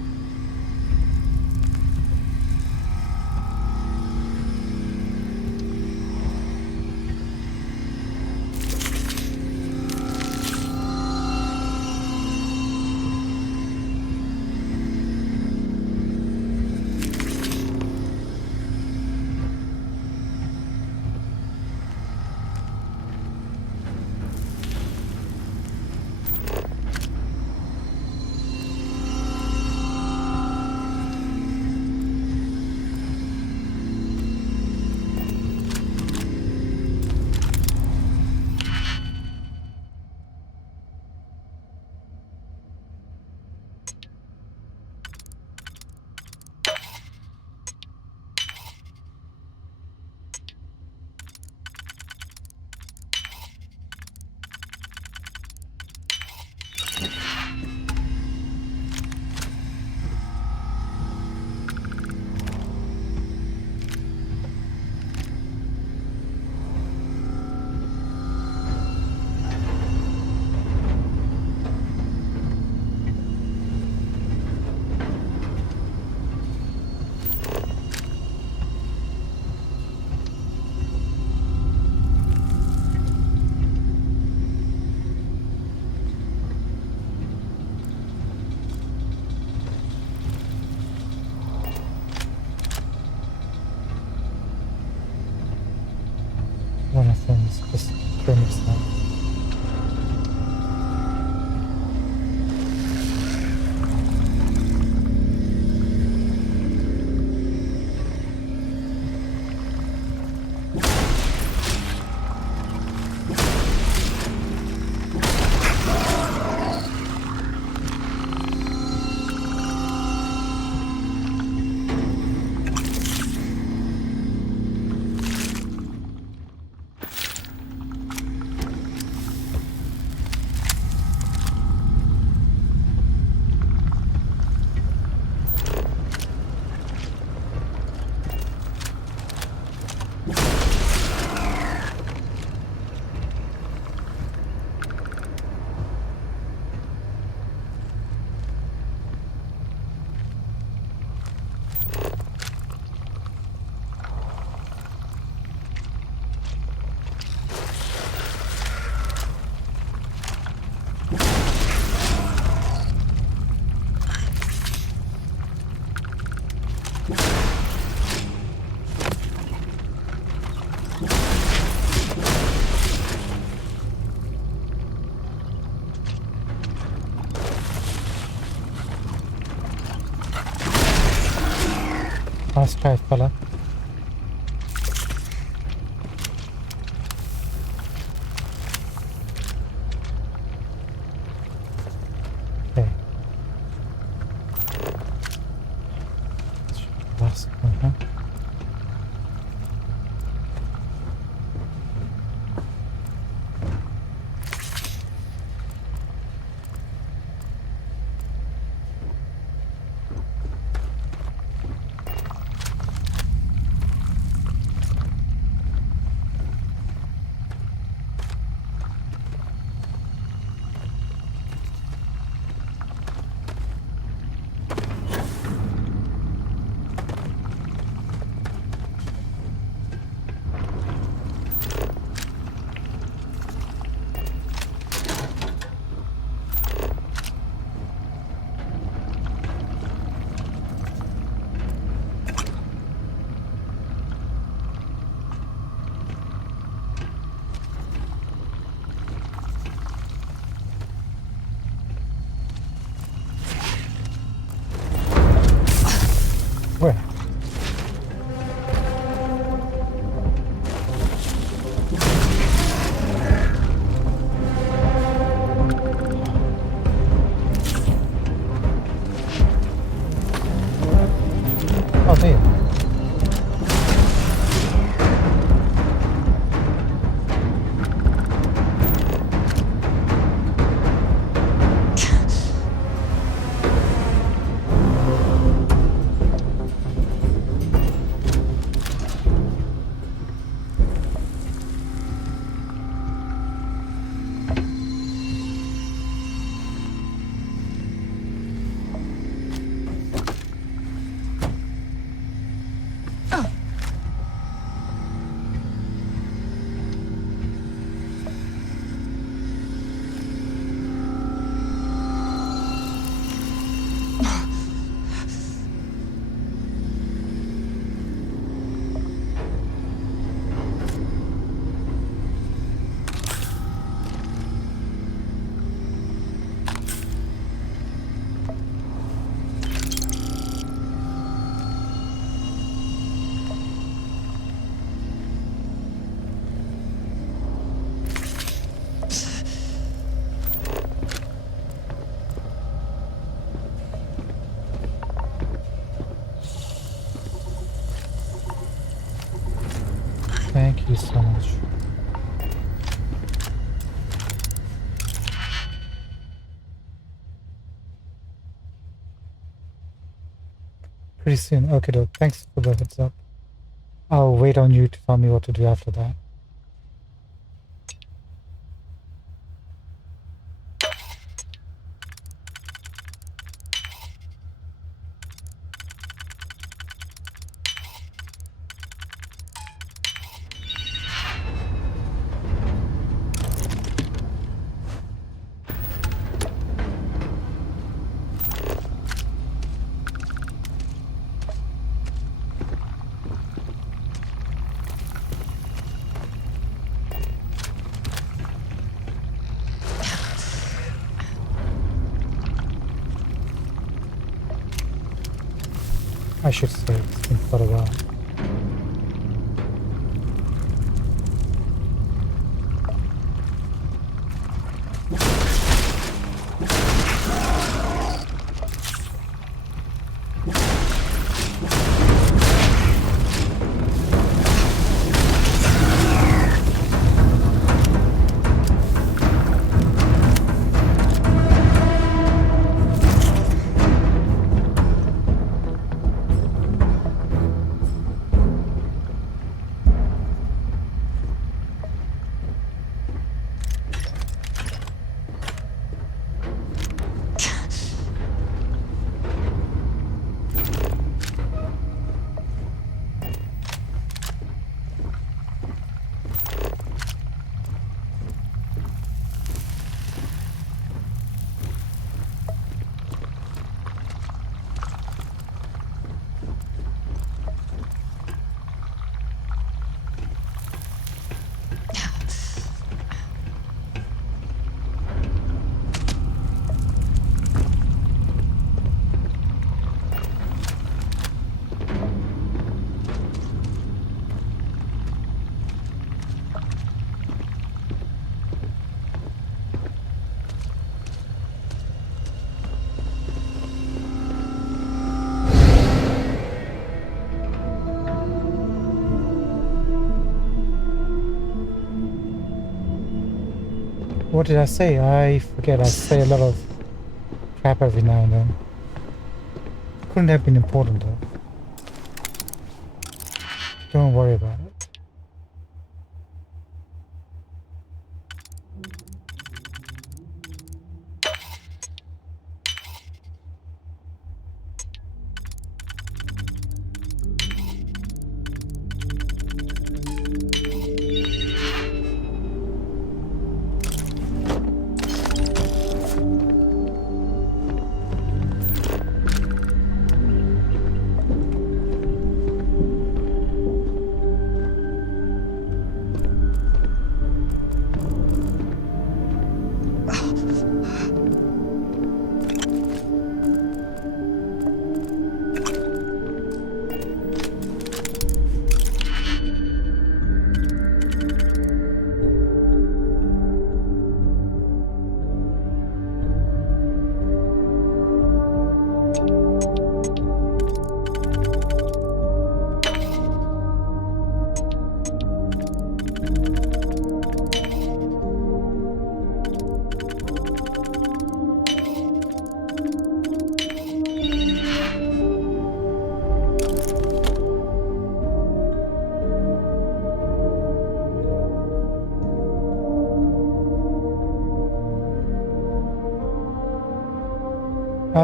Nice try, fella. Okay. Last one, huh? Where? Oh, there. Thank you so much. Pretty soon. Okay, doke. Thanks for the heads up. I'll wait on you to tell me what to do after that. I should say it's been quite a while. what did I say? I forget. I say a lot of crap every now and then. Couldn't have been important though. Don't worry about it.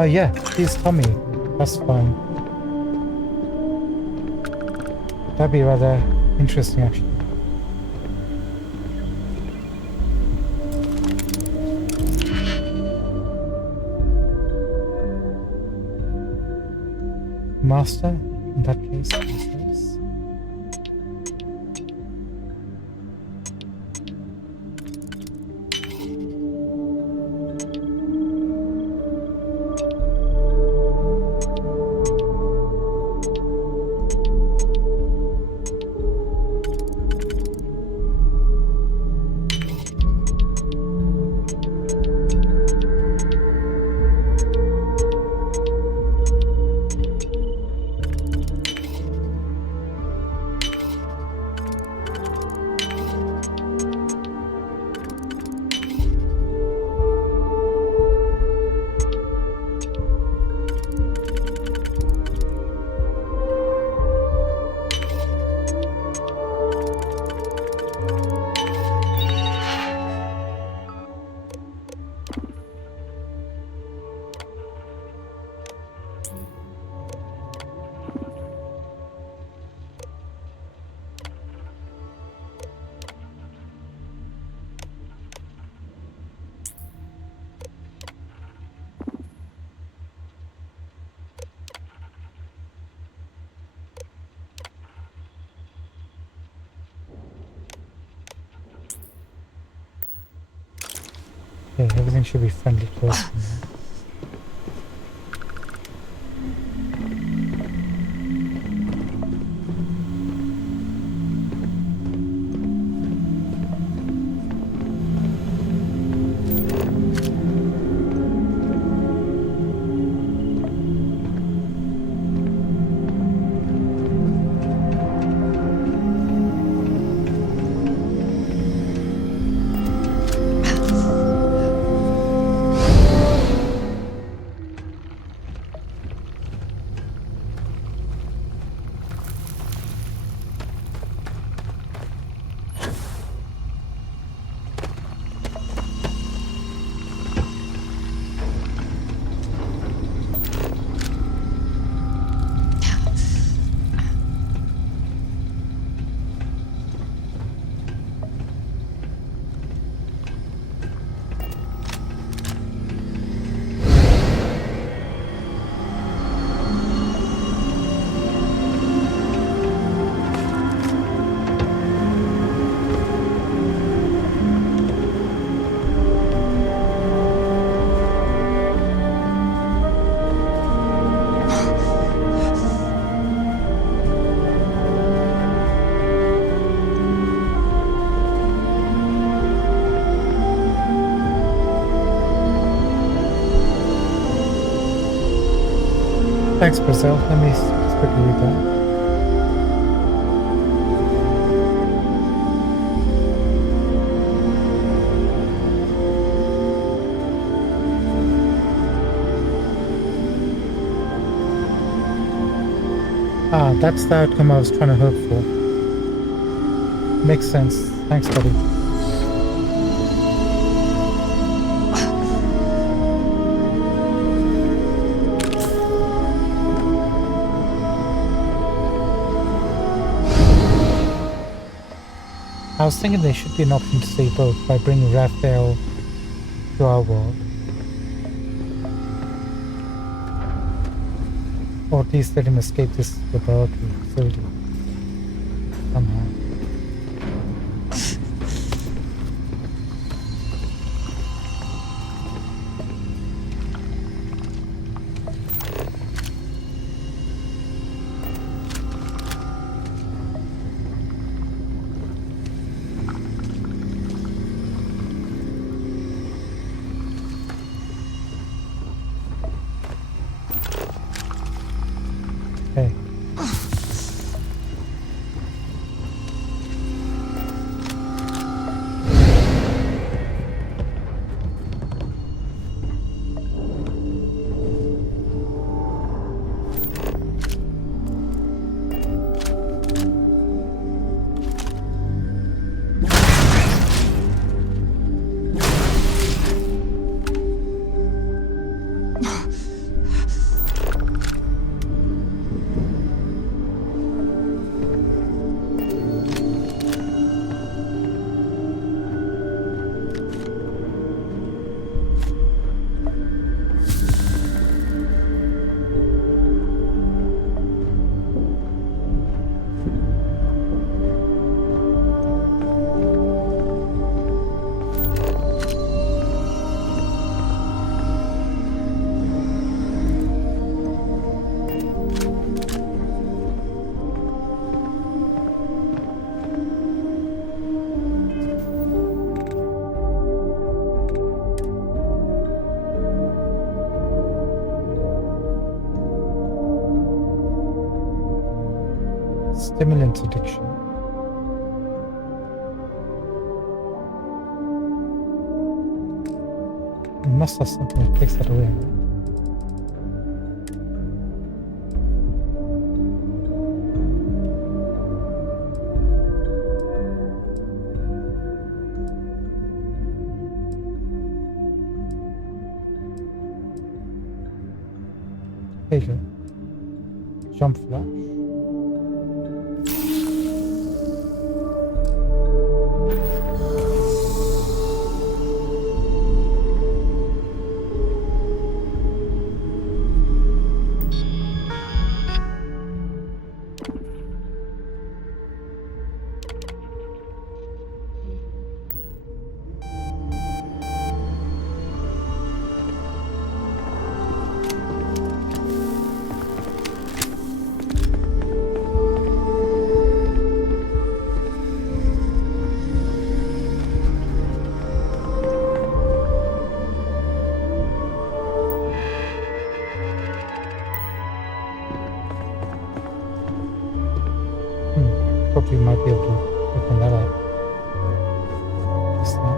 Yeah, please tell me. That's fine. That'd be rather interesting, actually. Master, in that case, yes. Okay, everything should be friendly close. Thanks, Brazil. Let me just quickly read that. Ah, that's the outcome I was trying to hope for. Makes sense. Thanks, buddy. I was thinking there should be an option to say both by bringing Raphael to our world. Or at least let him escape this laboratory facility somehow. Hey. Stimulant addiction. You must have something that takes that away, right? There you go. Jump flash. Probably might be able to open that up. Just now.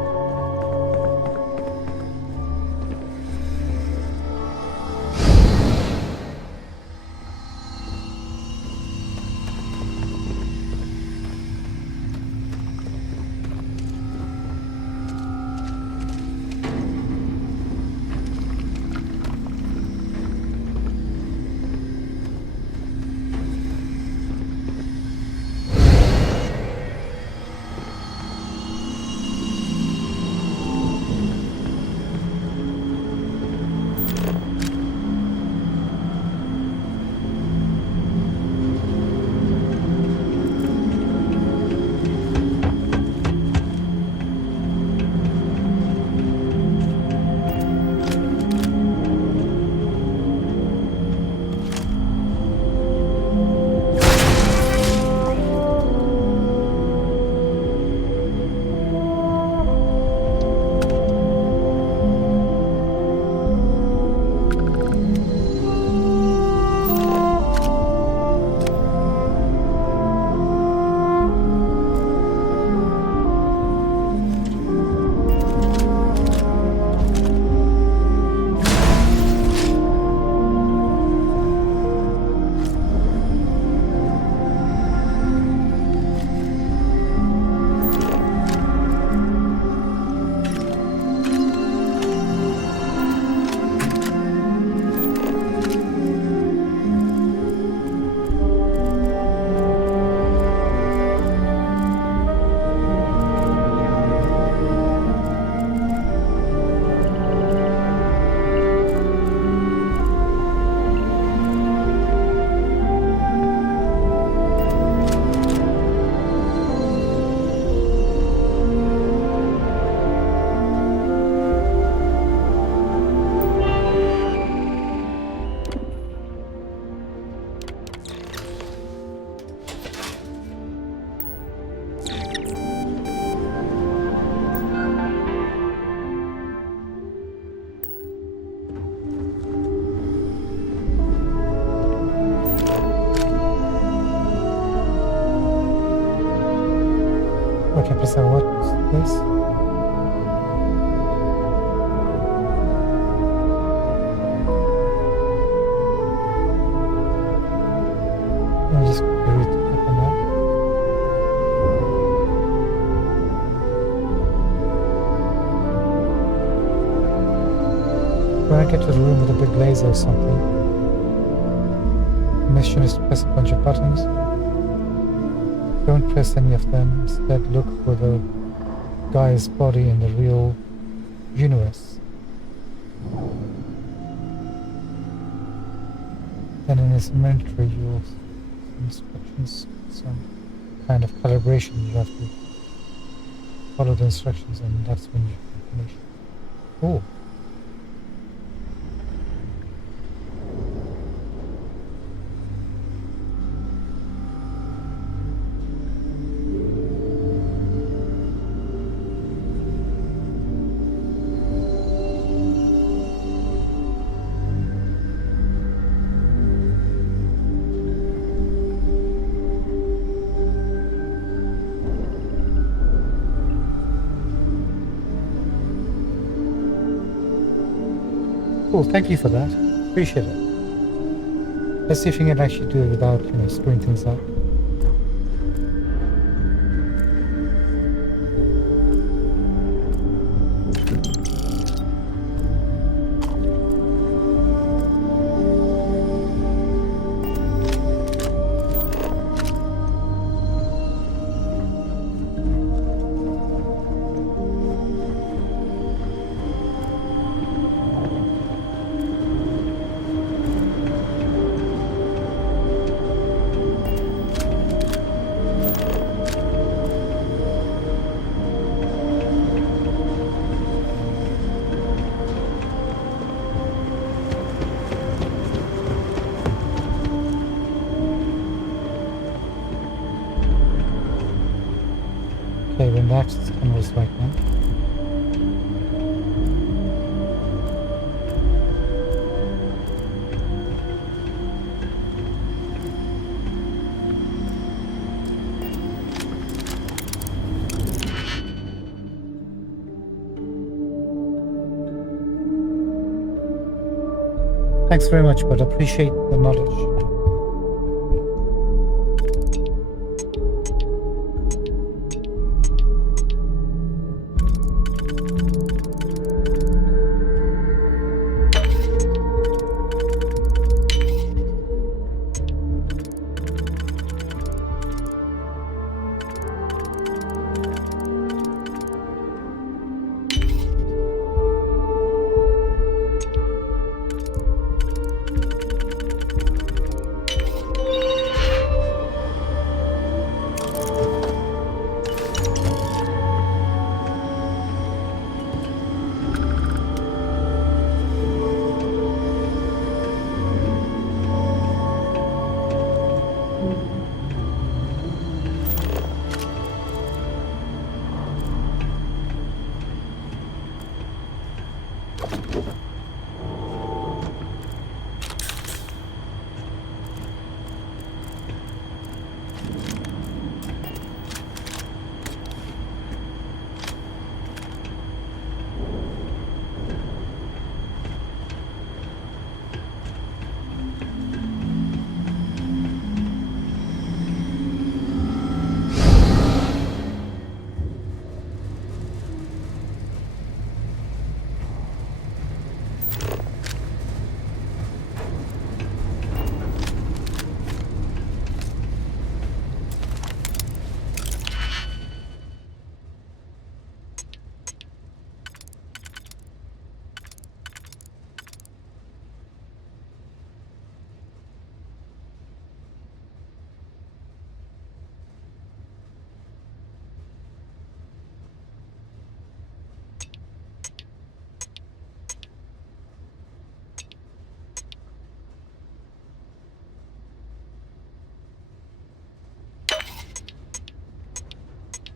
Okay, press that. What's this? Let me just read up on that. When I get to the room with a big laser or something, the mission is to press a bunch of buttons. Don't press any of them. Instead, look for the guy's body in the real universe. Then in his inventory, you'll see instructions, some kind of calibration. You have to follow the instructions, and that's when you get information. Oh. Cool, thank you for that. Appreciate it. Let's see if we can actually do it without, screwing things up. Okay, when the access camera is right now. Thanks very much, but appreciate the knowledge.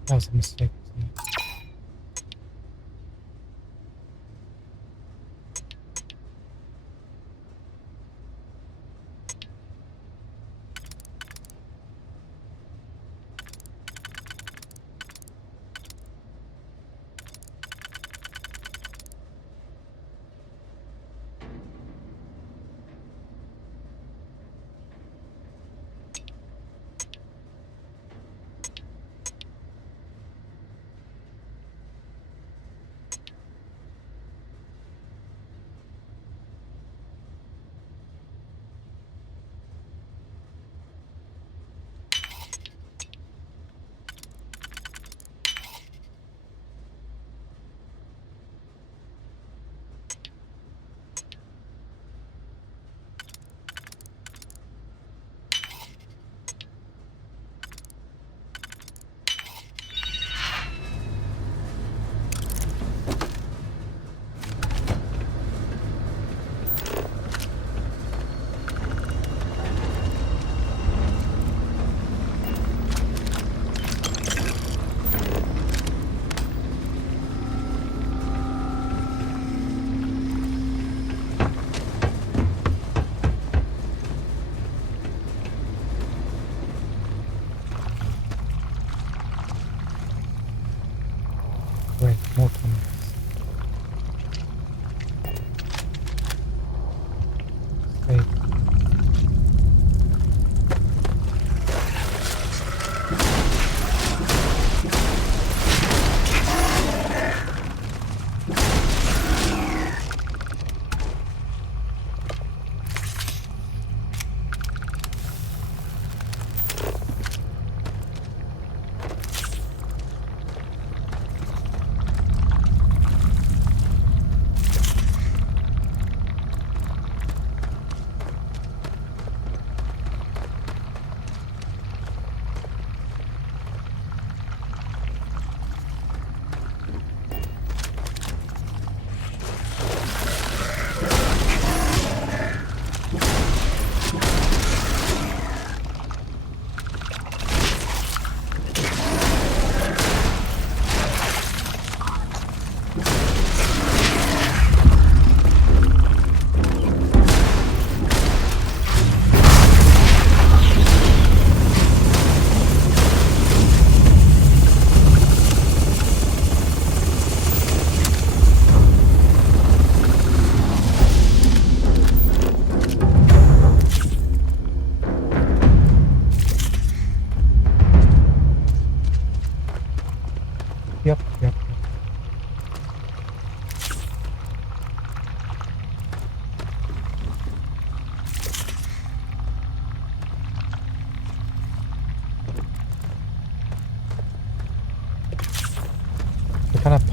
That was a mistake.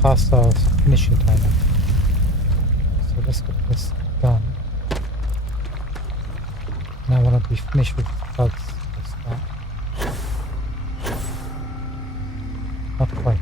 past our finishing time. So let's get this done. Now when we finish with the bugs, we'll start. Not quite.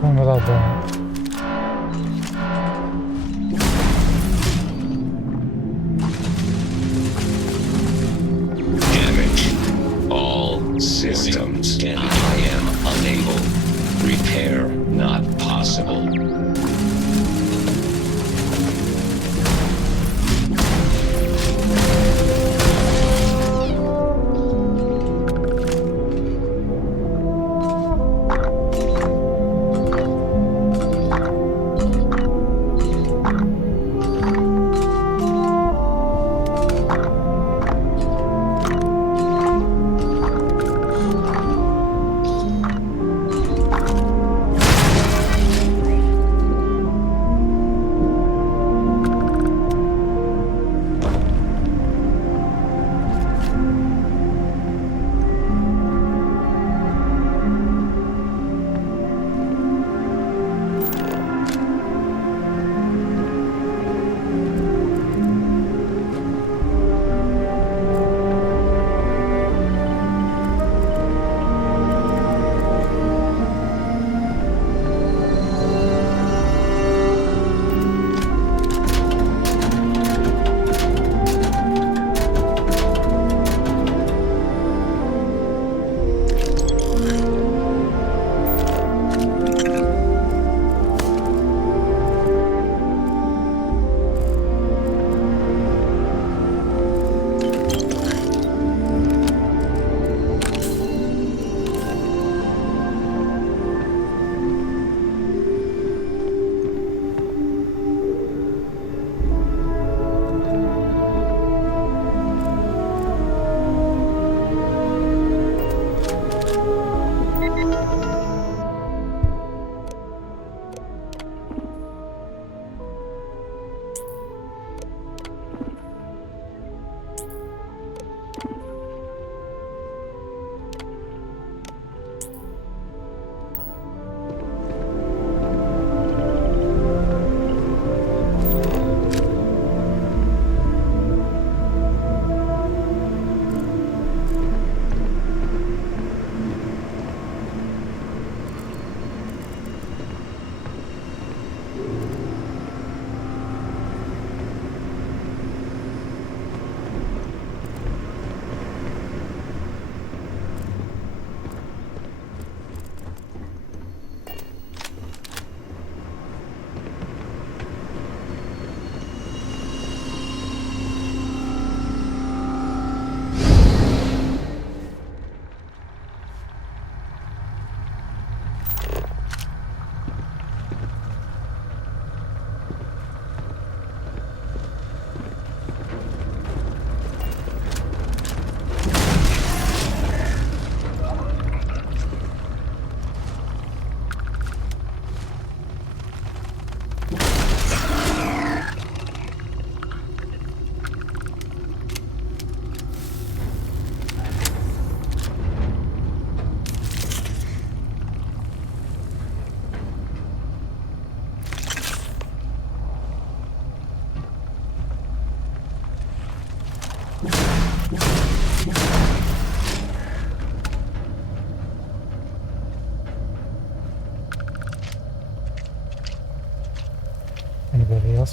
Come without burning. Damage. All systems. I am unable. Repair not possible.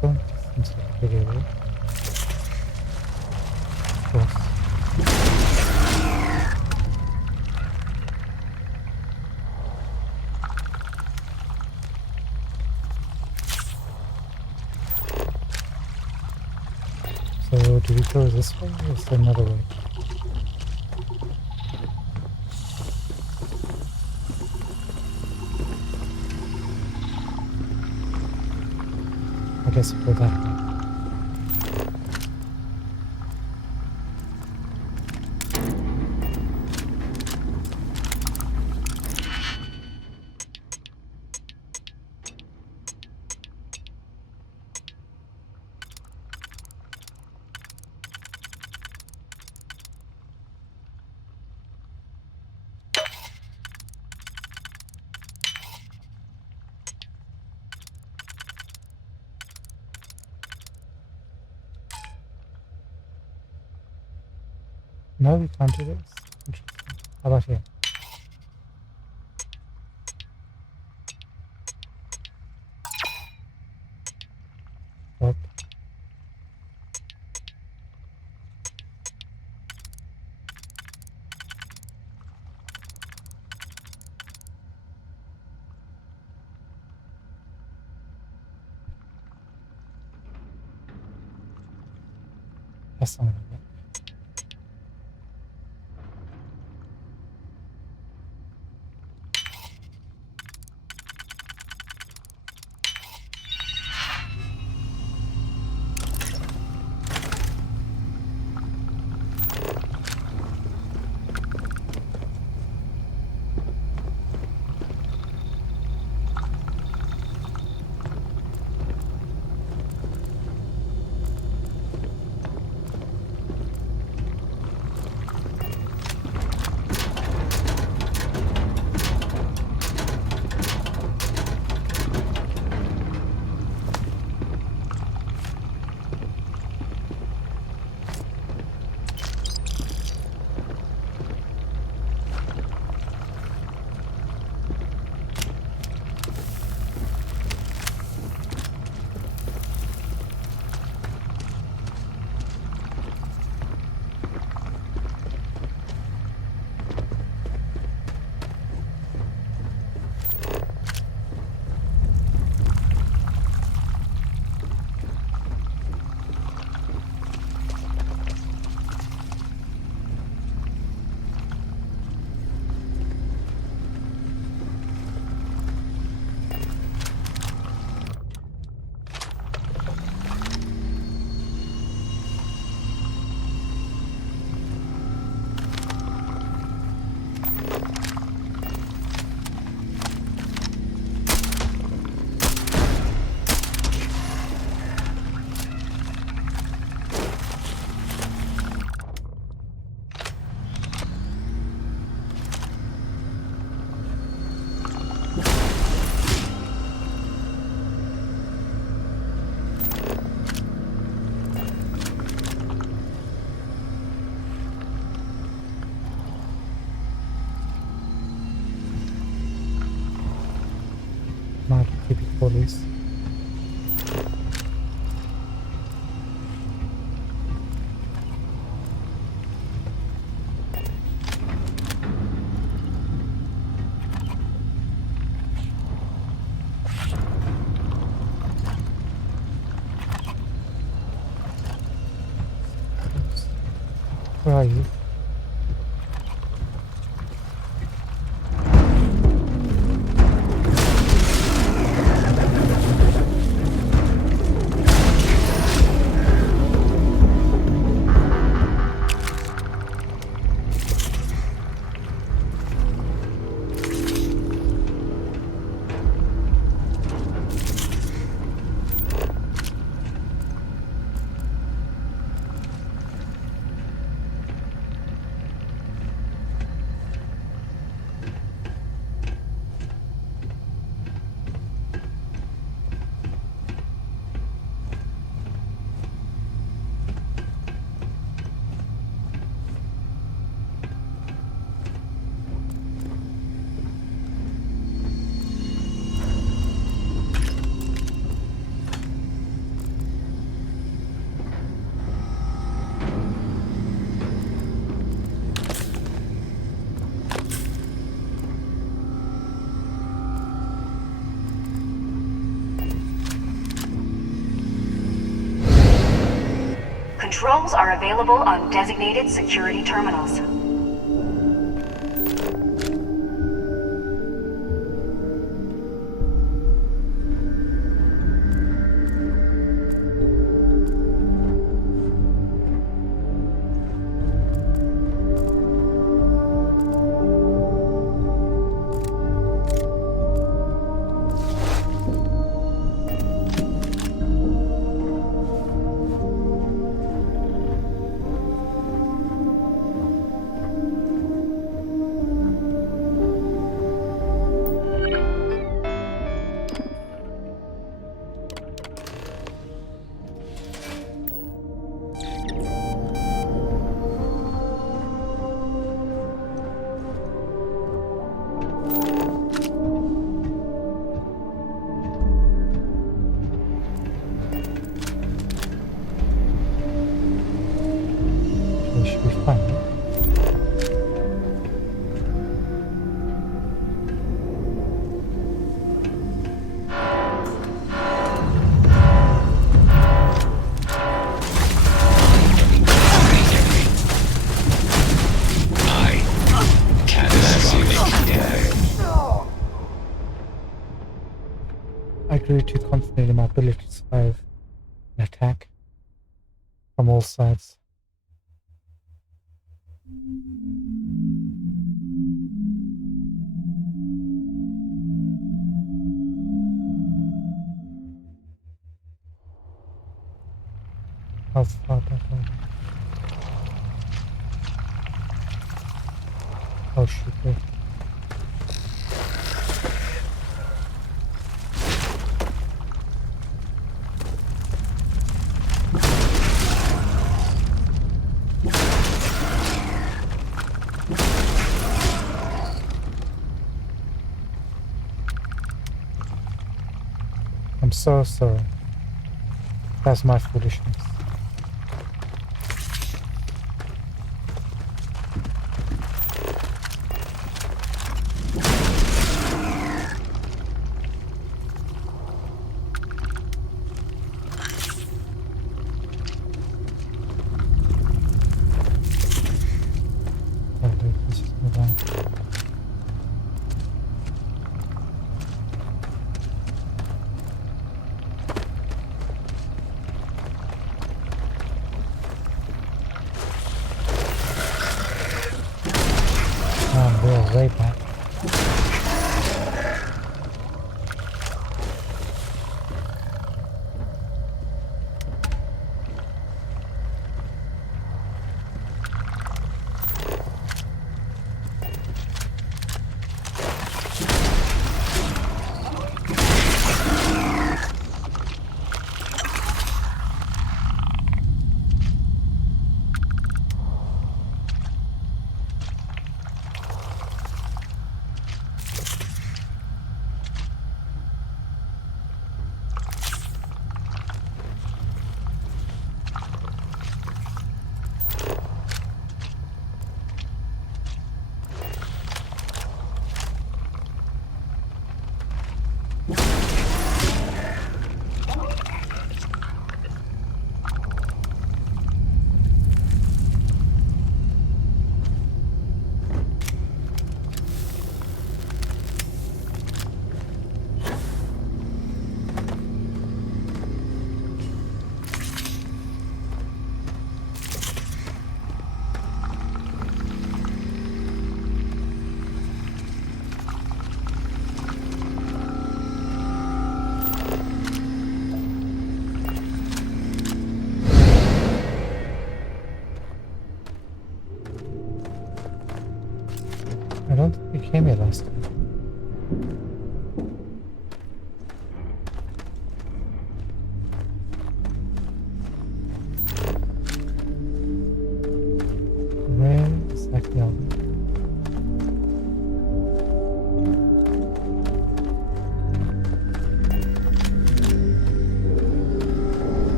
this one seems like a big area. Of course. So, do we go this way or is there another way? I guess we'll go that way. No, we can't do this. Interesting. How about here? What? That's not gonna work. Not creepy police. Where are you? Controls are available on designated security terminals. Should be fine. I grew too confident in my ability to survive an attack from all sides. How far back are we? Oh shit, wait. I'm so sorry. That's my foolishness. Let's just move on. We're way back. I don't think we came here last time. Where exactly are we?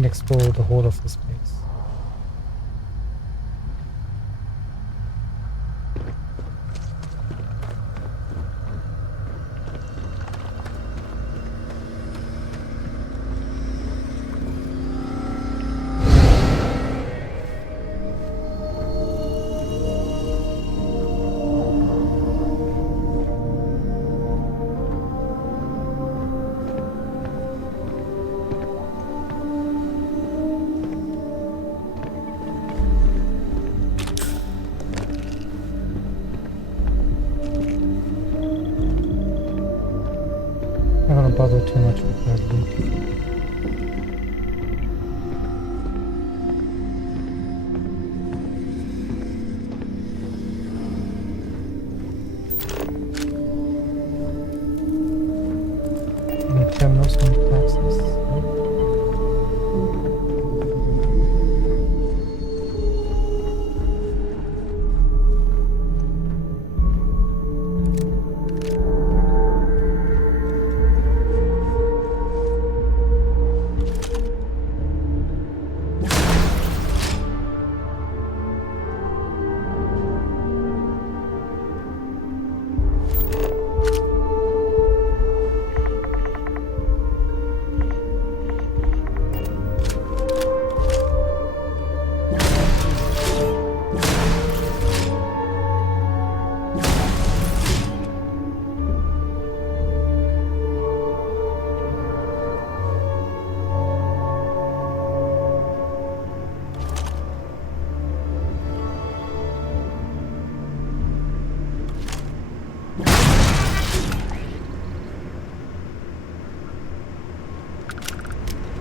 can explore the whole of this place. I don't want to bother too much with that loot. Any terminals we need to access? Nope.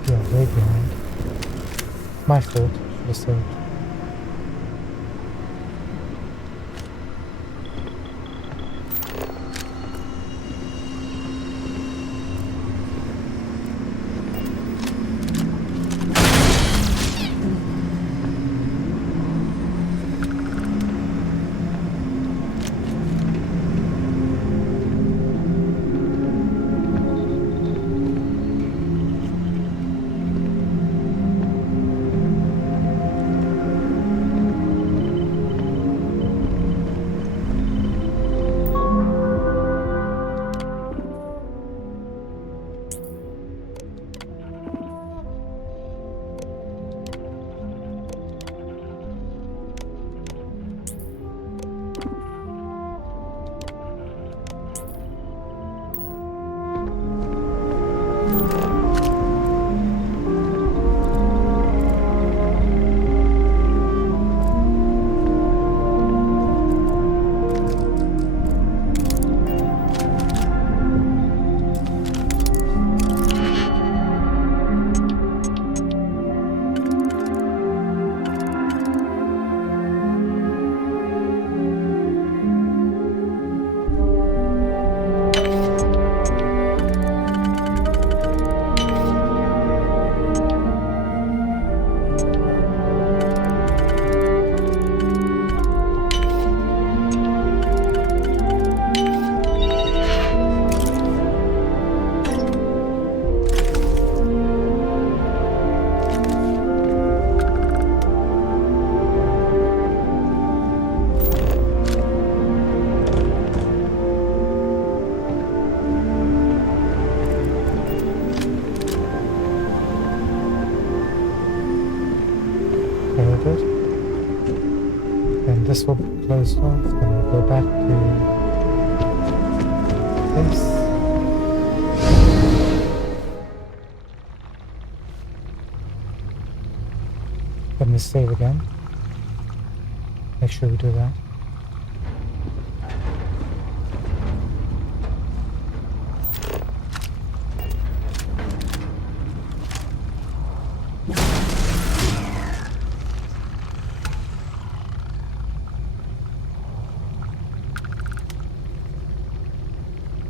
Yeah, way behind. My fault, should have said. Then this will be closed off, then we'll go back to this. Let me save again. Make sure we do that.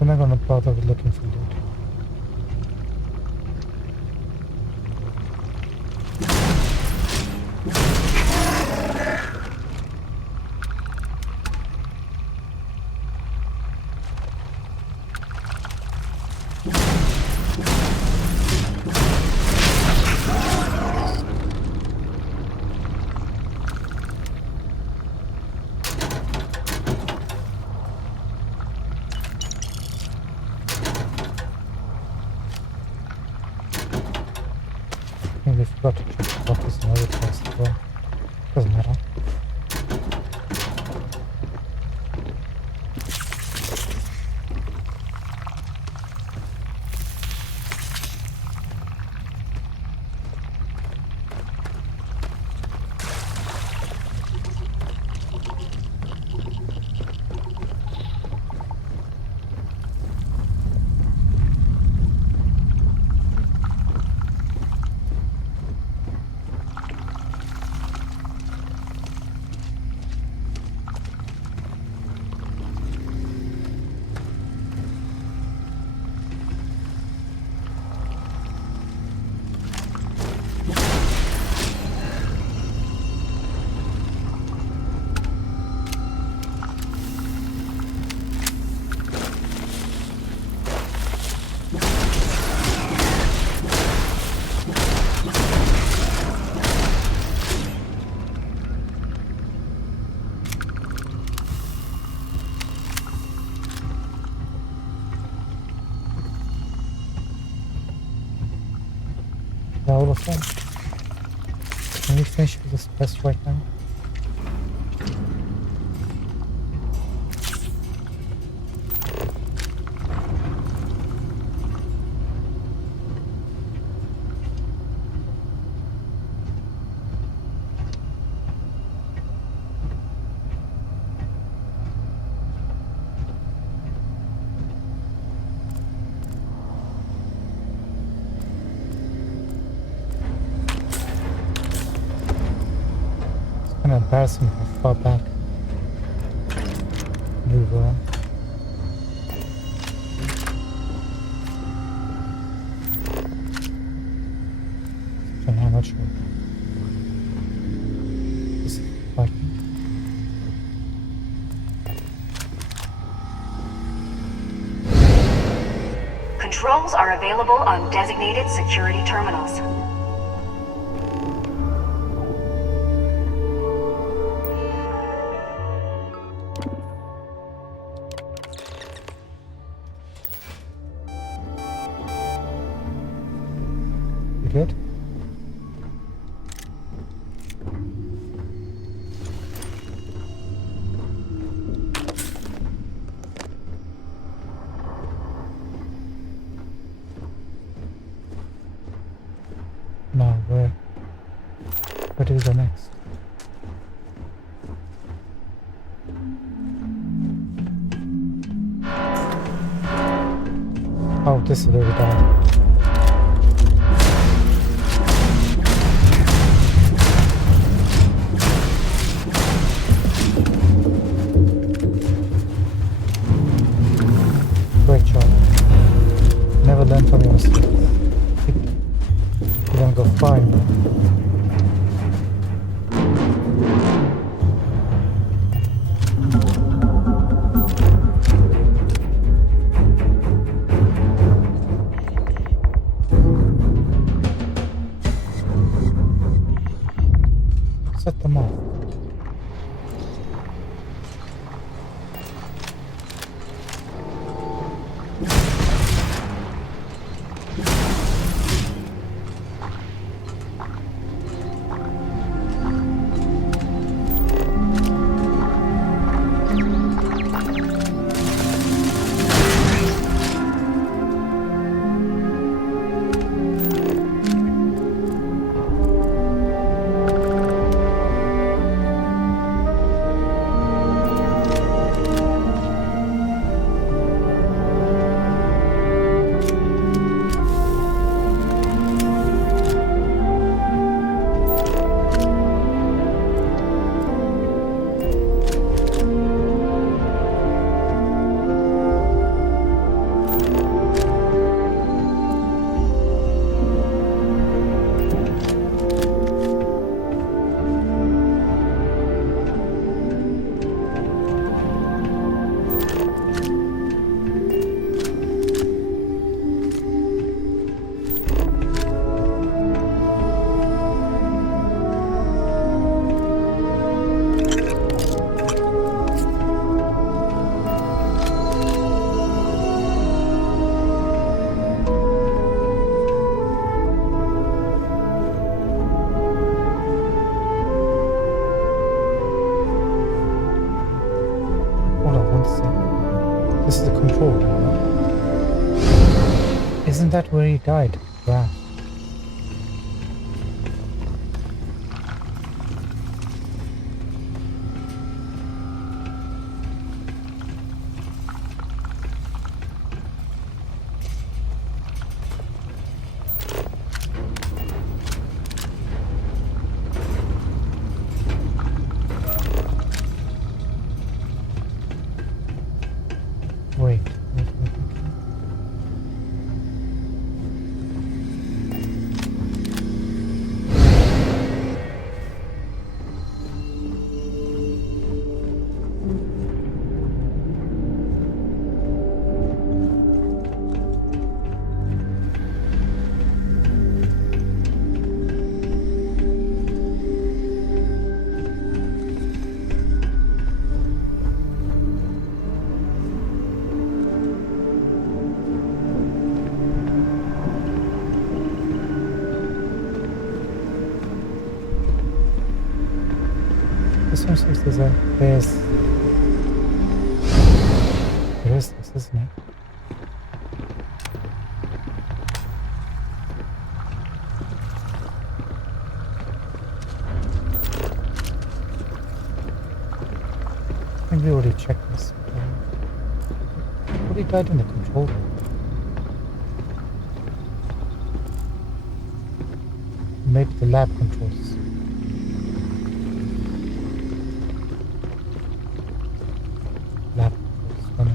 I'm not going to bother with looking for loot. platform. Can we finish this quest right now? Kind of embarrassing how far back we were. Don't know how much this is button. Controls are available on designated security terminals. You good? Now where do we go next? Oh, this is where we died. Great job. Never learn from your mistakes. You're gonna go far anymore. Set them off. This is the control room, right? Isn't that where he died? Wow. Wait. This one says there is this, isn't it? I think we already checked this. What did died in the control room? Maybe the lab controls. Lab controls. Funny.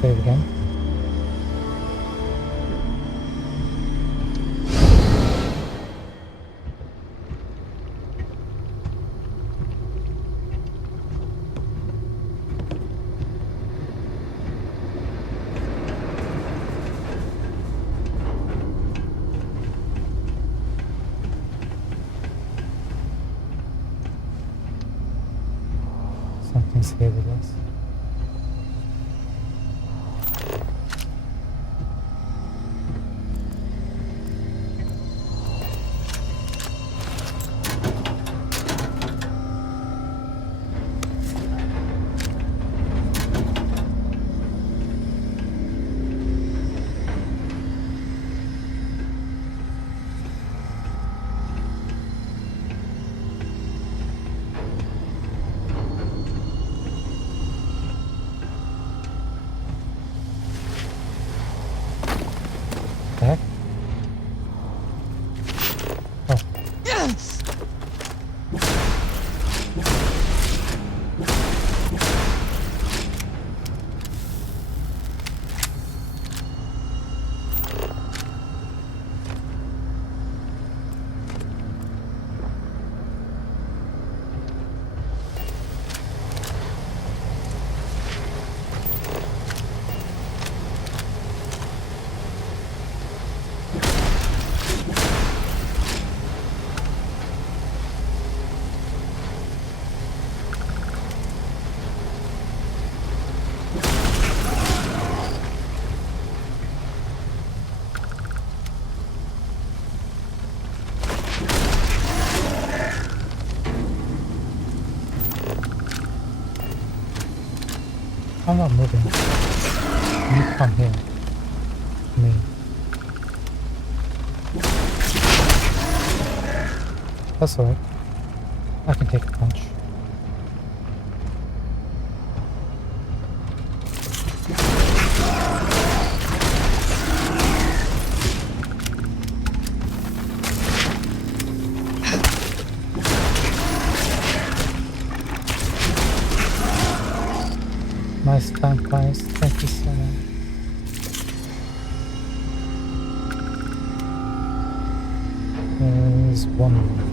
Save again. Something's here with us. Back? Oh. Yes! I'm not moving. You come here. Me. That's alright. I can take a punch. Nice time, guys. Thank you so much. There's one more.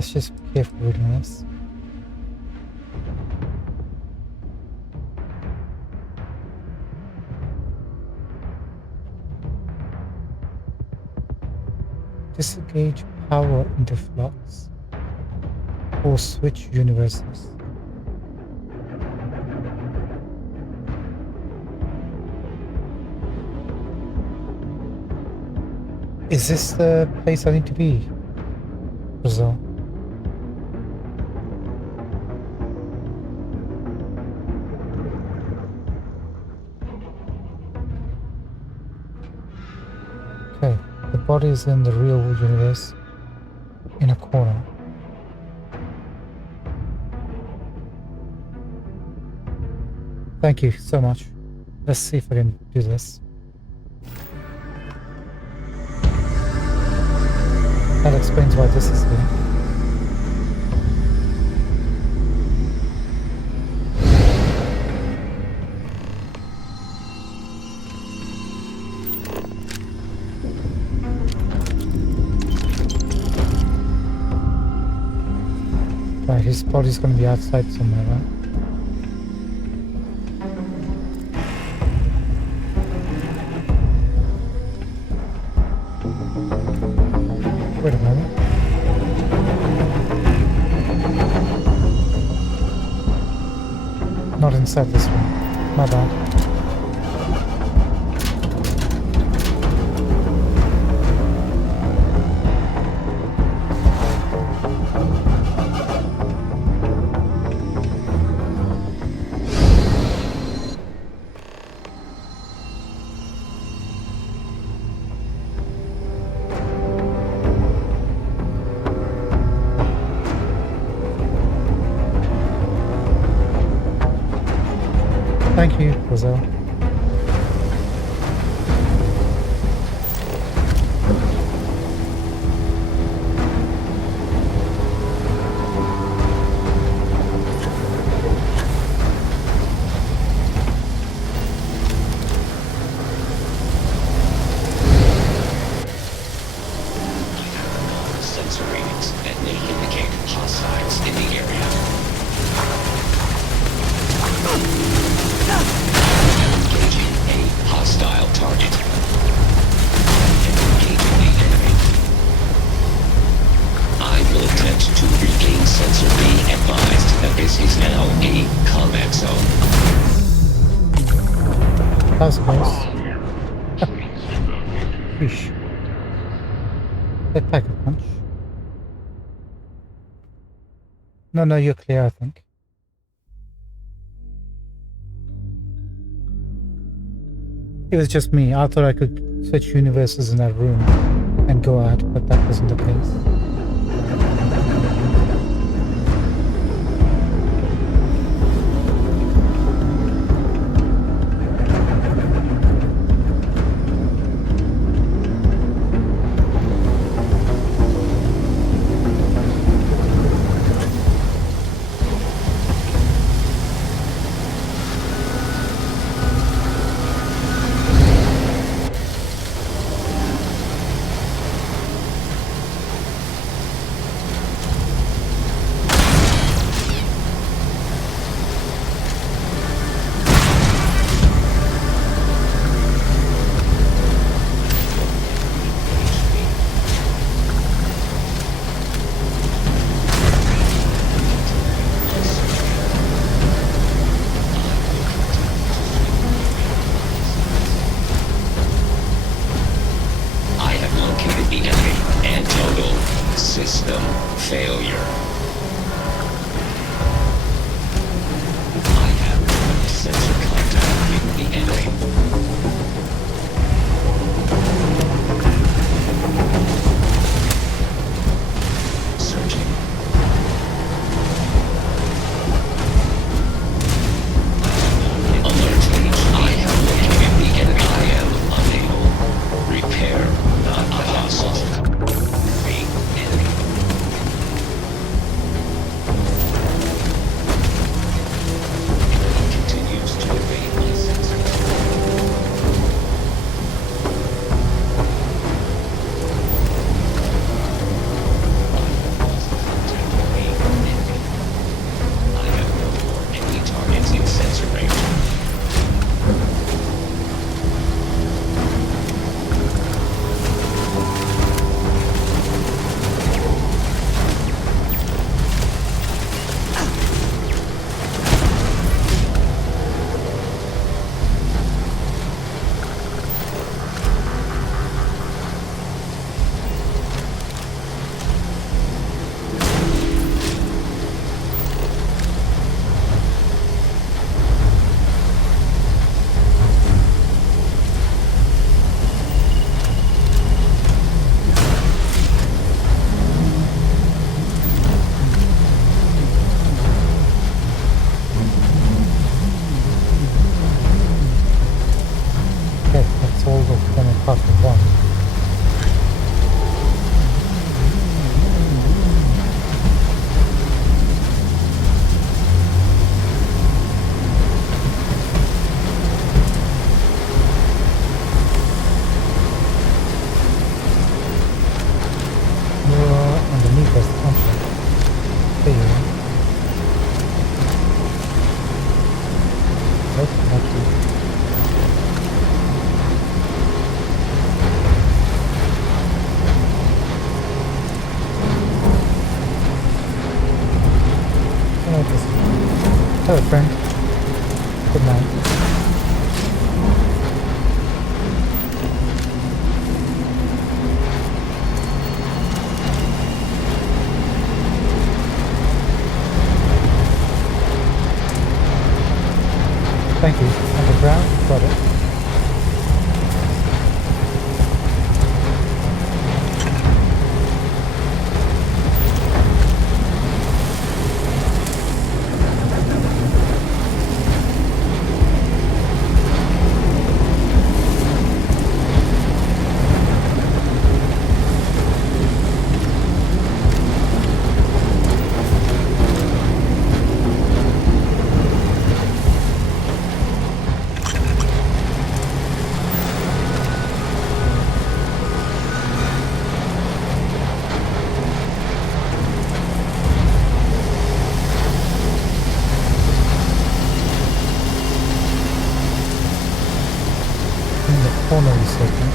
Let's just be careful reading this. Disengage power interflux or switch universes. Is this the place I need to be? Brazil. Okay, the body is in the real universe in a corner. Thank you so much. Let's see if I can do this. That explains why this is here. Right, his body's gonna be outside somewhere, right? Wait a moment. Not inside this one. My bad. Thank you, Brazil. Sensor readings, and they indicate hostiles in the area. Engaging a hostile target. Engaging the enemy. I will attempt to regain sensor. Be advised that this is now a combat zone. That was close. Fish. They pack a punch. No, you're clear, I think. It was just me. I thought I could switch universes in that room and go out, but that wasn't the case. System failure. I have sensor contact with the enemy. Searching. Alert. I have located the enemy. I am unable. Repair, not possible. Hello, friend. Good night. Thank you. Underground, got it. Corner resetting.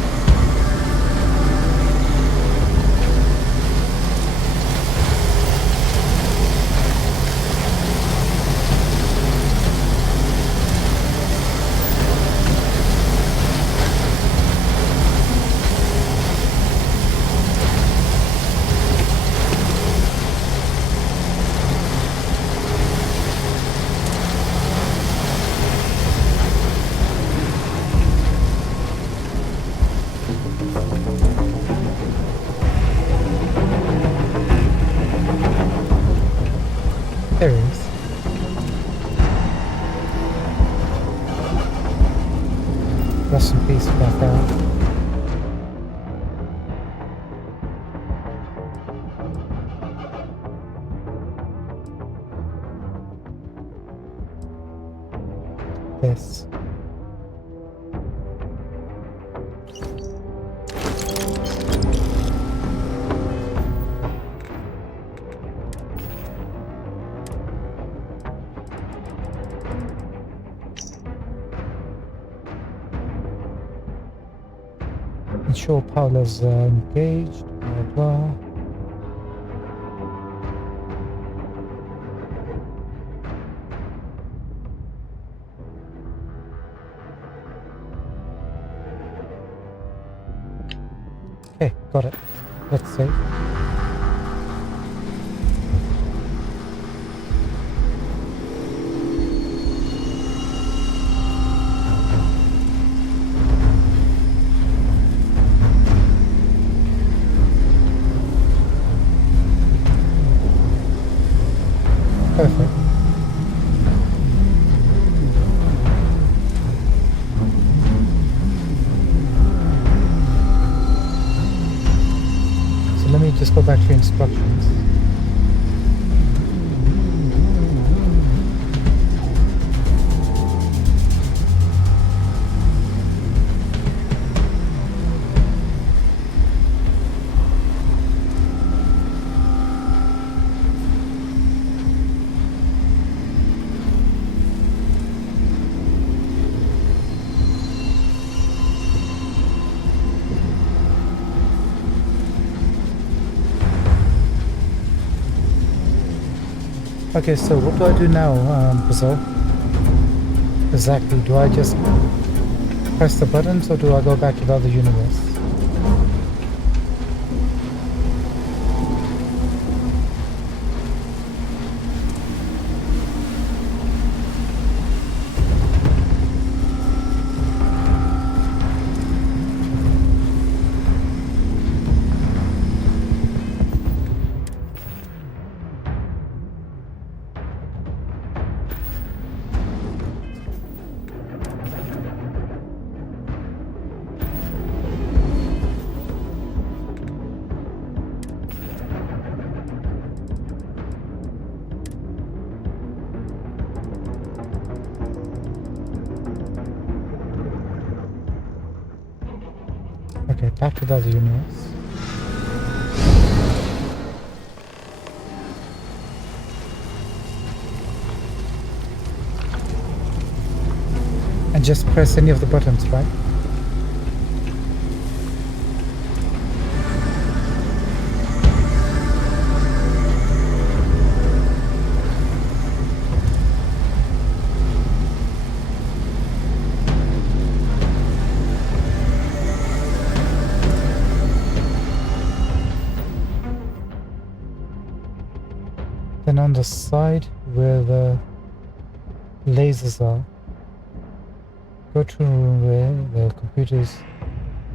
There he is. Rest in peace, Raphael. Yes. Ensure Paula's engaged, blah blah. Okay, got it. Let's save. Perfect. So let me just go back to instructions. Okay, so what do I do now, Brazil? Exactly, do I just press the buttons or do I go back to the other universe? Okay, back to the other universe. And just press any of the buttons, right? Then on the side where the lasers are, go to a room where the computer's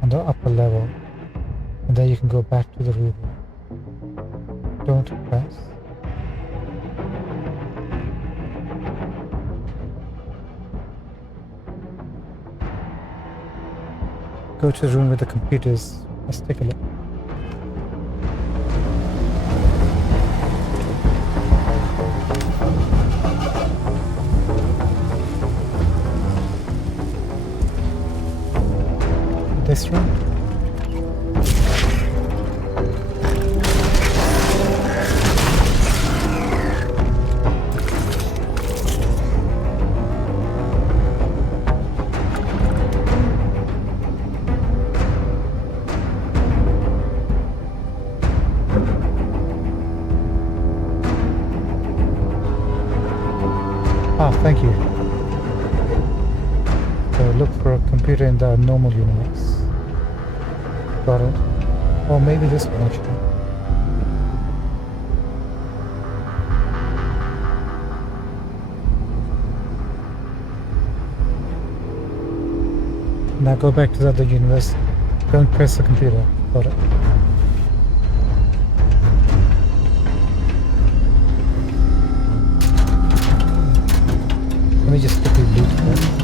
on the upper level, and then you can go back to the room. Don't press. Go to the room with the computers. Let's take a look. This room. Ah, thank you. So look for a computer in the normal universe. Got it. Or maybe this one actually. Now go back to the other universe. Don't press the computer. Got it. Let me just quickly loot that.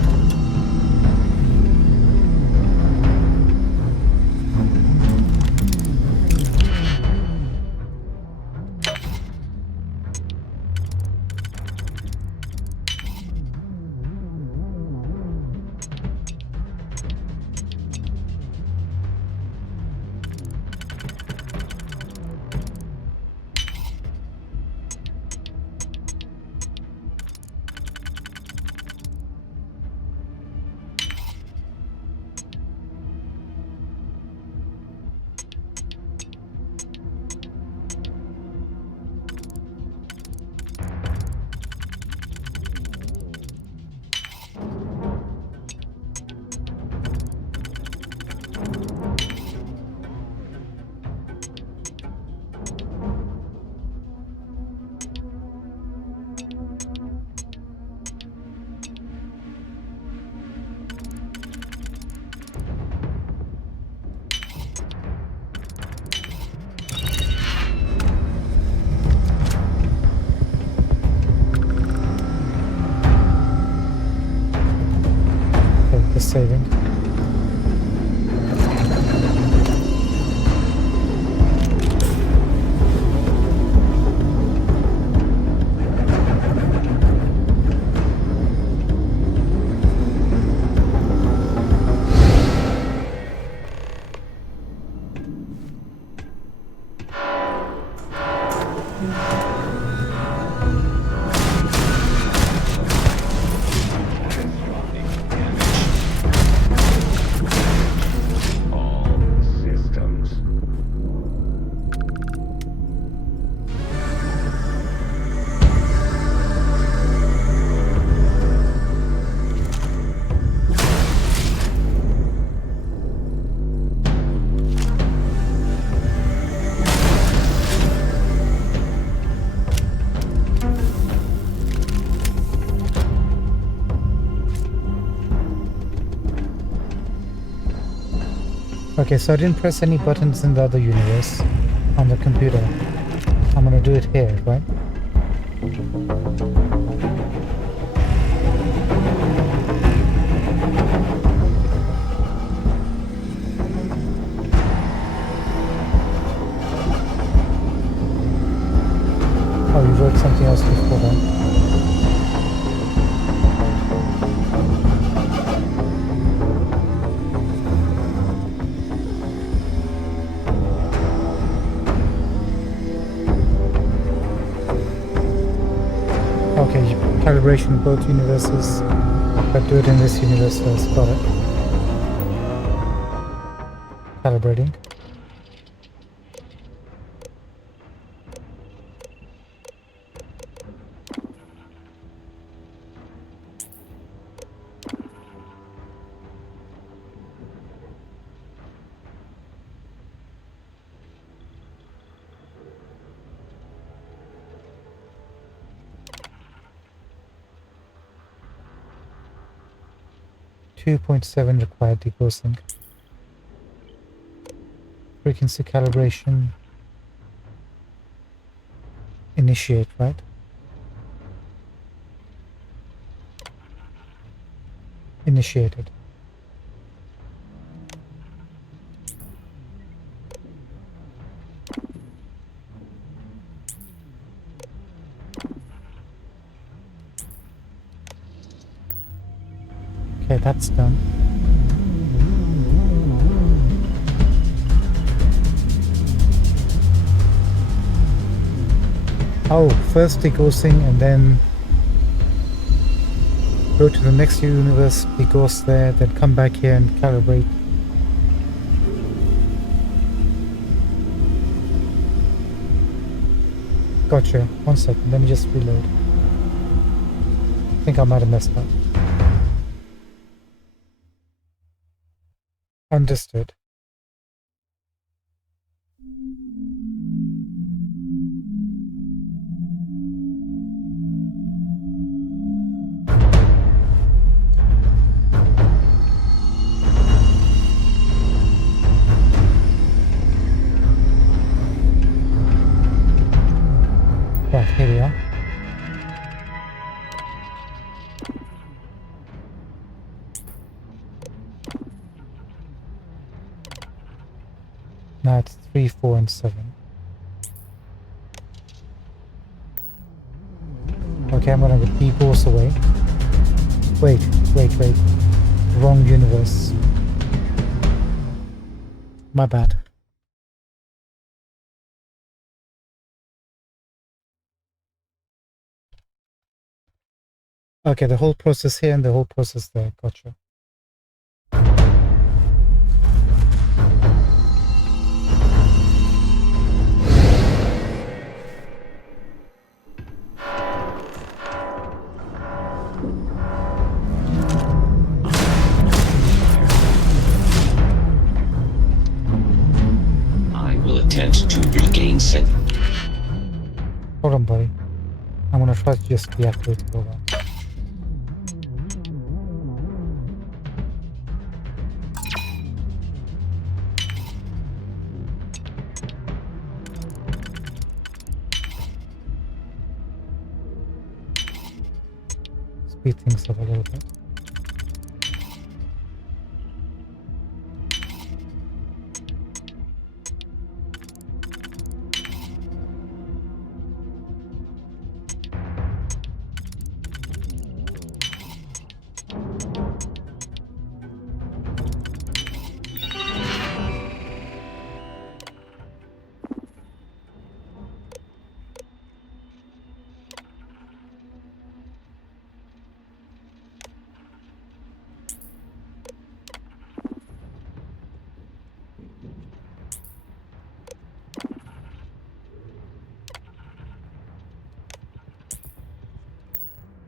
Saving. Okay, so I didn't press any buttons in the other universe on the computer. I'm gonna do it here, right? Oh, you wrote something else before that. Okay, calibration both universes, but do it in this universe first. Got it. Calibrating. 2.7 required degaussing. Frequency calibration. Initiate, right? Initiated. Okay, that's done. Oh, first degaussing and then go to the next universe, degauss there, then come back here and calibrate. Gotcha. 1 second, let me just reload. I think I might have messed up. Understood. Right, here we are. Now it's 3, 4, and 7. Okay, I'm gonna degauss away. Wait. Wrong universe. My bad. Okay, the whole process here and the whole process there. Gotcha. I will attempt to regain scent. Hold on, buddy. I'm gonna try to just deactivate all that. Speed things up a little bit.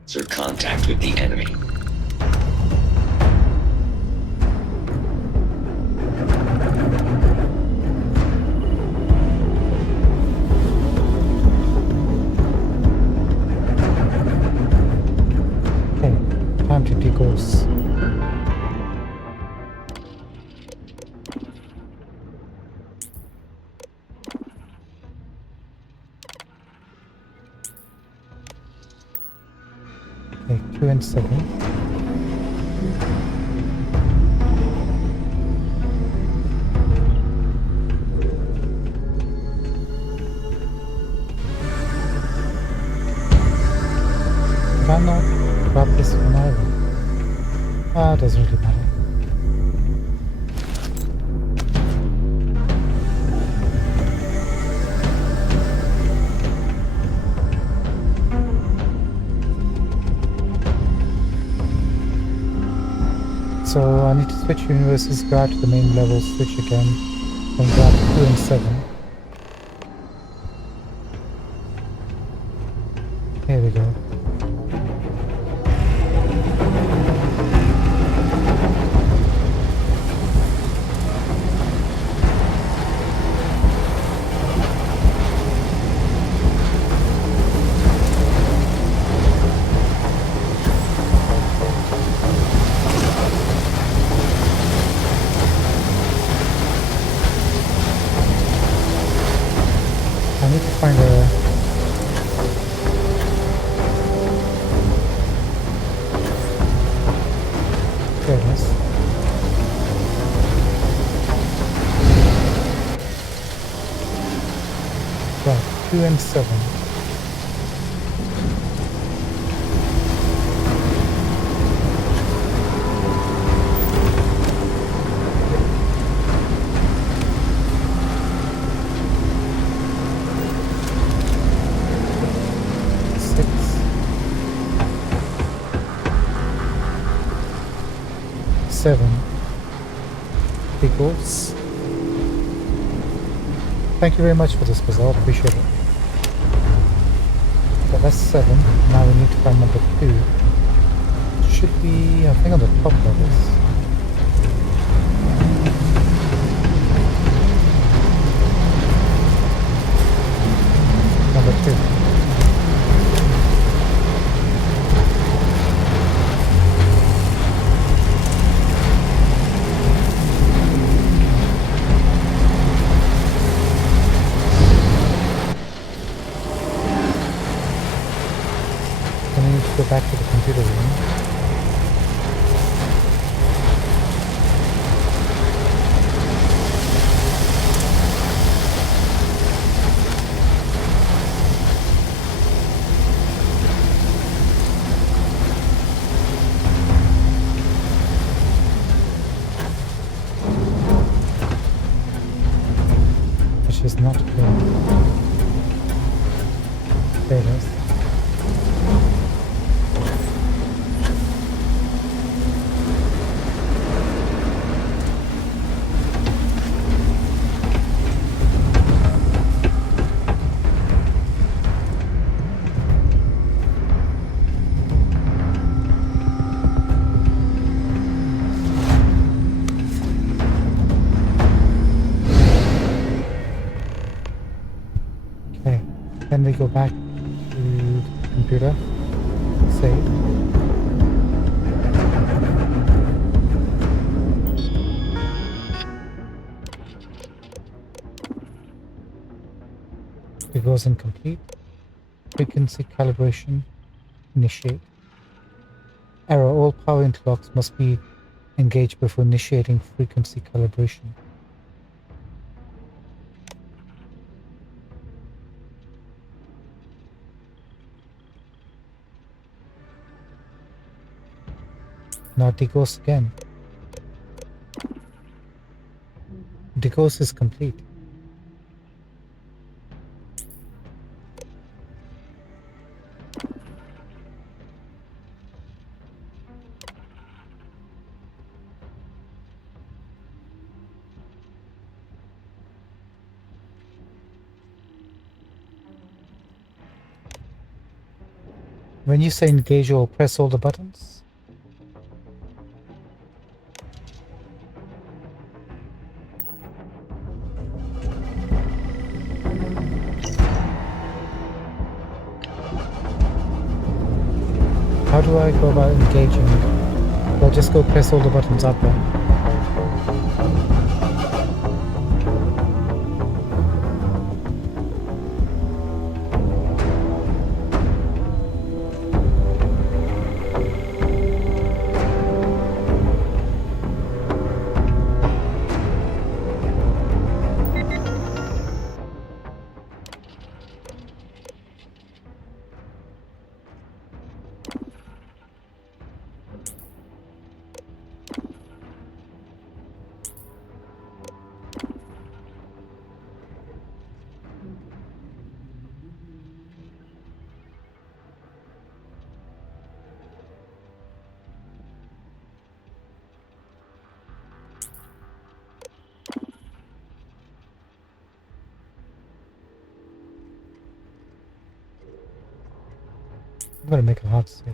Sir, contact with the enemy. Okay, time to degauss. Okay, 2 and 7. Did I not grab this one either? Ah, it doesn't really matter. So I need to switch universes, go out to the main level, switch again, then grab 2 and 7. Here we go. 2 and 7. Equals. Thank you very much for this, Bazaar. Appreciate it. So that's 7. Now we need to find number 2. Should be, I think, on the top levels. Number 2. Go back to the computer room. Which is not clear. There it is. Then we go back to the computer, save. It goes incomplete. Frequency calibration, initiate. Error, all power interlocks must be engaged before initiating frequency calibration. Now degauss again. Degauss is complete. When you say engage or press all the buttons, how do I go about engaging? Do I just go press all the buttons up there? I'm gonna make a hard save.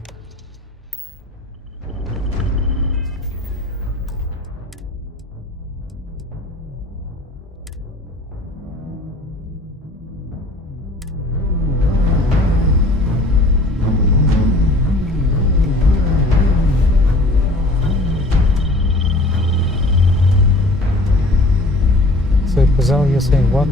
So, Pazal, you're saying what?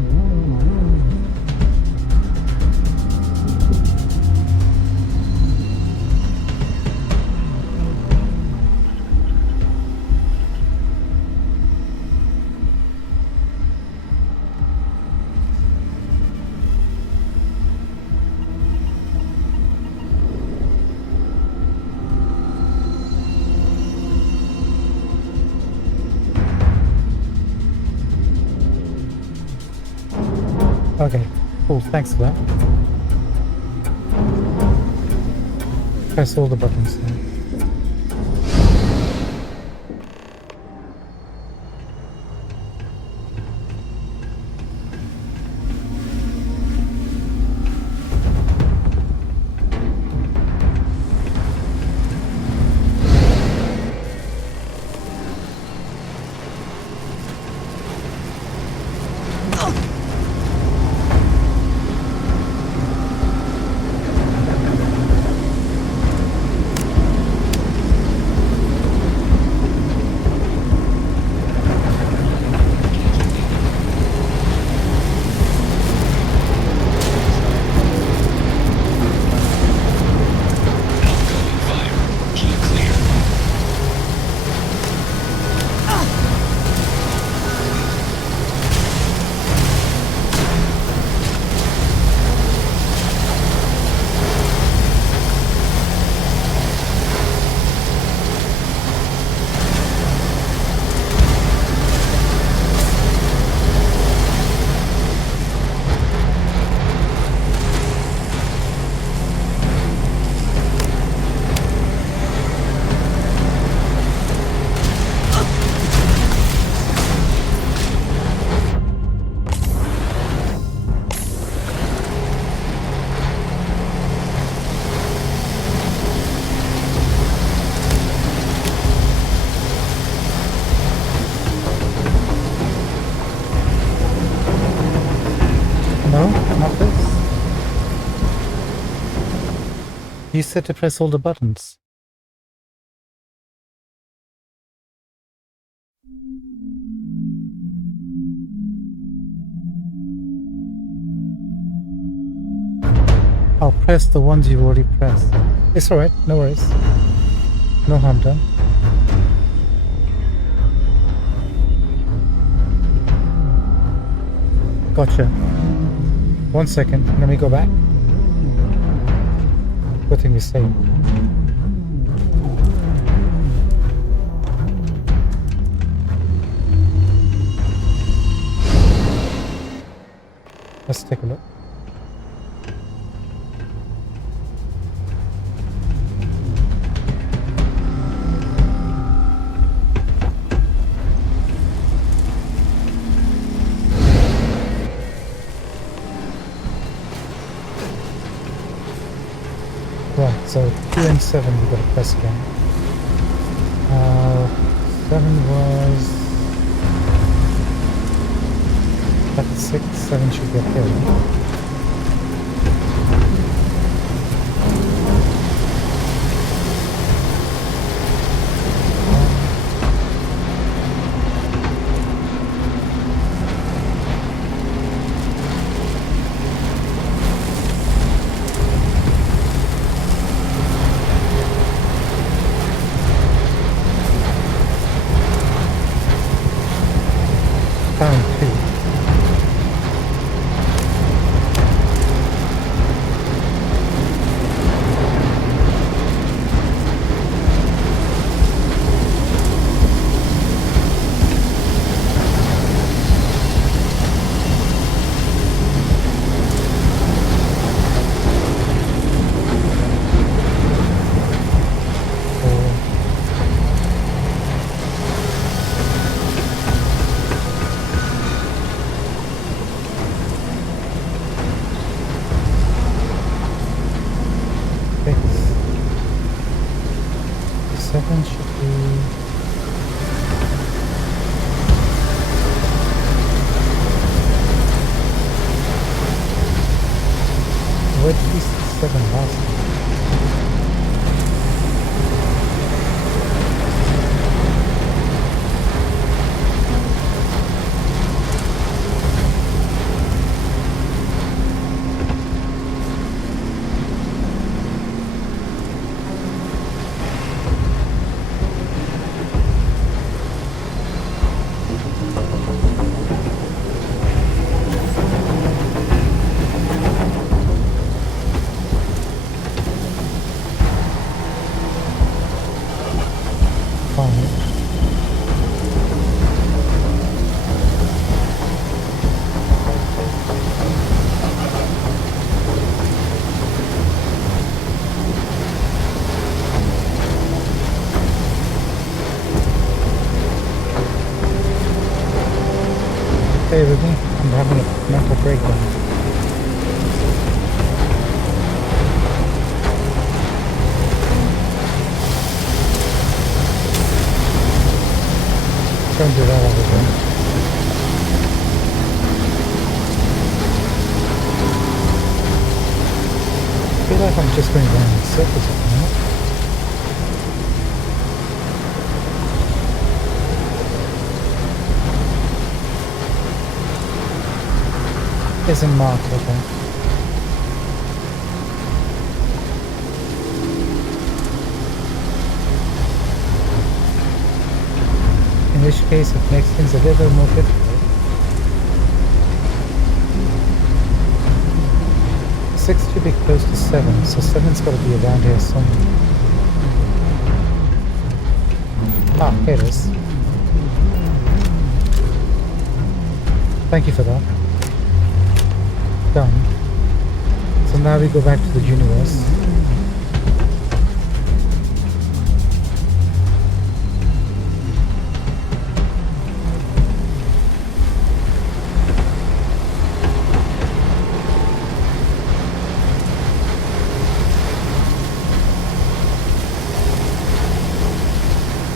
Okay, cool, thanks for that. Press all the buttons now. You said to press all the buttons. I'll press the ones you've already pressed. It's alright, no worries. No harm done. Gotcha. 1 second, let me go back. Good thing you say. Let's take a look. Right, so 2 and 7 we gotta press again. 7 was... That's 6, 7 should be okay. Don't do that over there. I feel like I'm just going around in circles at the moment. Isn't marked, okay. In which case it makes things a little more difficult. 6 should be close to 7, so 7's got to be around here somewhere. Ah, here it is. Thank you for that. Done. So now we go back to the universe.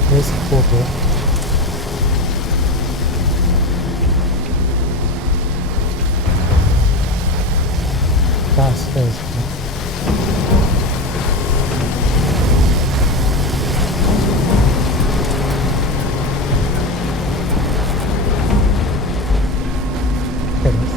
Here's the portal. Downstairs. There it is.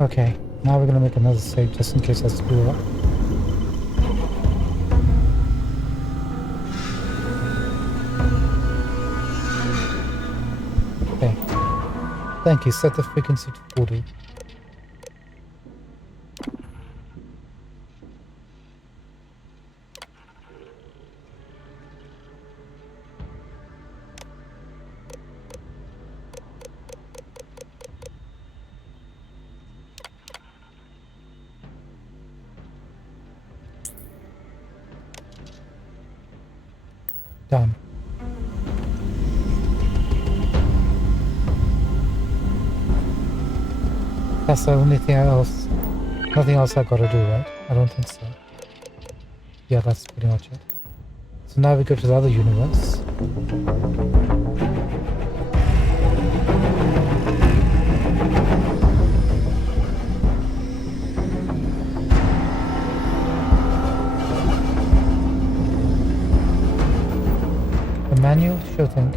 Okay, now we're gonna make another save just in case I screw up. Okay. Thank you, set the frequency to 40. Done. That's the only thing else. Nothing else I gotta do, right? I don't think so. Yeah, that's pretty much it. So now we go to the other universe. The manual? Sure thing.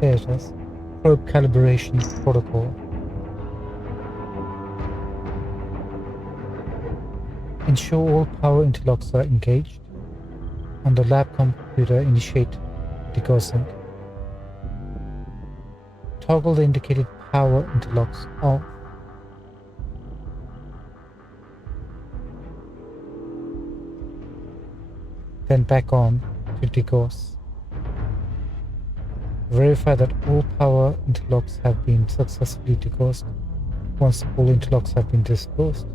There it is. Probe calibration protocol. Ensure all power interlocks are engaged. On the lab computer, initiate degaussing. Toggle the indicated power interlocks off. Then back on to degauss. Verify that all power interlocks have been successfully degaussed. Once all interlocks have been disclosed,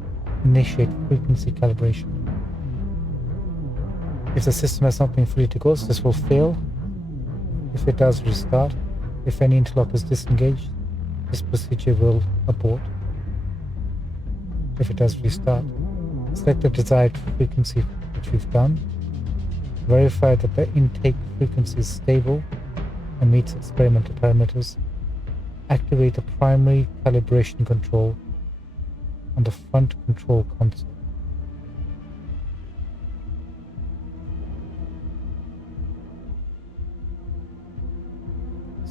initiate frequency calibration. If the system has not been fully degaussed, this will fail. If it does, restart. If any interlock is disengaged, this procedure will abort. If it does restart, select the desired frequency, which we've done. Verify that the intake frequency is stable and meets experimental parameters. Activate the primary calibration control on the front control console.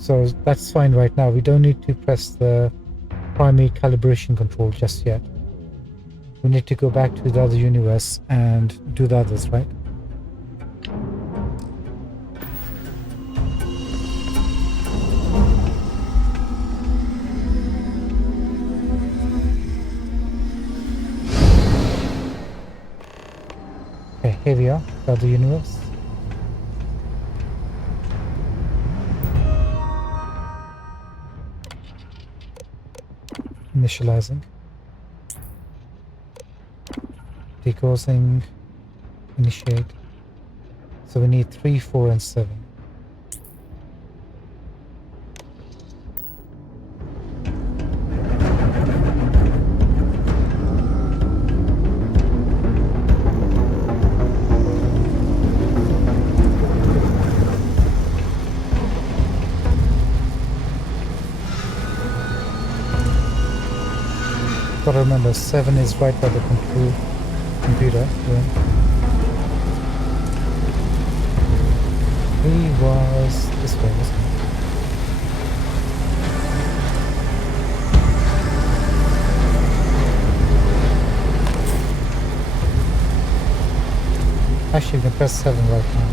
So that's fine right now. We don't need to press the primary calibration control just yet. We need to go back to the other universe and do the others, right? Okay, here we are, the other universe. Initializing. Decoding. Initiate. So we need 3, 4, and 7. Gotta remember, 7 is right by the computer. 3 was this way, wasn't it? Actually, we can press 7 right now.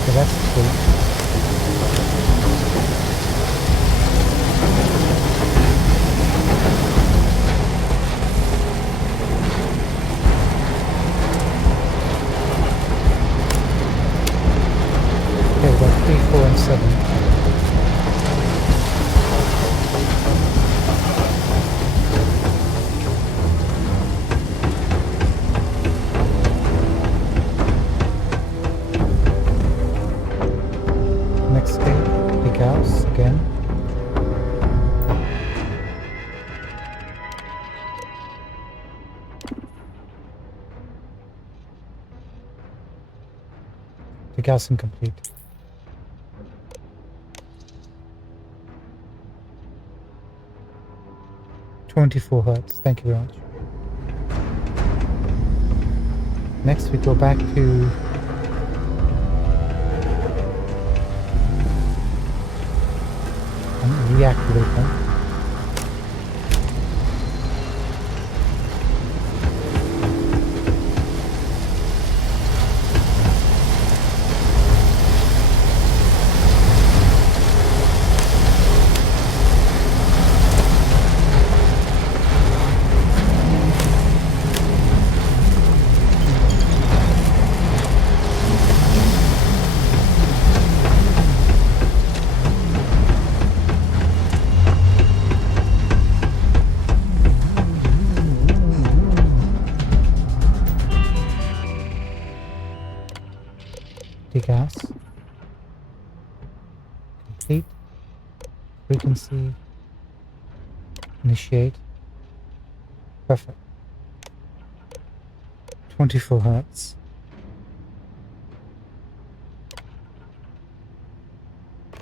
So that's cool. Okay, we've got 3, 4, and 7. Next gate, big house again. Big house incomplete. Hertz. Thank you very much. Next we go back to and reactivate them. Gas. Complete. Frequency. Initiate. Perfect. 24 Hertz.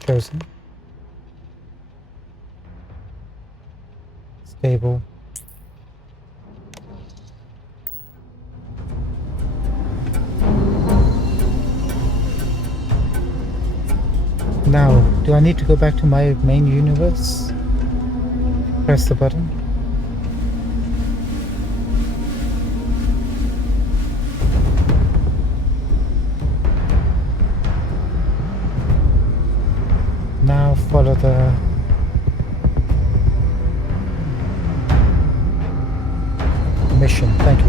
Chosen. Stable. Now, do I need to go back to my main universe? Press the button. Now follow the mission. Thank you.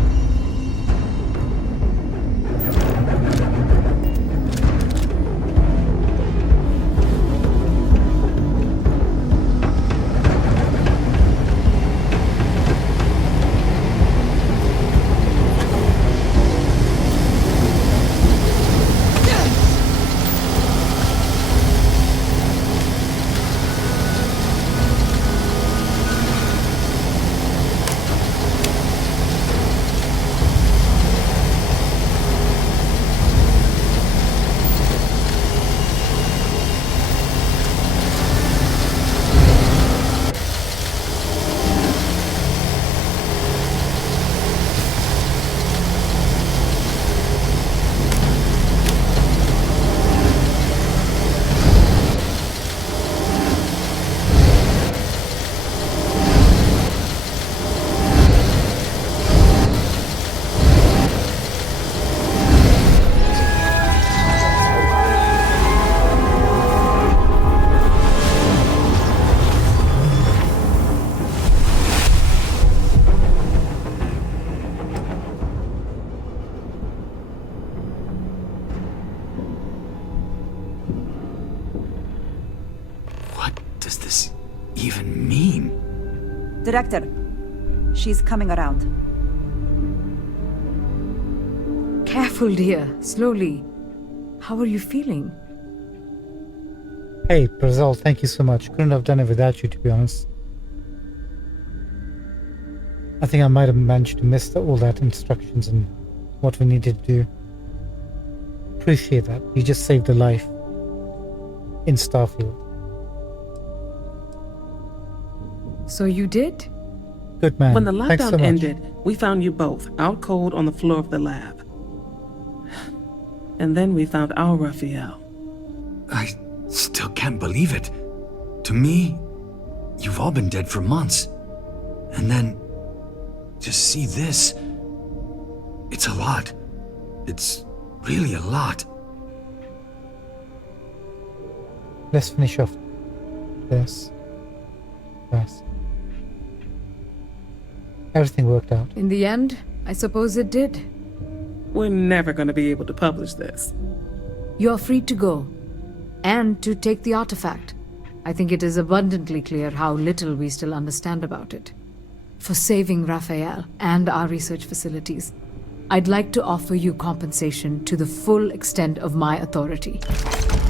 does this even mean? Director, she's coming around. Careful, dear. Slowly. How are you feeling? Hey, Brazil, thank you so much. Couldn't have done it without you, to be honest. I think I might have managed to miss all that instructions and what we needed to do. Appreciate that. You just saved a life in Starfield. So you did? Good man. When the Thanks lockdown so much. ended, we found you both out cold on the floor of the lab. And then we found our Raphael. I still can't believe it. To me, you've all been dead for months. And then, just see this. It's a lot. It's really a lot. Let's finish off this first. Everything worked out. In the end, I suppose it did. We're never going to be able to publish this. You're free to go. And to take the artifact. I think it is abundantly clear how little we still understand about it. For saving Raphael and our research facilities, I'd like to offer you compensation to the full extent of my authority.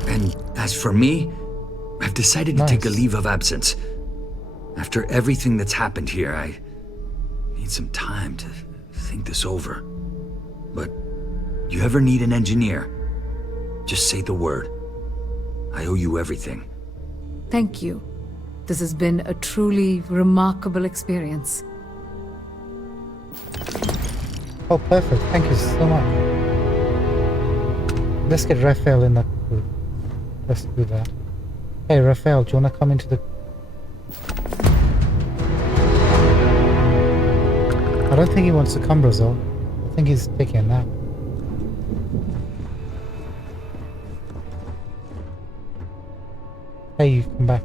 And as for me, I've decided to take a leave of absence. After everything that's happened here, I need some time to think this over. But you ever need an engineer, just say the word. I owe you everything. Thank you. This has been a truly remarkable experience. Oh, perfect. Thank you so much. Let's get Raphael in that group. Let's do that. Hey, Raphael, do you want to come into the... I don't think he wants to come, Brazil. I think he's taking a nap. Hey, you come back.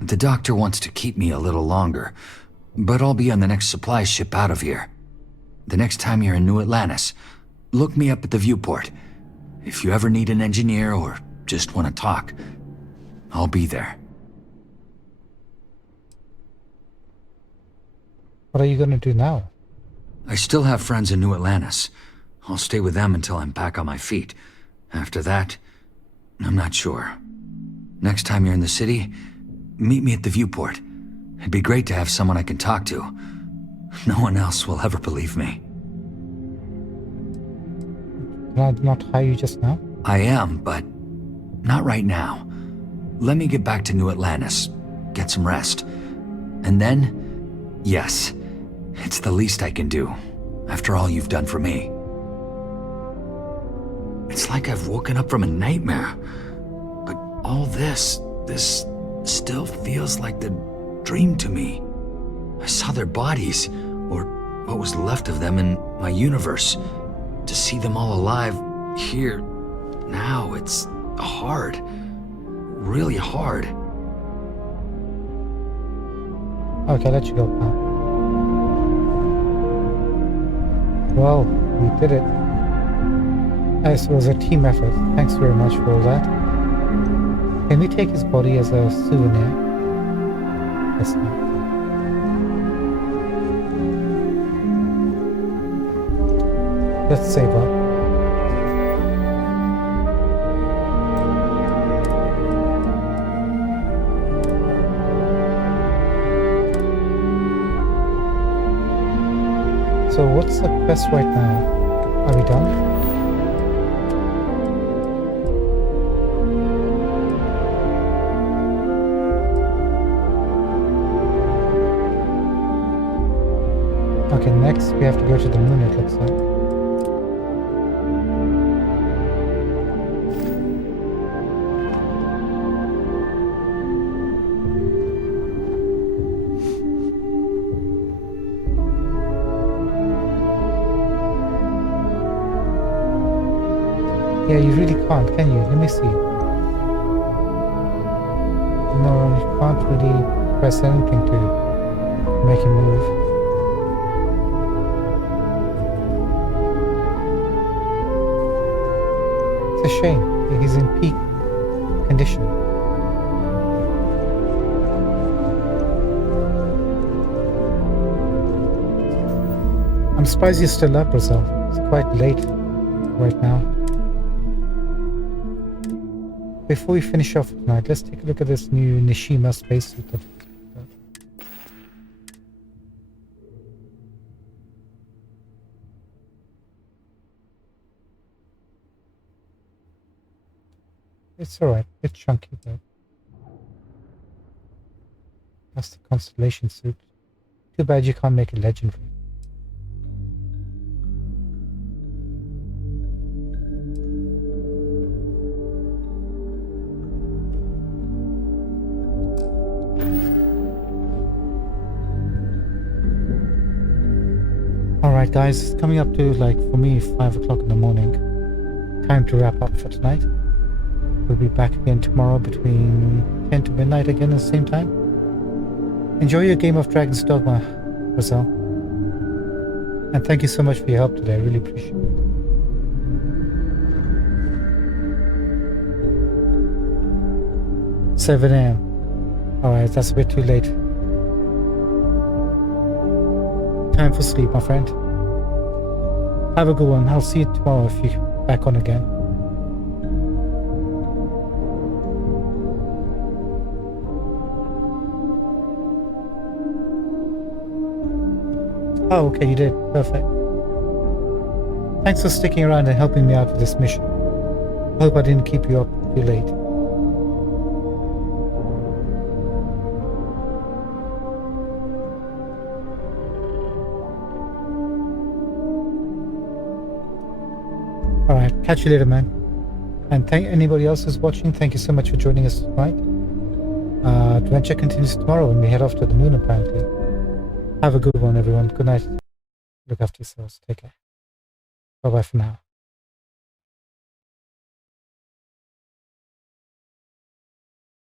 The doctor wants to keep me a little longer, but I'll be on the next supply ship out of here. The next time you're in New Atlantis, look me up at the viewport. If you ever need an engineer or just want to talk, I'll be there. What are you going to do now? I still have friends in New Atlantis. I'll stay with them until I'm back on my feet. After that, I'm not sure. Next time you're in the city, meet me at the viewport. It'd be great to have someone I can talk to. No one else will ever believe me. Can I not hire you just now? I am, but not right now. Let me get back to New Atlantis, get some rest. And then, yes, it's the least I can do, after all you've done for me. It's like I've woken up from a nightmare. But all this still feels like the dream to me. I saw their bodies, or what was left of them in my universe. To see them all alive here, now, it's hard. Really hard. Okay, let you go, pal. Well, we did it. It was a team effort. Thanks very much for all that. Can we take his body as a souvenir? Yes, no. Let's save up. So what's the quest right now? Are we done? Okay, next we have to go to the moon, it looks like. Yeah, you really can't, can you? Let me see. No, you can't really press anything to make him move. It's a shame. He's in peak condition. surprised you're still up, Brazil. It's quite late right now. Before we finish off tonight, let's take a look at this new Nishima spacesuit. It's alright, it's chunky though. That's the Constellation suit. Too bad you can't make it legendary. Alright guys, it's coming up to, like, for me, 5 o'clock in the morning. Time to wrap up for tonight. We'll be back again tomorrow between 10 to midnight again at the same time. Enjoy your game of Dragon's Dogma, Roselle. And thank you so much for your help today, I really appreciate it. "7 a.m. Alright, that's a bit too late. Time for sleep, my friend. Have a good one. I'll see you tomorrow if you're back on again. Oh, okay, you did. Perfect. Thanks for sticking around and helping me out with this mission. I hope I didn't keep you up too late. Alright, catch you later, man. And thank anybody else who's watching, thank you so much for joining us tonight. Adventure continues tomorrow when we head off to the moon, apparently. Have a good one, everyone. Good night. Look after yourselves. Take care. Bye-bye for now.